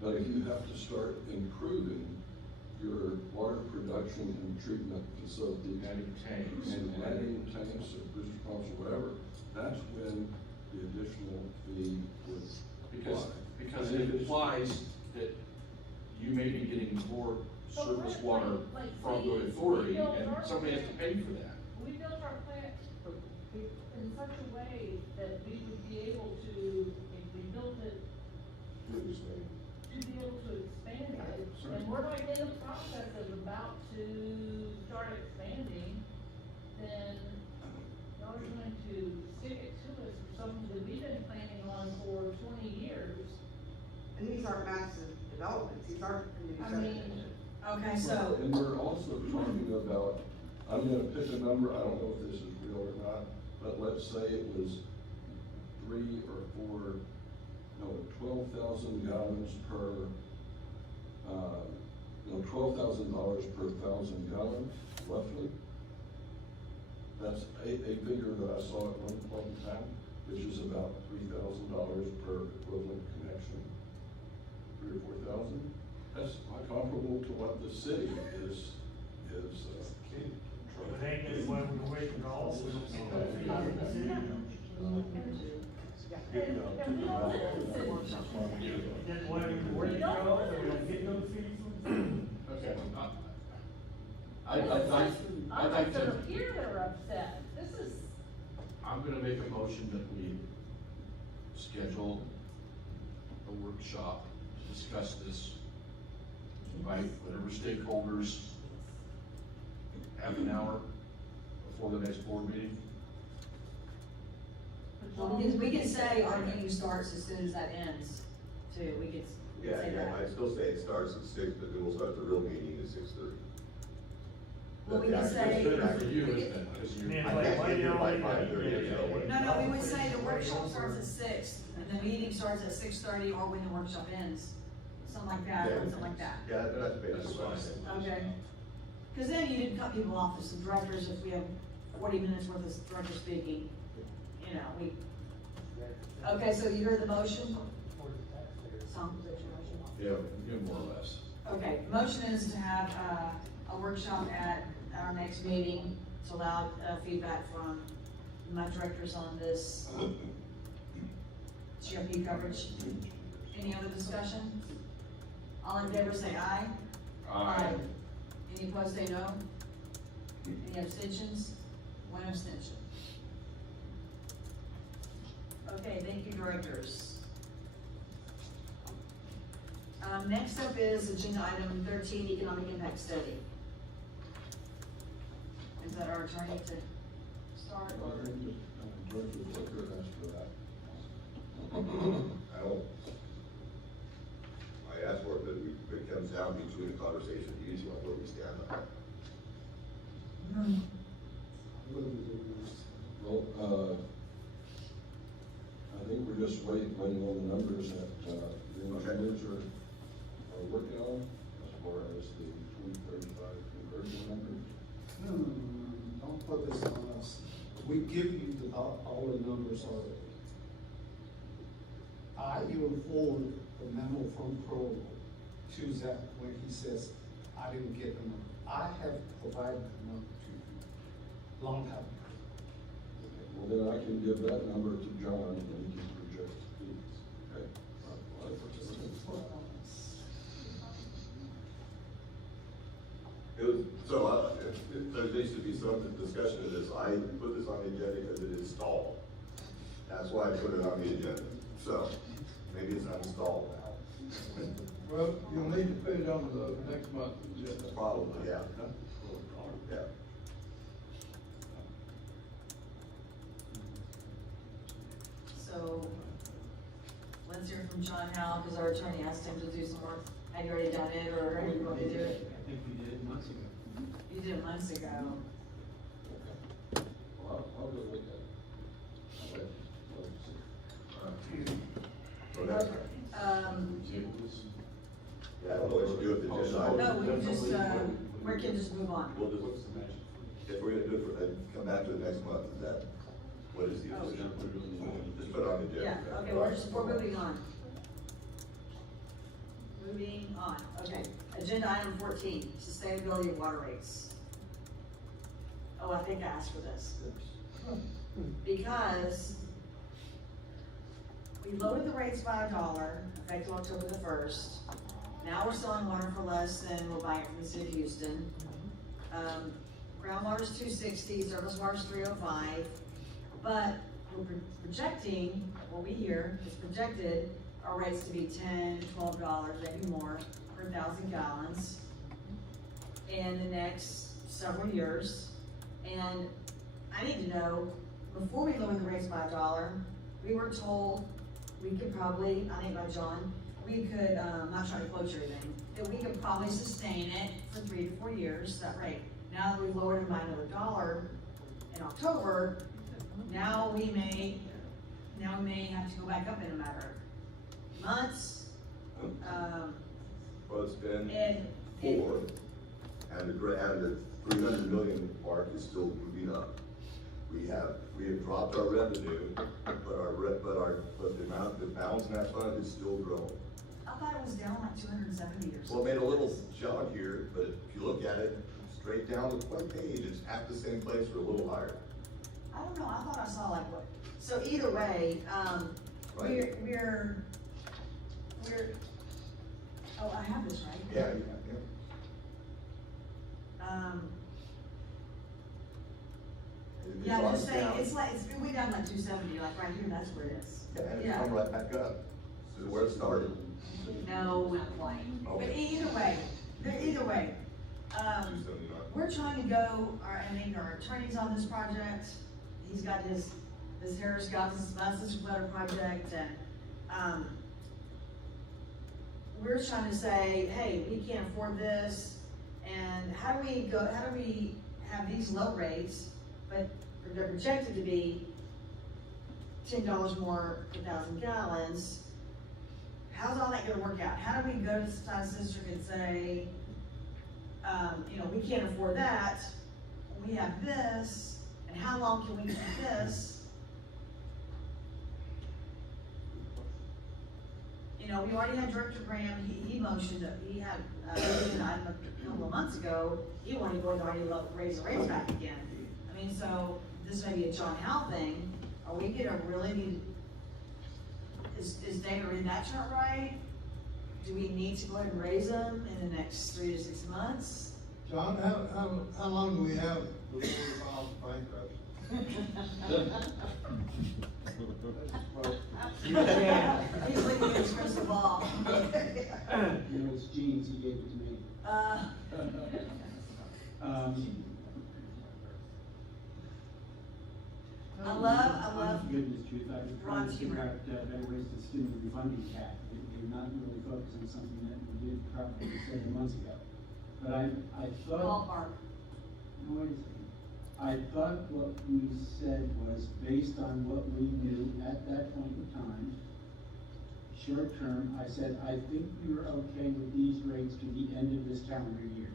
But if you have to start improving your water production and treatment facilities, adding tanks or booster pumps or whatever, that's when the additional fee would apply. Because it implies that you may be getting more surface water from the authority, and somebody has to pay for that. We built our plant in such a way that we would be able to, if we built it, to be able to expand it. And we're like in the process of about to start expanding, then y'all are going to stick it to us for something that we've been planning on for 20 years. And these aren't massive developments, these aren't new subdivisions. Okay, so. And we're also talking about, I'm gonna pick a number, I don't know if this is real or not, but let's say it was 12,000 gallons per, $12,000 per 1,000 gallons, roughly. That's a figure that I saw at one point in time, which is about $3,000 per equivalent connection, 3,000 or 4,000. That's comparable to what the city is. But ain't this why we're waiting for all of Okay. I'd like to hear they're upset. This is. I'm gonna make a motion that we schedule a workshop to discuss this. Invite whatever stakeholders, half an hour before the next board meeting. Well, we can say our meeting starts as soon as that ends, too, we could say that. I'd still say it starts at 6, but then we'll start the real meeting at 6:30. Well, we can say. For you, isn't it? Because you're. I can't get here by 5:30, so. No, we would say the workshop starts at 6, and the meeting starts at 6:30, or when the workshop ends, something like that, or something like that. Yeah, that's basically fine. Okay. Cause then you didn't cut people off as the directors if we have 40 minutes worth of director speaking, okay, so you heard the motion? Some, Yeah, more or less. okay, motion is to have, a workshop at our next meeting to allow, feedback from my directors on this GRP coverage. Any other discussion? All in favor say aye. Aye. Any opposed say no. Any abstentions? One abstention. Okay, thank you, directors. Next up is agenda item 13, economic impact study. Is that our attorney to start? I think that Director Flicker asked for that. I asked for it, but it comes down between the conversation usually on where we stand on it. Well, I think we're just waiting on the numbers that, the engineers are working on, as far as the 2035 conversion numbers. No, don't put this on us. We give you all the numbers already. I even forward the the memo from Kroll to Zach when he says, I didn't get the number. I have provided the number to you, long time ago. Well, then I can give that number to John and then he can project his fees, okay? There needs to be some discussion of this. I put this on the agenda because it is stalled. That's why I put it on the agenda. So, maybe it's uninstalled now. Well, you'll need to put it on the next month's agenda. Probably, yeah. Yeah. So, let's hear from John Howell, because our attorney asked him to do some work. Have you already done it, or are you going to do it? I think we did it months ago. You did it months ago. Well, I'll go with that. So that's, yeah, I don't know what you do with the agenda. No, we just, we can just move on. We'll just, if we're gonna do it for, come back to it next month, is that, what is the decision? Just put it on the agenda. Yeah, okay, we're moving on. Moving on, okay. Agenda item 14, sustainability of water rates. Oh, I think I asked for this. Because we lowered the rates by $1, effective October the 1st. Now we're selling water for less than we're buying it from the city of Houston. Groundwater's $2.60, surface water's $3.05. But we're projecting, what we hear is projected our rates to be $10, $12, maybe more per 1,000 gallons in the next several years. And I need to know, before we lowered the rates by $1, we were told we could probably, I think by John, we could, not trying to quote you or anything, that we could probably sustain it for 3 to 4 years, that rate. Now that we've lowered it by another $1 in October, now we may have to go back up in a matter of months. Well, it's been 4, and the 300 million mark is still moving up. We have dropped our revenue, but the balance in that fund is still growing. I thought it was down like 270 or something. Well, it made a little jog here, but if you look at it, straight down the page, it's at the same place or a little higher. I don't know, I thought I saw like what, so either way, Right. we're, oh, I have this right? Yeah. Yeah, I'm just saying, it's like, it's way down like 270, like right here, that's where it is. Yeah, and it's come right back up. This is where it started. No, not quite, but either way, we're trying to go, our attorney's on this project, he's got his Harris Scott's Master Letter project, and, we're trying to say, hey, we can't afford this, and how do we have these low rates, but they're projected to be $10 more per 1,000 gallons. How's all that gonna work out? How do we go to the Science District and say, we can't afford that, we have this, and how long can we keep this? We already had Director Graham, he motioned that he had, a couple of months ago, he wanted to go ahead and already raise the rates back again. I mean, so this may be a John Howell thing. Are we gonna really need, is Dana reading that chart right? Do we need to go ahead and raise them in the next 3 to 6 months? John, how long do we have before we file bankruptcy? He's looking at his crystal ball. It's Gene's, he gave it to me. I love. Honest to goodness truth, I was trying to Ron's figure humor. out better ways to skin the refunding cap. You're not really focused on something that we did probably 7 months ago. But I thought. Ballpark. No, wait a second. I thought what we said was based on what we knew at that point in time. Short term, I said, I think we were okay with these rates to the end of this calendar year.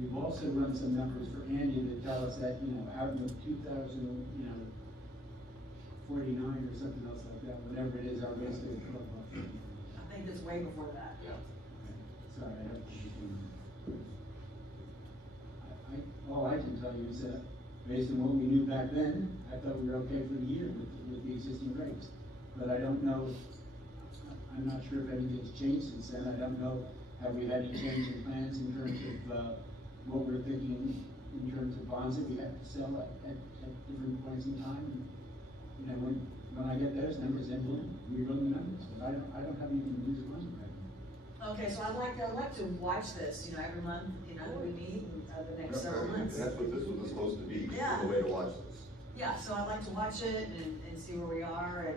We've also run some numbers for Andy that tell us that, out in 2015, 49 or something else like that, whatever it is, our legislative club. I think it's way before that. Yeah. Sorry, all I can tell you is that, based on what we knew back then, I thought we were okay for the year with the existing rates. But I don't know, I'm not sure if anything's changed since then. I don't know, have we had any change in plans in terms of, what we're thinking in terms of bonds that we have to sell at different points in time? And, you know, when I get those numbers, then we run the numbers, but I don't have anything to lose money right now. Okay, so I'd like to watch this, you know, every month, you know, we meet the next several months. That's what this was supposed to be, Yeah. the way to watch this. Yeah, so I'd like to watch it and see where we are,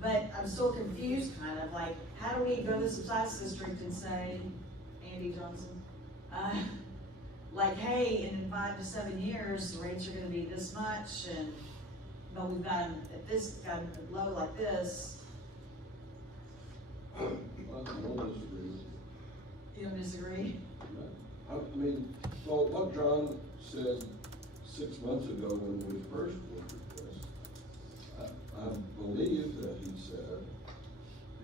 but I'm still confused, kind of, like, how do we go to the subsidence district and say, Andy Johnson, like, hey, in 5 to 7 years, the rates are gonna be this much, but we've got them at this, got them low like this. I don't disagree with you. You don't disagree? I mean, well, what John said 6 months ago when we first went through this, I believe that he said,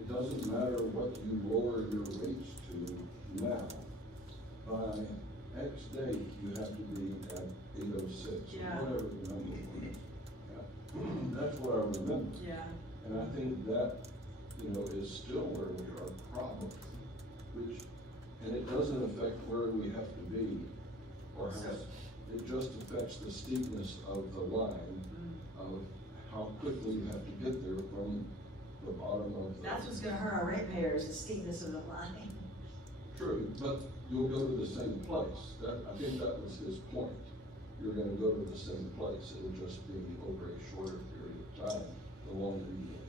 it doesn't matter what you lower your rates to now. By X date, you have to be at 806, Yeah. or whatever the number was. Yeah. That's what I remember. Yeah. And I think that, you know, is still where we are probably, and it doesn't affect where we have to be, or it just affects the steepness of the line, of how quickly you have to get there from the bottom of the. That's what's gonna hurt our ratepayers, the steepness of the line. True, but you'll go to the same place. I think that was his point. You're gonna go to the same place. It'll just be over a shorter period of time, the longer you get.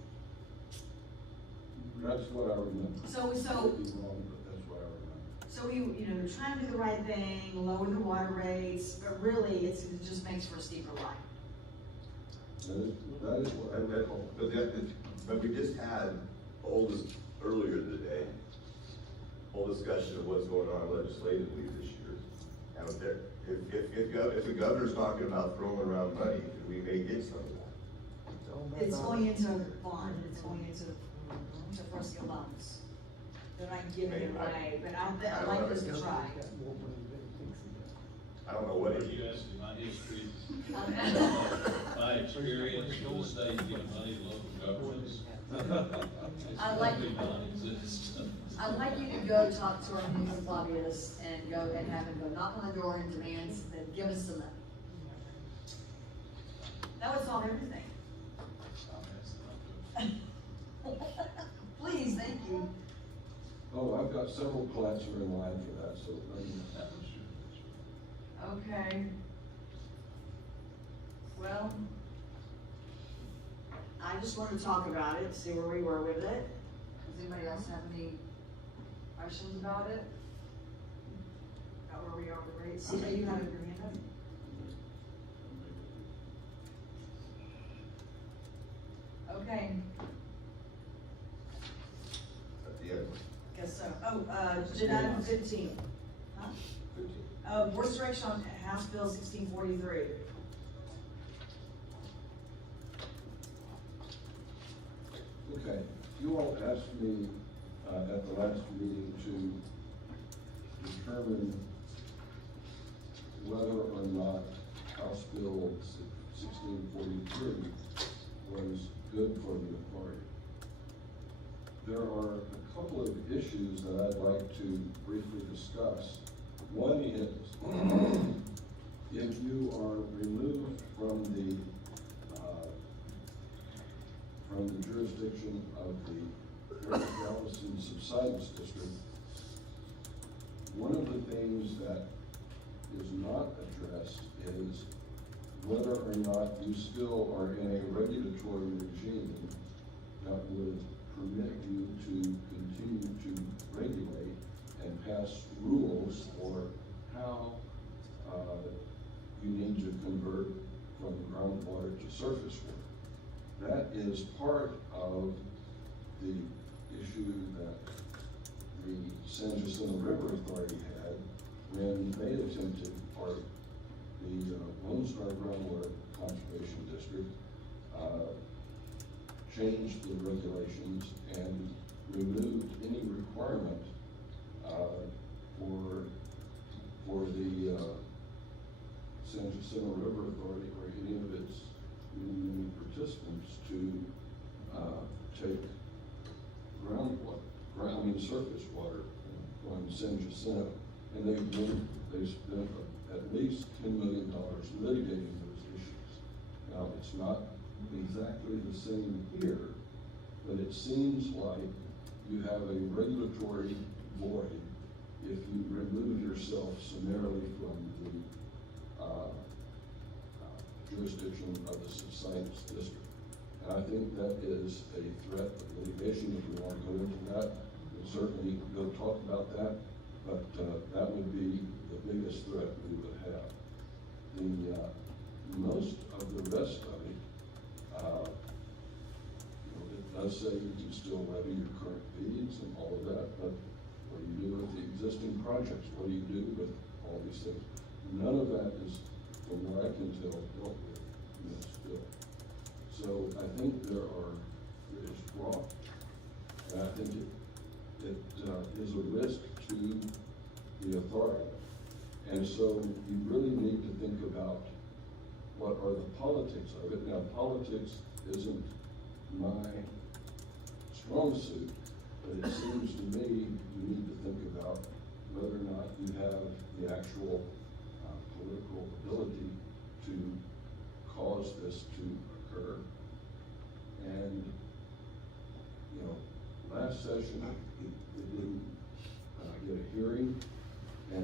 That's what I remember. So- I could be wrong, but that's what I remember. So we, you know, trying to do the right thing, lower the water rates, but really, it just makes for a steeper line. That is what I recall. But we just had earlier today, whole discussion of what's going on legislatively this year. And if the governor's talking about throwing around money, we may get some of that. It's going into a bond, it's going into fresco bonds. They're not giving it away, but I'd like us to try. I don't know what it You is. asked me my history, my experience with the state giving money to local governments. I'd like- It's non-existent. I'd like you to go talk to our new lobbyists and go and have them go knock on the door and demand that give us some money. That would solve everything. Please, thank you. Oh, I've got several clients who are in line for that, so. Okay. Well, I just wanted to talk about it, see where we were with it. Does anybody else have any questions about it? About where we are with rates? See, you have your hand up? Okay, At the end. guess so. Oh, agenda item 15. Huh? 15. Board's direction on House Bill 1643. Okay, you all asked me, at the last meeting to determine whether or not House Bill 1643 was good for the authority. There are a couple of issues that I'd like to briefly discuss. One is, if you are removed from the jurisdiction of the Harris Galveston Subsidence District, one of the things that is not addressed is whether or not you still are in a regulatory regime that would permit you to continue to regulate and pass rules for how you need to convert from groundwater to surface water. That is part of the issue that the San Jacinto River Authority had when they attempted, or the Lone Star Groundwater Conservation District changed the regulations and removed any requirement for the San Jacinto River Authority or any of its many participants to take surface water on San Jacinto. And they've spent at least $10 million litigating those issues. Now, it's not exactly the same here, but it seems like you have a regulatory void if you remove yourself summarily from the jurisdiction of the subsidence district. And I think that is a threat of litigation. If we want to go into that, we'll certainly go talk about that, but that would be the biggest threat we would have. Most of the rest of it, it does say you can still levy your current fees and all of that, but what do you do with the existing projects? What do you do with all these things? None of that is, from what I can tell, dealt with in this bill. So I think there is fraud, and I think it is a risk to the authority. And so you really need to think about what are the politics of it. Now, politics isn't my strong suit, but it seems to me you need to think about whether or not you have the actual political ability to cause this to occur. And, last session, it didn't get a hearing, and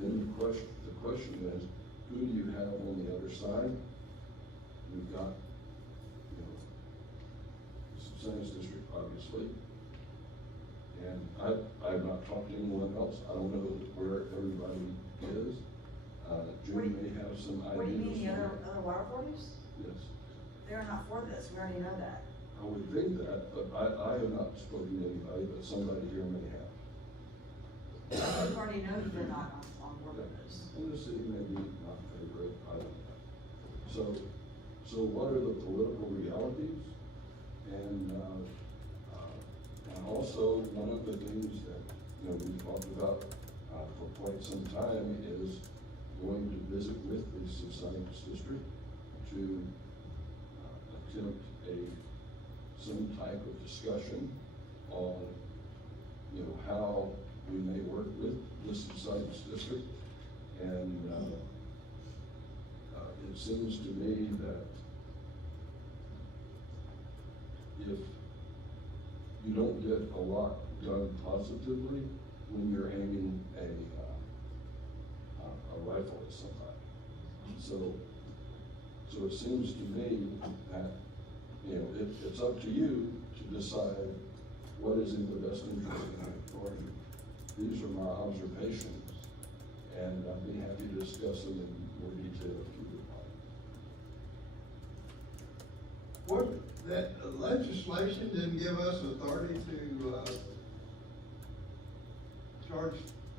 then the question is, who do you have on the other side? We've got, the subsidence district, obviously, and I've not talked to anyone else. I don't know where everybody is. Jim may have some ideas. What do you mean, the other water authorities? Yes. They're not for this, we already know that. I would think that, but I have not spoken to anybody, but somebody here may have. We already know that they're not on board with this. And the city may be not favorite, I don't know. So what are the political realities? And also one of the things that, we've talked about for quite some time is going to visit with the subsidence district to attempt some type of discussion on, how we may work with the subsidence district. And it seems to me that if you don't get a lot done positively when you're aiming a rifle at somebody. So it seems to me that, it's up to you to decide what is in the best interest of the authority. These are my observations, and I'd be happy to discuss them in more detail if you would like. What, that legislation didn't give us authority to charge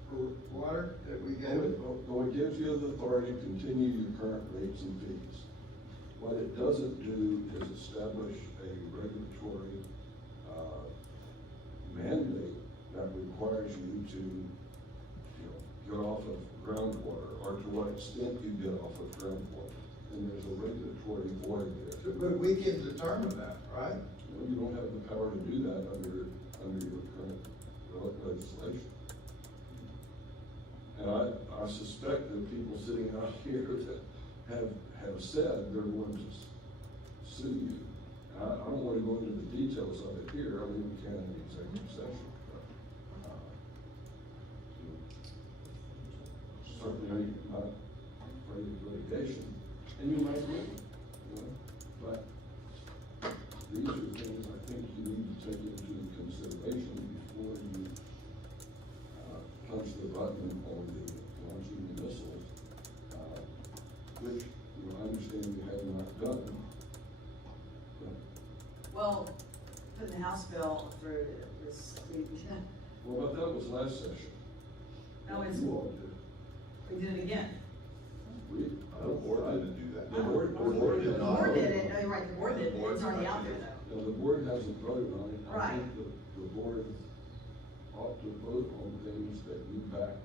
for water that we gave it? Well, it gives you the authority to continue your current rates and fees. What it doesn't do is establish a regulatory mandate that requires you to, get off of groundwater, or to what extent you get off of groundwater. And there's a regulatory void there. But we can determine that, right? No, you don't have the power to do that under your current legislation. And I suspect that people sitting out here that have said they're going to sue you. I don't want to go into the details of it here. I mean, we can in the executive session. But, certainly I'm not afraid of litigation. And you might win, but these are things I think you need to take into consideration before you punch the button on the launching the missiles, which I understand you have not done. Well, putting the House bill through this week. Well, but that was last session. No, it's, You all did. we did it again. The board didn't do that. The board did it, right, the board did, it's already out there though. No, the board hasn't voted on it. I Right. think the board ought to vote on things that you back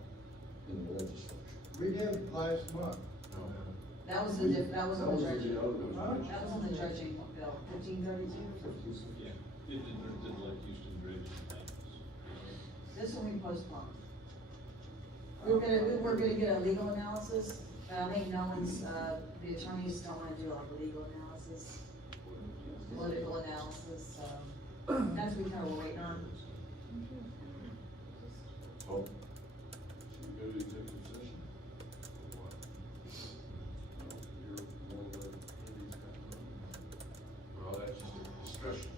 in the legislature. We did last month. That was the, that was on the dredging. other one. That was on the dredging bill, 1532. Yeah, it did like Houston Bridge. This one we postponed. We were gonna get a legal analysis, but I think no one's, the attorneys don't wanna do like a legal analysis, political analysis, so that's what we kinda were waiting on. Oh. Should we go to executive session? Or what? No, you're one of the Andy's got one. Well, that's just a discussion.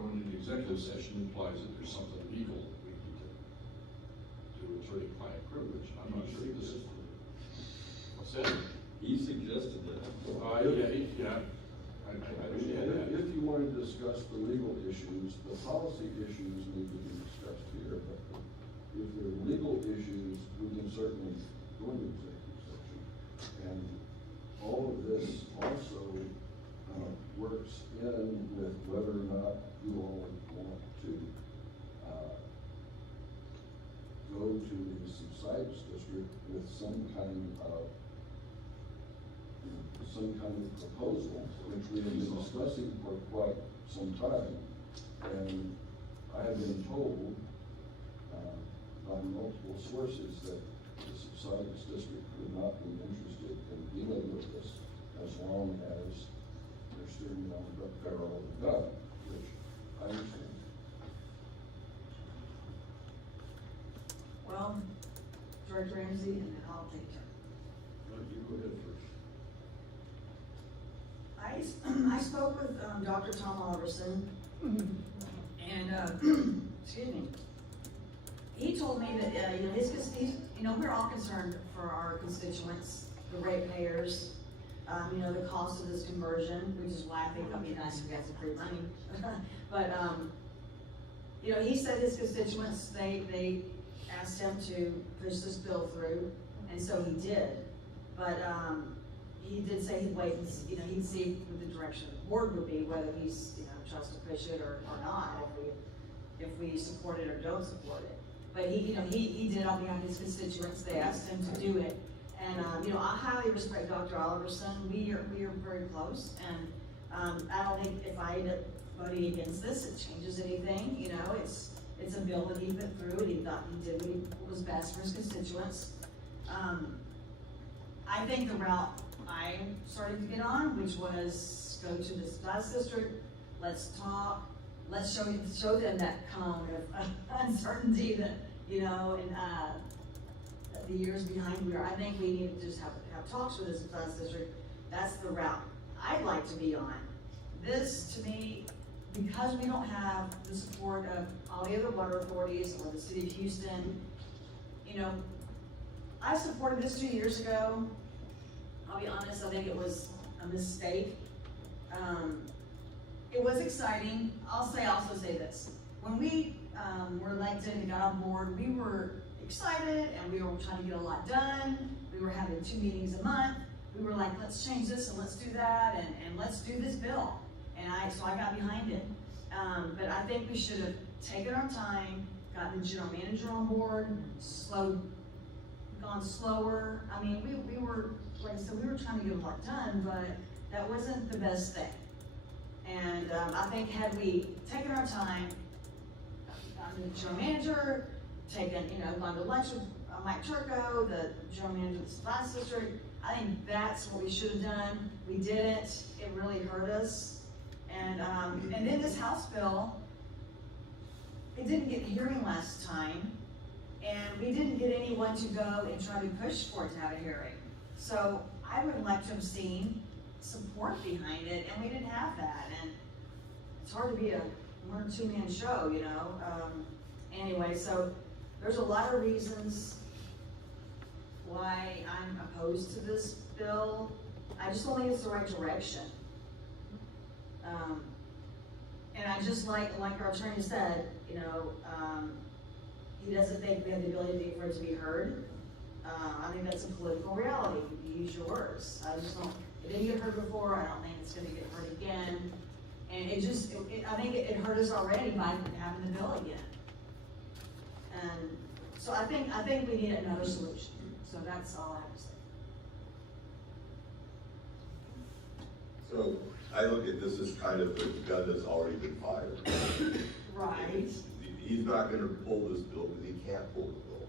Going into executive session implies that there's something legal that we need to do attorney-client privilege. I'm not sure this is. What's that? He suggested that. Yeah. I understand that. If you want to discuss the legal issues, the policy issues need to be discussed here, but if there are legal issues, we can certainly go into executive session. And all of this also works in with whether or not you all want to go to the subsidence district with some kind of proposal, which we have been discussing for quite some time. And I have been told by multiple sources that the subsidence district would not be interested in dealing with this as long as they're steering on the barrel of the gun, which I understand. Well, George Ramsey, and then I'll take turn. You go ahead first. I spoke with, Dr. Tom Alderson, and, excuse me. He told me that, we're all concerned for our constituents, the ratepayers, the cost of this conversion, which is why I think it'd be nice if we had some free money. But, he said his constituents, they asked him to push this bill through, and so he did. But, he did say he'd wait and, he'd see what the direction of the board would be, whether he's, tries to push it or not, if we support it or don't support it. But he did on behalf of his constituents, they asked him to do it. And, I highly respect Dr. Alderson, we are very close, and, I don't think if I end up voting against this, it changes anything, it's a bill that he put through, and he thought he did what was best for his constituents. I think the route I started to get on, which was go to this class district, let's talk, let's show them that cone of uncertainty that, and the years behind we are. I think we need to just have talks with this class district. That's the route I'd like to be on. This, to me, because we don't have the support of all the other water authorities or the city of Houston, I supported this 2 years ago. I'll be honest, I think it was a mistake. It was exciting. I'll also say this. When we were elected and got on board, we were excited and we were trying to get a lot done. We were having 2 meetings a month. We were like, let's change this and let's do that and let's do this bill. And so I got behind it. But I think we should have taken our time, gotten the general manager on board, gone slower. I mean, we were, like I said, we were trying to get a lot done, but that wasn't the best thing. And I think had we taken our time, gotten the general manager, gone to lunch with Mike Turco, the general manager of the class district, I think that's what we should have done. We didn't. It really hurt us. And then this House bill, it didn't get a hearing last time, and we didn't get anyone to go and try to push for it to have a hearing. So I would like to have seen support behind it, and we didn't have that. And it's hard to be a 1 or 2 man show, Anyway, so there's a lot of reasons why I'm opposed to this bill. I just don't think it's the right direction. And I just like our attorney said, he doesn't think we have the ability for it to be heard. I think that's a political reality. You use your words. I just don't It didn't get hurt before, I don't think it's gonna get hurt again. And it just, I think it hurt us already by having the bill again. And so I think we need another solution. So that's all I have to say. So I look at this as kind of a gun that's already been fired. Right. He's not gonna pull this bill because he can't pull the bill.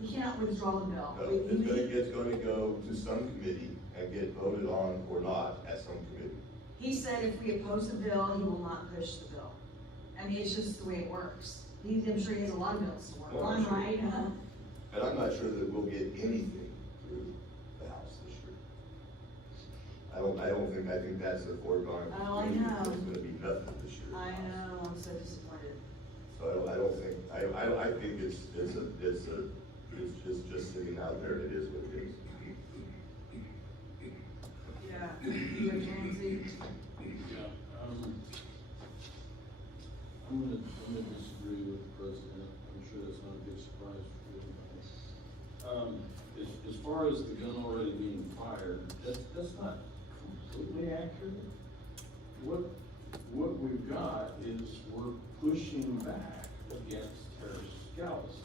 He cannot withdraw the bill. No, it's gonna go to some committee and get voted on or not at some committee. He said if we oppose the bill, he will not push the bill. I mean, it's just the way it works. I'm sure he has a lot of bills to work Well, on, sure. right? And I'm not sure that we'll get anything through the House this year. I think that's a foregone. Oh, I know. There's gonna be nothing this year. I know, I'm so disappointed. So I think it's just sitting out there, and it is what it is. Yeah, you have Ramsey? Yeah, I'm gonna disagree with the president. I'm sure that's not a big surprise for anybody. As far as the gun already being fired, that's not completely accurate. What we've got is we're pushing back against terrorist scouts.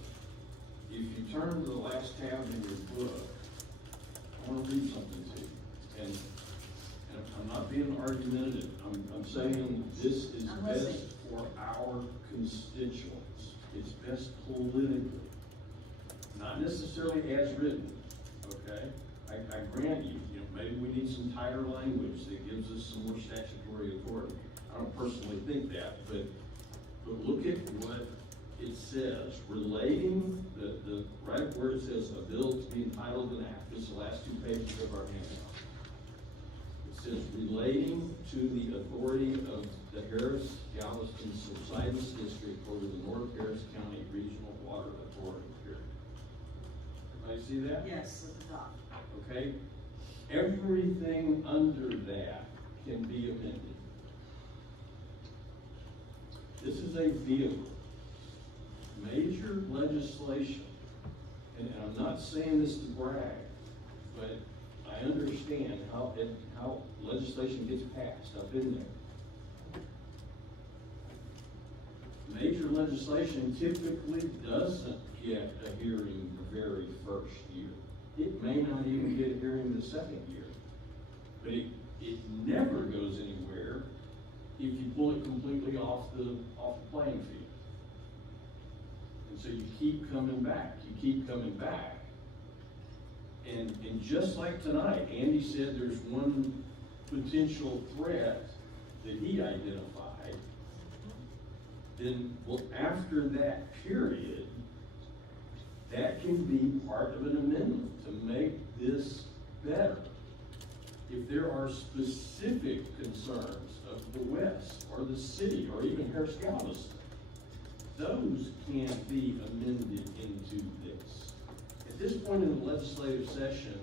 If you turn to the last tab in your book, I want to read something to you. And I'm not being argumentative. I'm saying this is best for our constituents. It's best politically, not necessarily as written, okay? I grant you, maybe we need some tighter language that gives us some more statutory authority. I don't personally think that, but look at what it says, relating the right where it says a bill to be entitled an act. This is the last 2 pages of our handout. It says relating to the authority of the Harris, Galveston, Subsidence District over the North Harris County Regional Water Authority. Here. Everybody see that? Yes, at the top. Okay. Everything under that can be amended. This is a vehicle. Major legislation, and I'm not saying this to brag, but I understand how legislation gets passed. I've been there. Major legislation typically doesn't get a hearing the very first year. It may not even get a hearing the second year, but it never goes anywhere if you pull it completely off the playing field. And so you keep coming back, and just like tonight, Andy said there's one potential threat that he identified. Then, well, after that period, that can be part of an amendment to make this better. If there are specific concerns of the West or the city or even Harris Galveston, those can't be amended into this. At this point in the legislative session,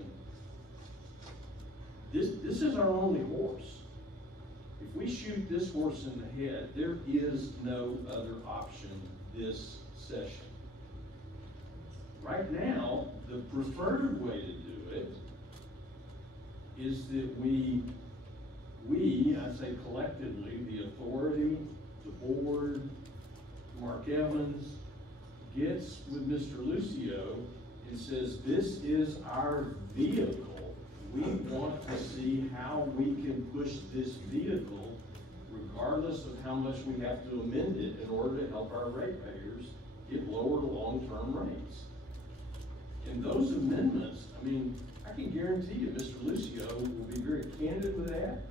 this is our only horse. If we shoot this horse in the head, there is no other option this session. Right now, the preferred way to do it is that we, I say collectively, the authority, the board, Mark Evans, gets with Mr. Lucio and says, this is our vehicle. We want to see how we can push this vehicle regardless of how much we have to amend it in order to help our ratepayers get lower long-term rates. And those amendments, I mean, I can guarantee you Mr. Lucio will be very candid with that,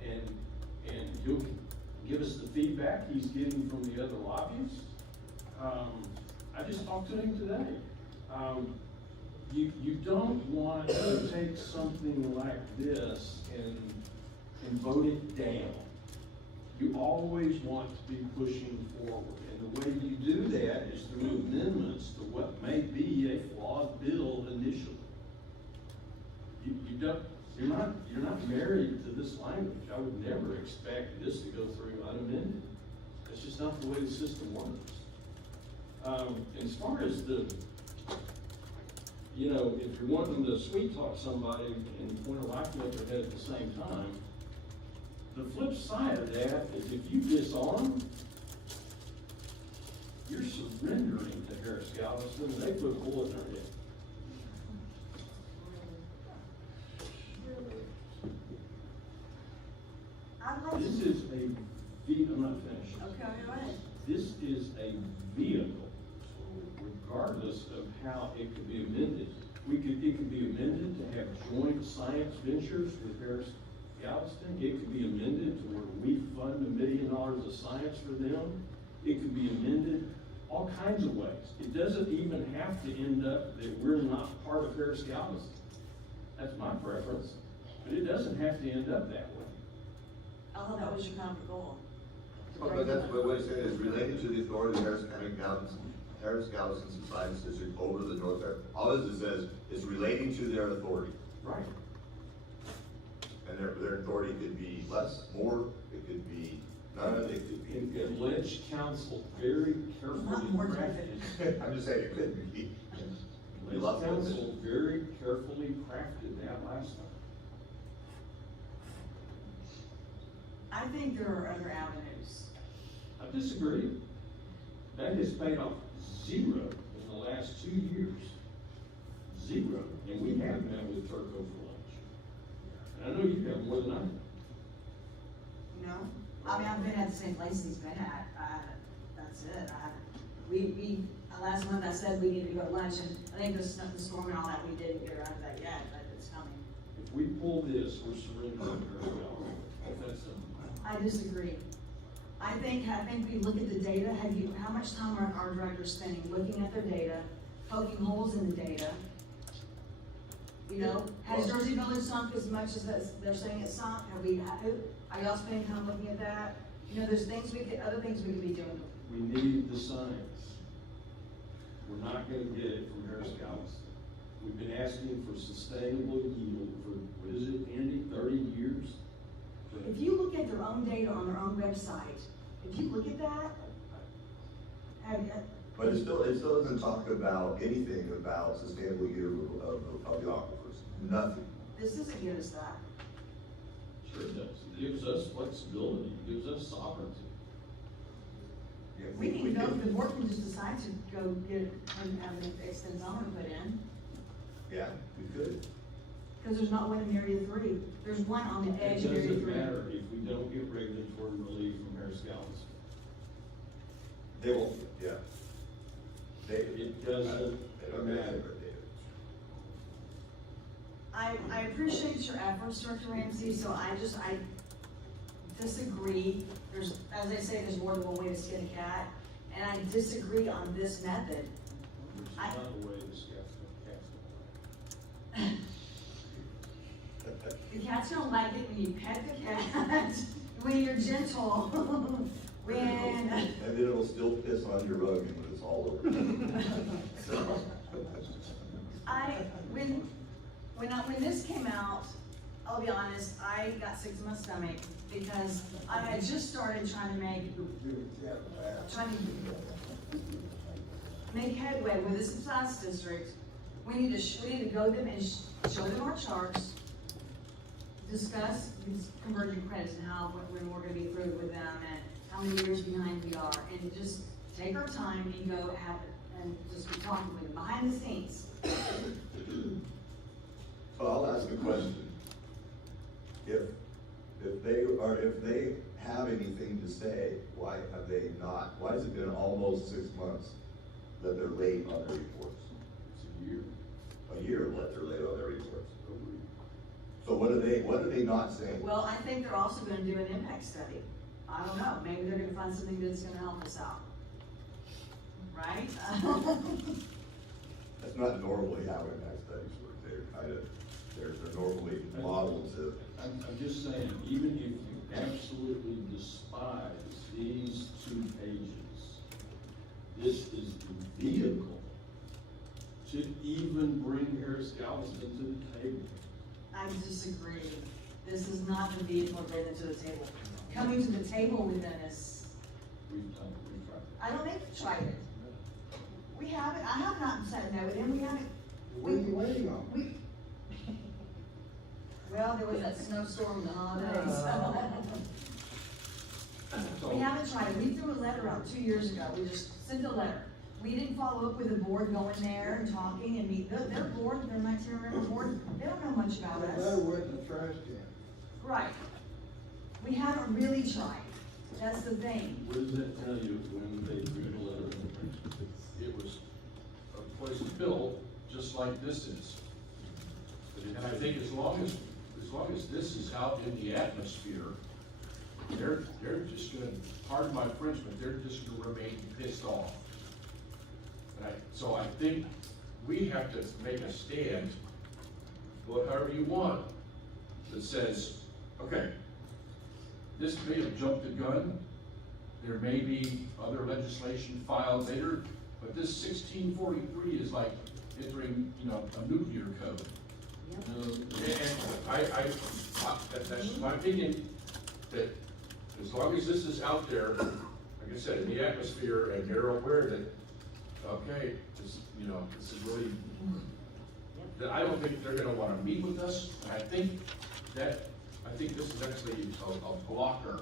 and he'll give us the feedback he's getting from the other lobbyists. I just talked to him today. You don't want to take something like this and vote it down. You always want to be pushing forward. And the way you do that is through amendments to what may be a flawed bill initially. You're not married to this language. I would never expect this to go through unamended. That's just not the way the system works. As far as the you know, if you're wanting to sweet talk somebody and point a rifle at their head at the same time, the flip side of that is if you disarm, you're surrendering to Harris Galveston, and they put a bullet in their head. This is I'm not finished. Okay, go ahead. This is a vehicle, so regardless of how it could be amended. It could be amended to have joint science ventures with Harris Galveston. It could be amended to where we fund $1 million of science for them. It could be amended all kinds of ways. It doesn't even have to end up that we're not part of Harris Galveston. That's my preference, but it doesn't have to end up that way. Although that was your kind of goal. But that's what it said is related to the authority of Harris Galveston Science District over the North Area. All it says is relating to their authority. Right. And their authority could be less, more, it could be none, it could be. And alleged counsel very carefully crafted. I'm just saying it could be. Alleged counsel very carefully crafted that last time. I think there are other avenues. I disagree. That has paid off zero in the last 2 years. Zero. And we have met with Turco for lunch. And I know you have more than I have. No, I mean, I've been at the same place he's been at, that's it, last month I said we needed to go to lunch, and I think the storm and all that, we didn't get around to that yet, but it's coming. If we pull this, we're surrendering to Turco. That's simple. I disagree. I think we look at the data, how much time are our directors spending looking at their data, poking holes in the data? You know, has Jersey Village sunk as much as they're saying it's sunk? Are y'all spending time looking at that? You know, there's other things we could be doing. We need the science. We're not gonna get it from Harris Galveston. We've been asking for sustainable yield for, what is it, Andy, 30 years? If you look at their own data on their own website, if you look at that, But it still doesn't talk about anything about sustainable yield of the aquifers. Nothing. this doesn't give us that. Sure it does. It gives us flexibility, it gives us sovereignty. Yeah, We can go, the board can just decide to go get an extensometer put in, Yeah, we could. because there's not one in Area 3. There's one on the edge It of Area 3. doesn't matter if we don't get regulatory relief from Harris Galveston. They won't, yeah. It doesn't matter. I appreciate your efforts, Director Ramsey, so I disagree. As I say, there's more than one way to skin a cat, and I disagree on this method. There's not a way to skin a cat. The cats don't like it when you pet the cat, when you're gentle, when. And then it'll still piss on your rug when it's all over. So. When this came out, I'll be honest, I got sick to my stomach because I had just started trying to make headway with the subsidence district. We need to go them and show them our charts, discuss these conversion credits and when we're gonna be through with them and how many years behind we are, and just take our time and go have it and just be talking with them behind the scenes. So I'll ask a question. If they have anything to say, why have they not? Why has it been almost 6 months that they're late on their reports? It's a year. A year that they're late on their reports. So what are they not saying? Well, I think they're also gonna do an impact study. I don't know, maybe they're gonna find something that's gonna help us out. Right? That's not normally how impact studies work. They're normally modeled to. I'm just saying, even if you absolutely despise these 2 pages, this is the vehicle to even bring Harris Galveston to the table. I disagree. This is not the vehicle to bring them to the table. Coming to the table with them is. We've tried it. I don't think we've tried it. We haven't, I have not said no with him, we haven't What are you waiting on? Well, there was that snowstorm the holidays. We haven't tried it. We threw a letter out 2 years ago. We just sent a letter. We didn't follow up with the board going there and talking and meet. Their board, their 19 board, they don't know much about That us. letter went in the trash can. Right. We haven't really tried. That's the thing. What does that tell you when they drew the letter? It was a place to build, just like this is. And I think as long as this is out in the atmosphere, they're just gonna, pardon my French, but they're just gonna remain pissed off. So I think we have to make a stand, however you want, that says, okay, this may have jumped the gun, there may be other legislation filed later, but this 1643 is like entering, a nuclear code. And that's my opinion, that as long as this is out there, like I said, in the atmosphere, and they're aware that, okay, this is really, that I don't think they're gonna wanna meet with us, and I think this is actually a blocker.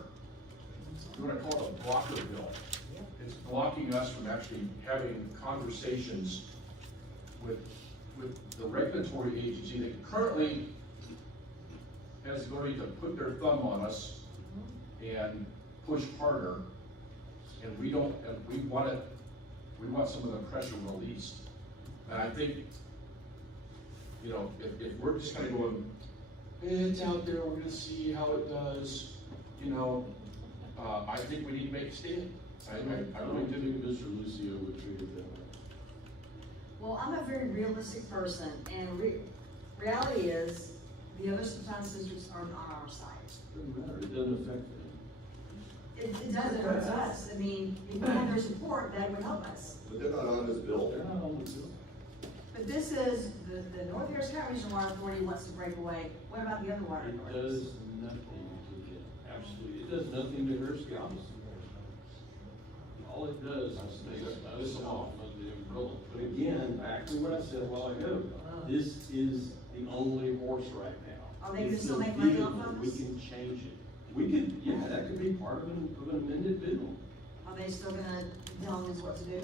You wanna call it a blocker bill. It's blocking us from actually having conversations with the regulatory agency that currently has the ability to put their thumb on us and push harder, and we want some of the pressure released. And I think, if we're just kind of going, it's out there, we're gonna see how it does, I think we need to make a stand. I really do. Mr. Lucio would treat it that way. Well, I'm a very realistic person, and reality is, the other subsidized districts aren't on our side. Doesn't matter, it doesn't affect them. It does, it hurts us. I mean, if we had their support, that would help us. But they're not on this bill. They're not on the bill. But this is, the North Harris County Regional Water Authority wants to break away. What about the other water It authorities? does nothing to them, absolutely, it does nothing to her scouts. All it does is make us off of the umbrella. But again, back to what I said a while ago, this is the only horse right now. Are they gonna It's still the make money vehicle. off of We us? can change it. We could, yeah, that could be part of an amended bill. Are they still gonna tell us what to do?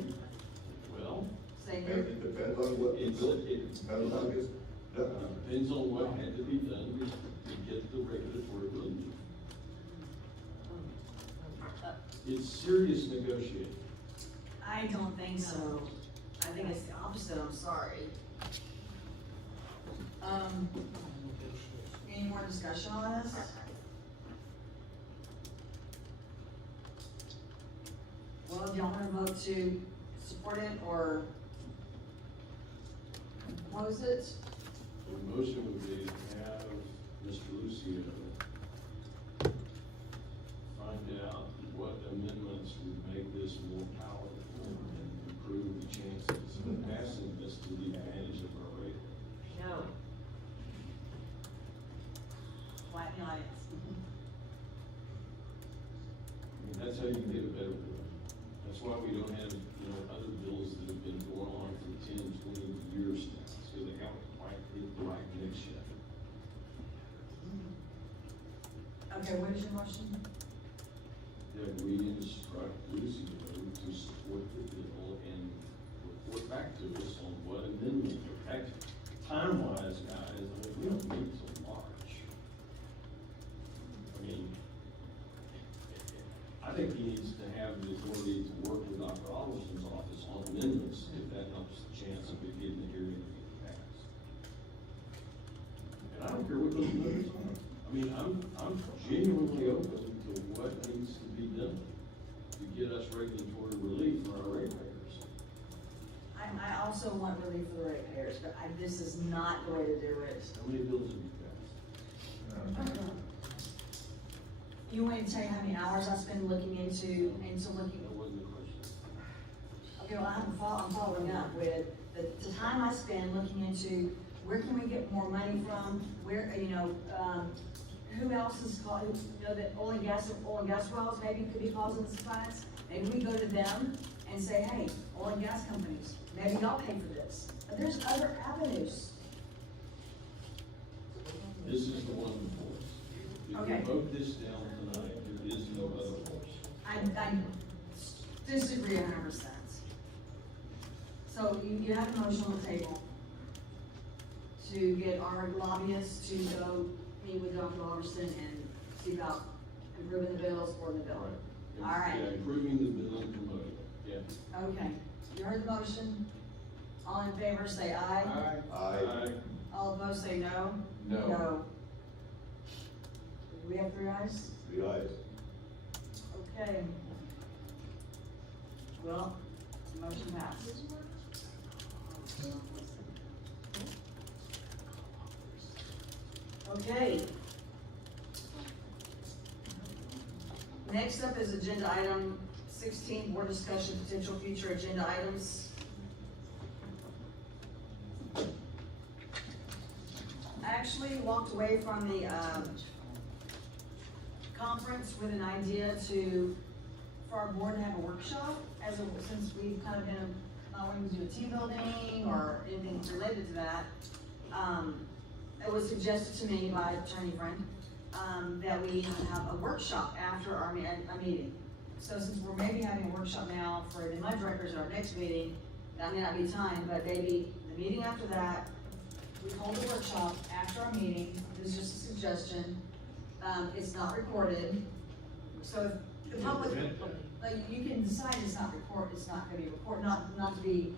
Well, Say, It depends on what, it depends on how it gets done. depends on what had to be done to get the regulatory relief. It's serious negotiating. I don't think so. I think it's the opposite, I'm sorry. Any more discussion on this? Well, do y'all wanna vote to support it or oppose it? The motion would be to have Mr. Lucio find out what amendments would make this more powerful and improve the chances of passing this to the advantage of our rate. No. Quiet in the audience. I mean, that's how you can get a better bill. That's why we don't have, other bills that have been going on for 10, 20 years now, so they haven't quite hit the right mix yet. Okay, what is your motion? That we instruct Lucio to support the bill and report back to us on what amendment, time-wise, guys, we don't need till March. I mean, I think he needs to have the authority to work with Dr. Alderson's office on amendments, if that helps the chance of it getting the hearing and getting passed. And I don't care what those amendments are. I mean, I'm genuinely open to what needs to be done to get us regulatory relief for our ratepayers. I also want relief for the ratepayers, but this is not the way to do it. How many bills have you passed? You want me to tell you how many hours I spend looking into looking? That wasn't the question. Okay, well, I'm following up with the time I spend looking into where can we get more money from, where, who else is that oil and gas wells maybe could be causing the subsides. Maybe we go to them and say, hey, oil and gas companies, maybe y'all pay for this. But there's other avenues. This is the one before us. If Okay. you vote this down tonight, there is no other choice. I disagree 100%. So you have a motion on the table to get our lobbyists to go meet with Dr. Robertson and see about improving the bills for the bill. All right. Yeah, improving the bill and promoting it, yeah. Okay, you heard the motion. All in favor, say aye. Aye. All opposed, say no. No. No. Do we have 3 ayes? 3 ayes. Okay. Well, the motion passed. Okay. Next up is agenda item 16, board discussion, potential future agenda items. I actually walked away from the, conference with an idea for our board to have a workshop, since we've kind of been, not wanting to do a team building or anything related to that. It was suggested to me by an attorney friend, that we have a workshop after our meeting. So since we're maybe having a workshop now for the mud directors at our next meeting, that may not be time, but maybe the meeting after that, we hold a workshop after our meeting. This is just a suggestion. It's not recorded, so if the public, like, you can decide it's not recorded, it's not gonna be recorded, not to be,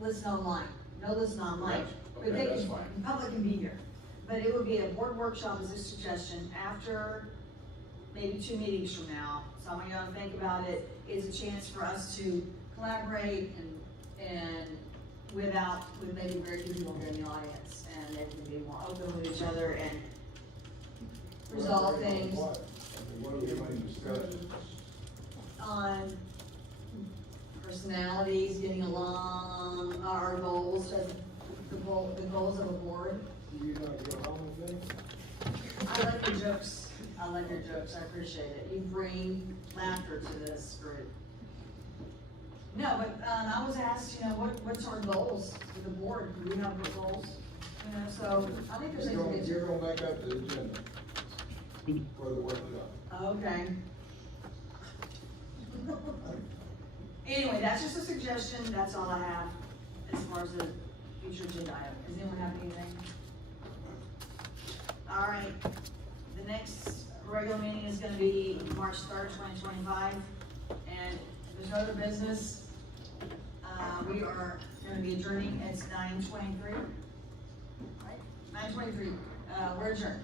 listened online, no listen online. But Okay, they that's can, fine. the public can be here. But it would be a board workshop as a suggestion after maybe 2 meetings from now. So I want y'all to think about it. It's a chance for us to collaborate and with maybe very few people here in the audience. And they can be more open with each other and resolve things What are we going to discuss? on personalities, getting along, our goals, the goals of a board. You gonna go home with me? I like your jokes. I appreciate it. You bring laughter to this group. No, but, I was asked, what's our goals for the board? Do we have goals? So I think there's things to get You're to. gonna make up the agenda for the workshop. Okay. Anyway, that's just a suggestion. That's all I have as far as the future agenda item. Does anyone have anything? All right. The next regular meeting is gonna be March 3rd, 2025. And if there's no other business, we are gonna be adjourning. It's 9:23. Right? 9:23. We're adjourned.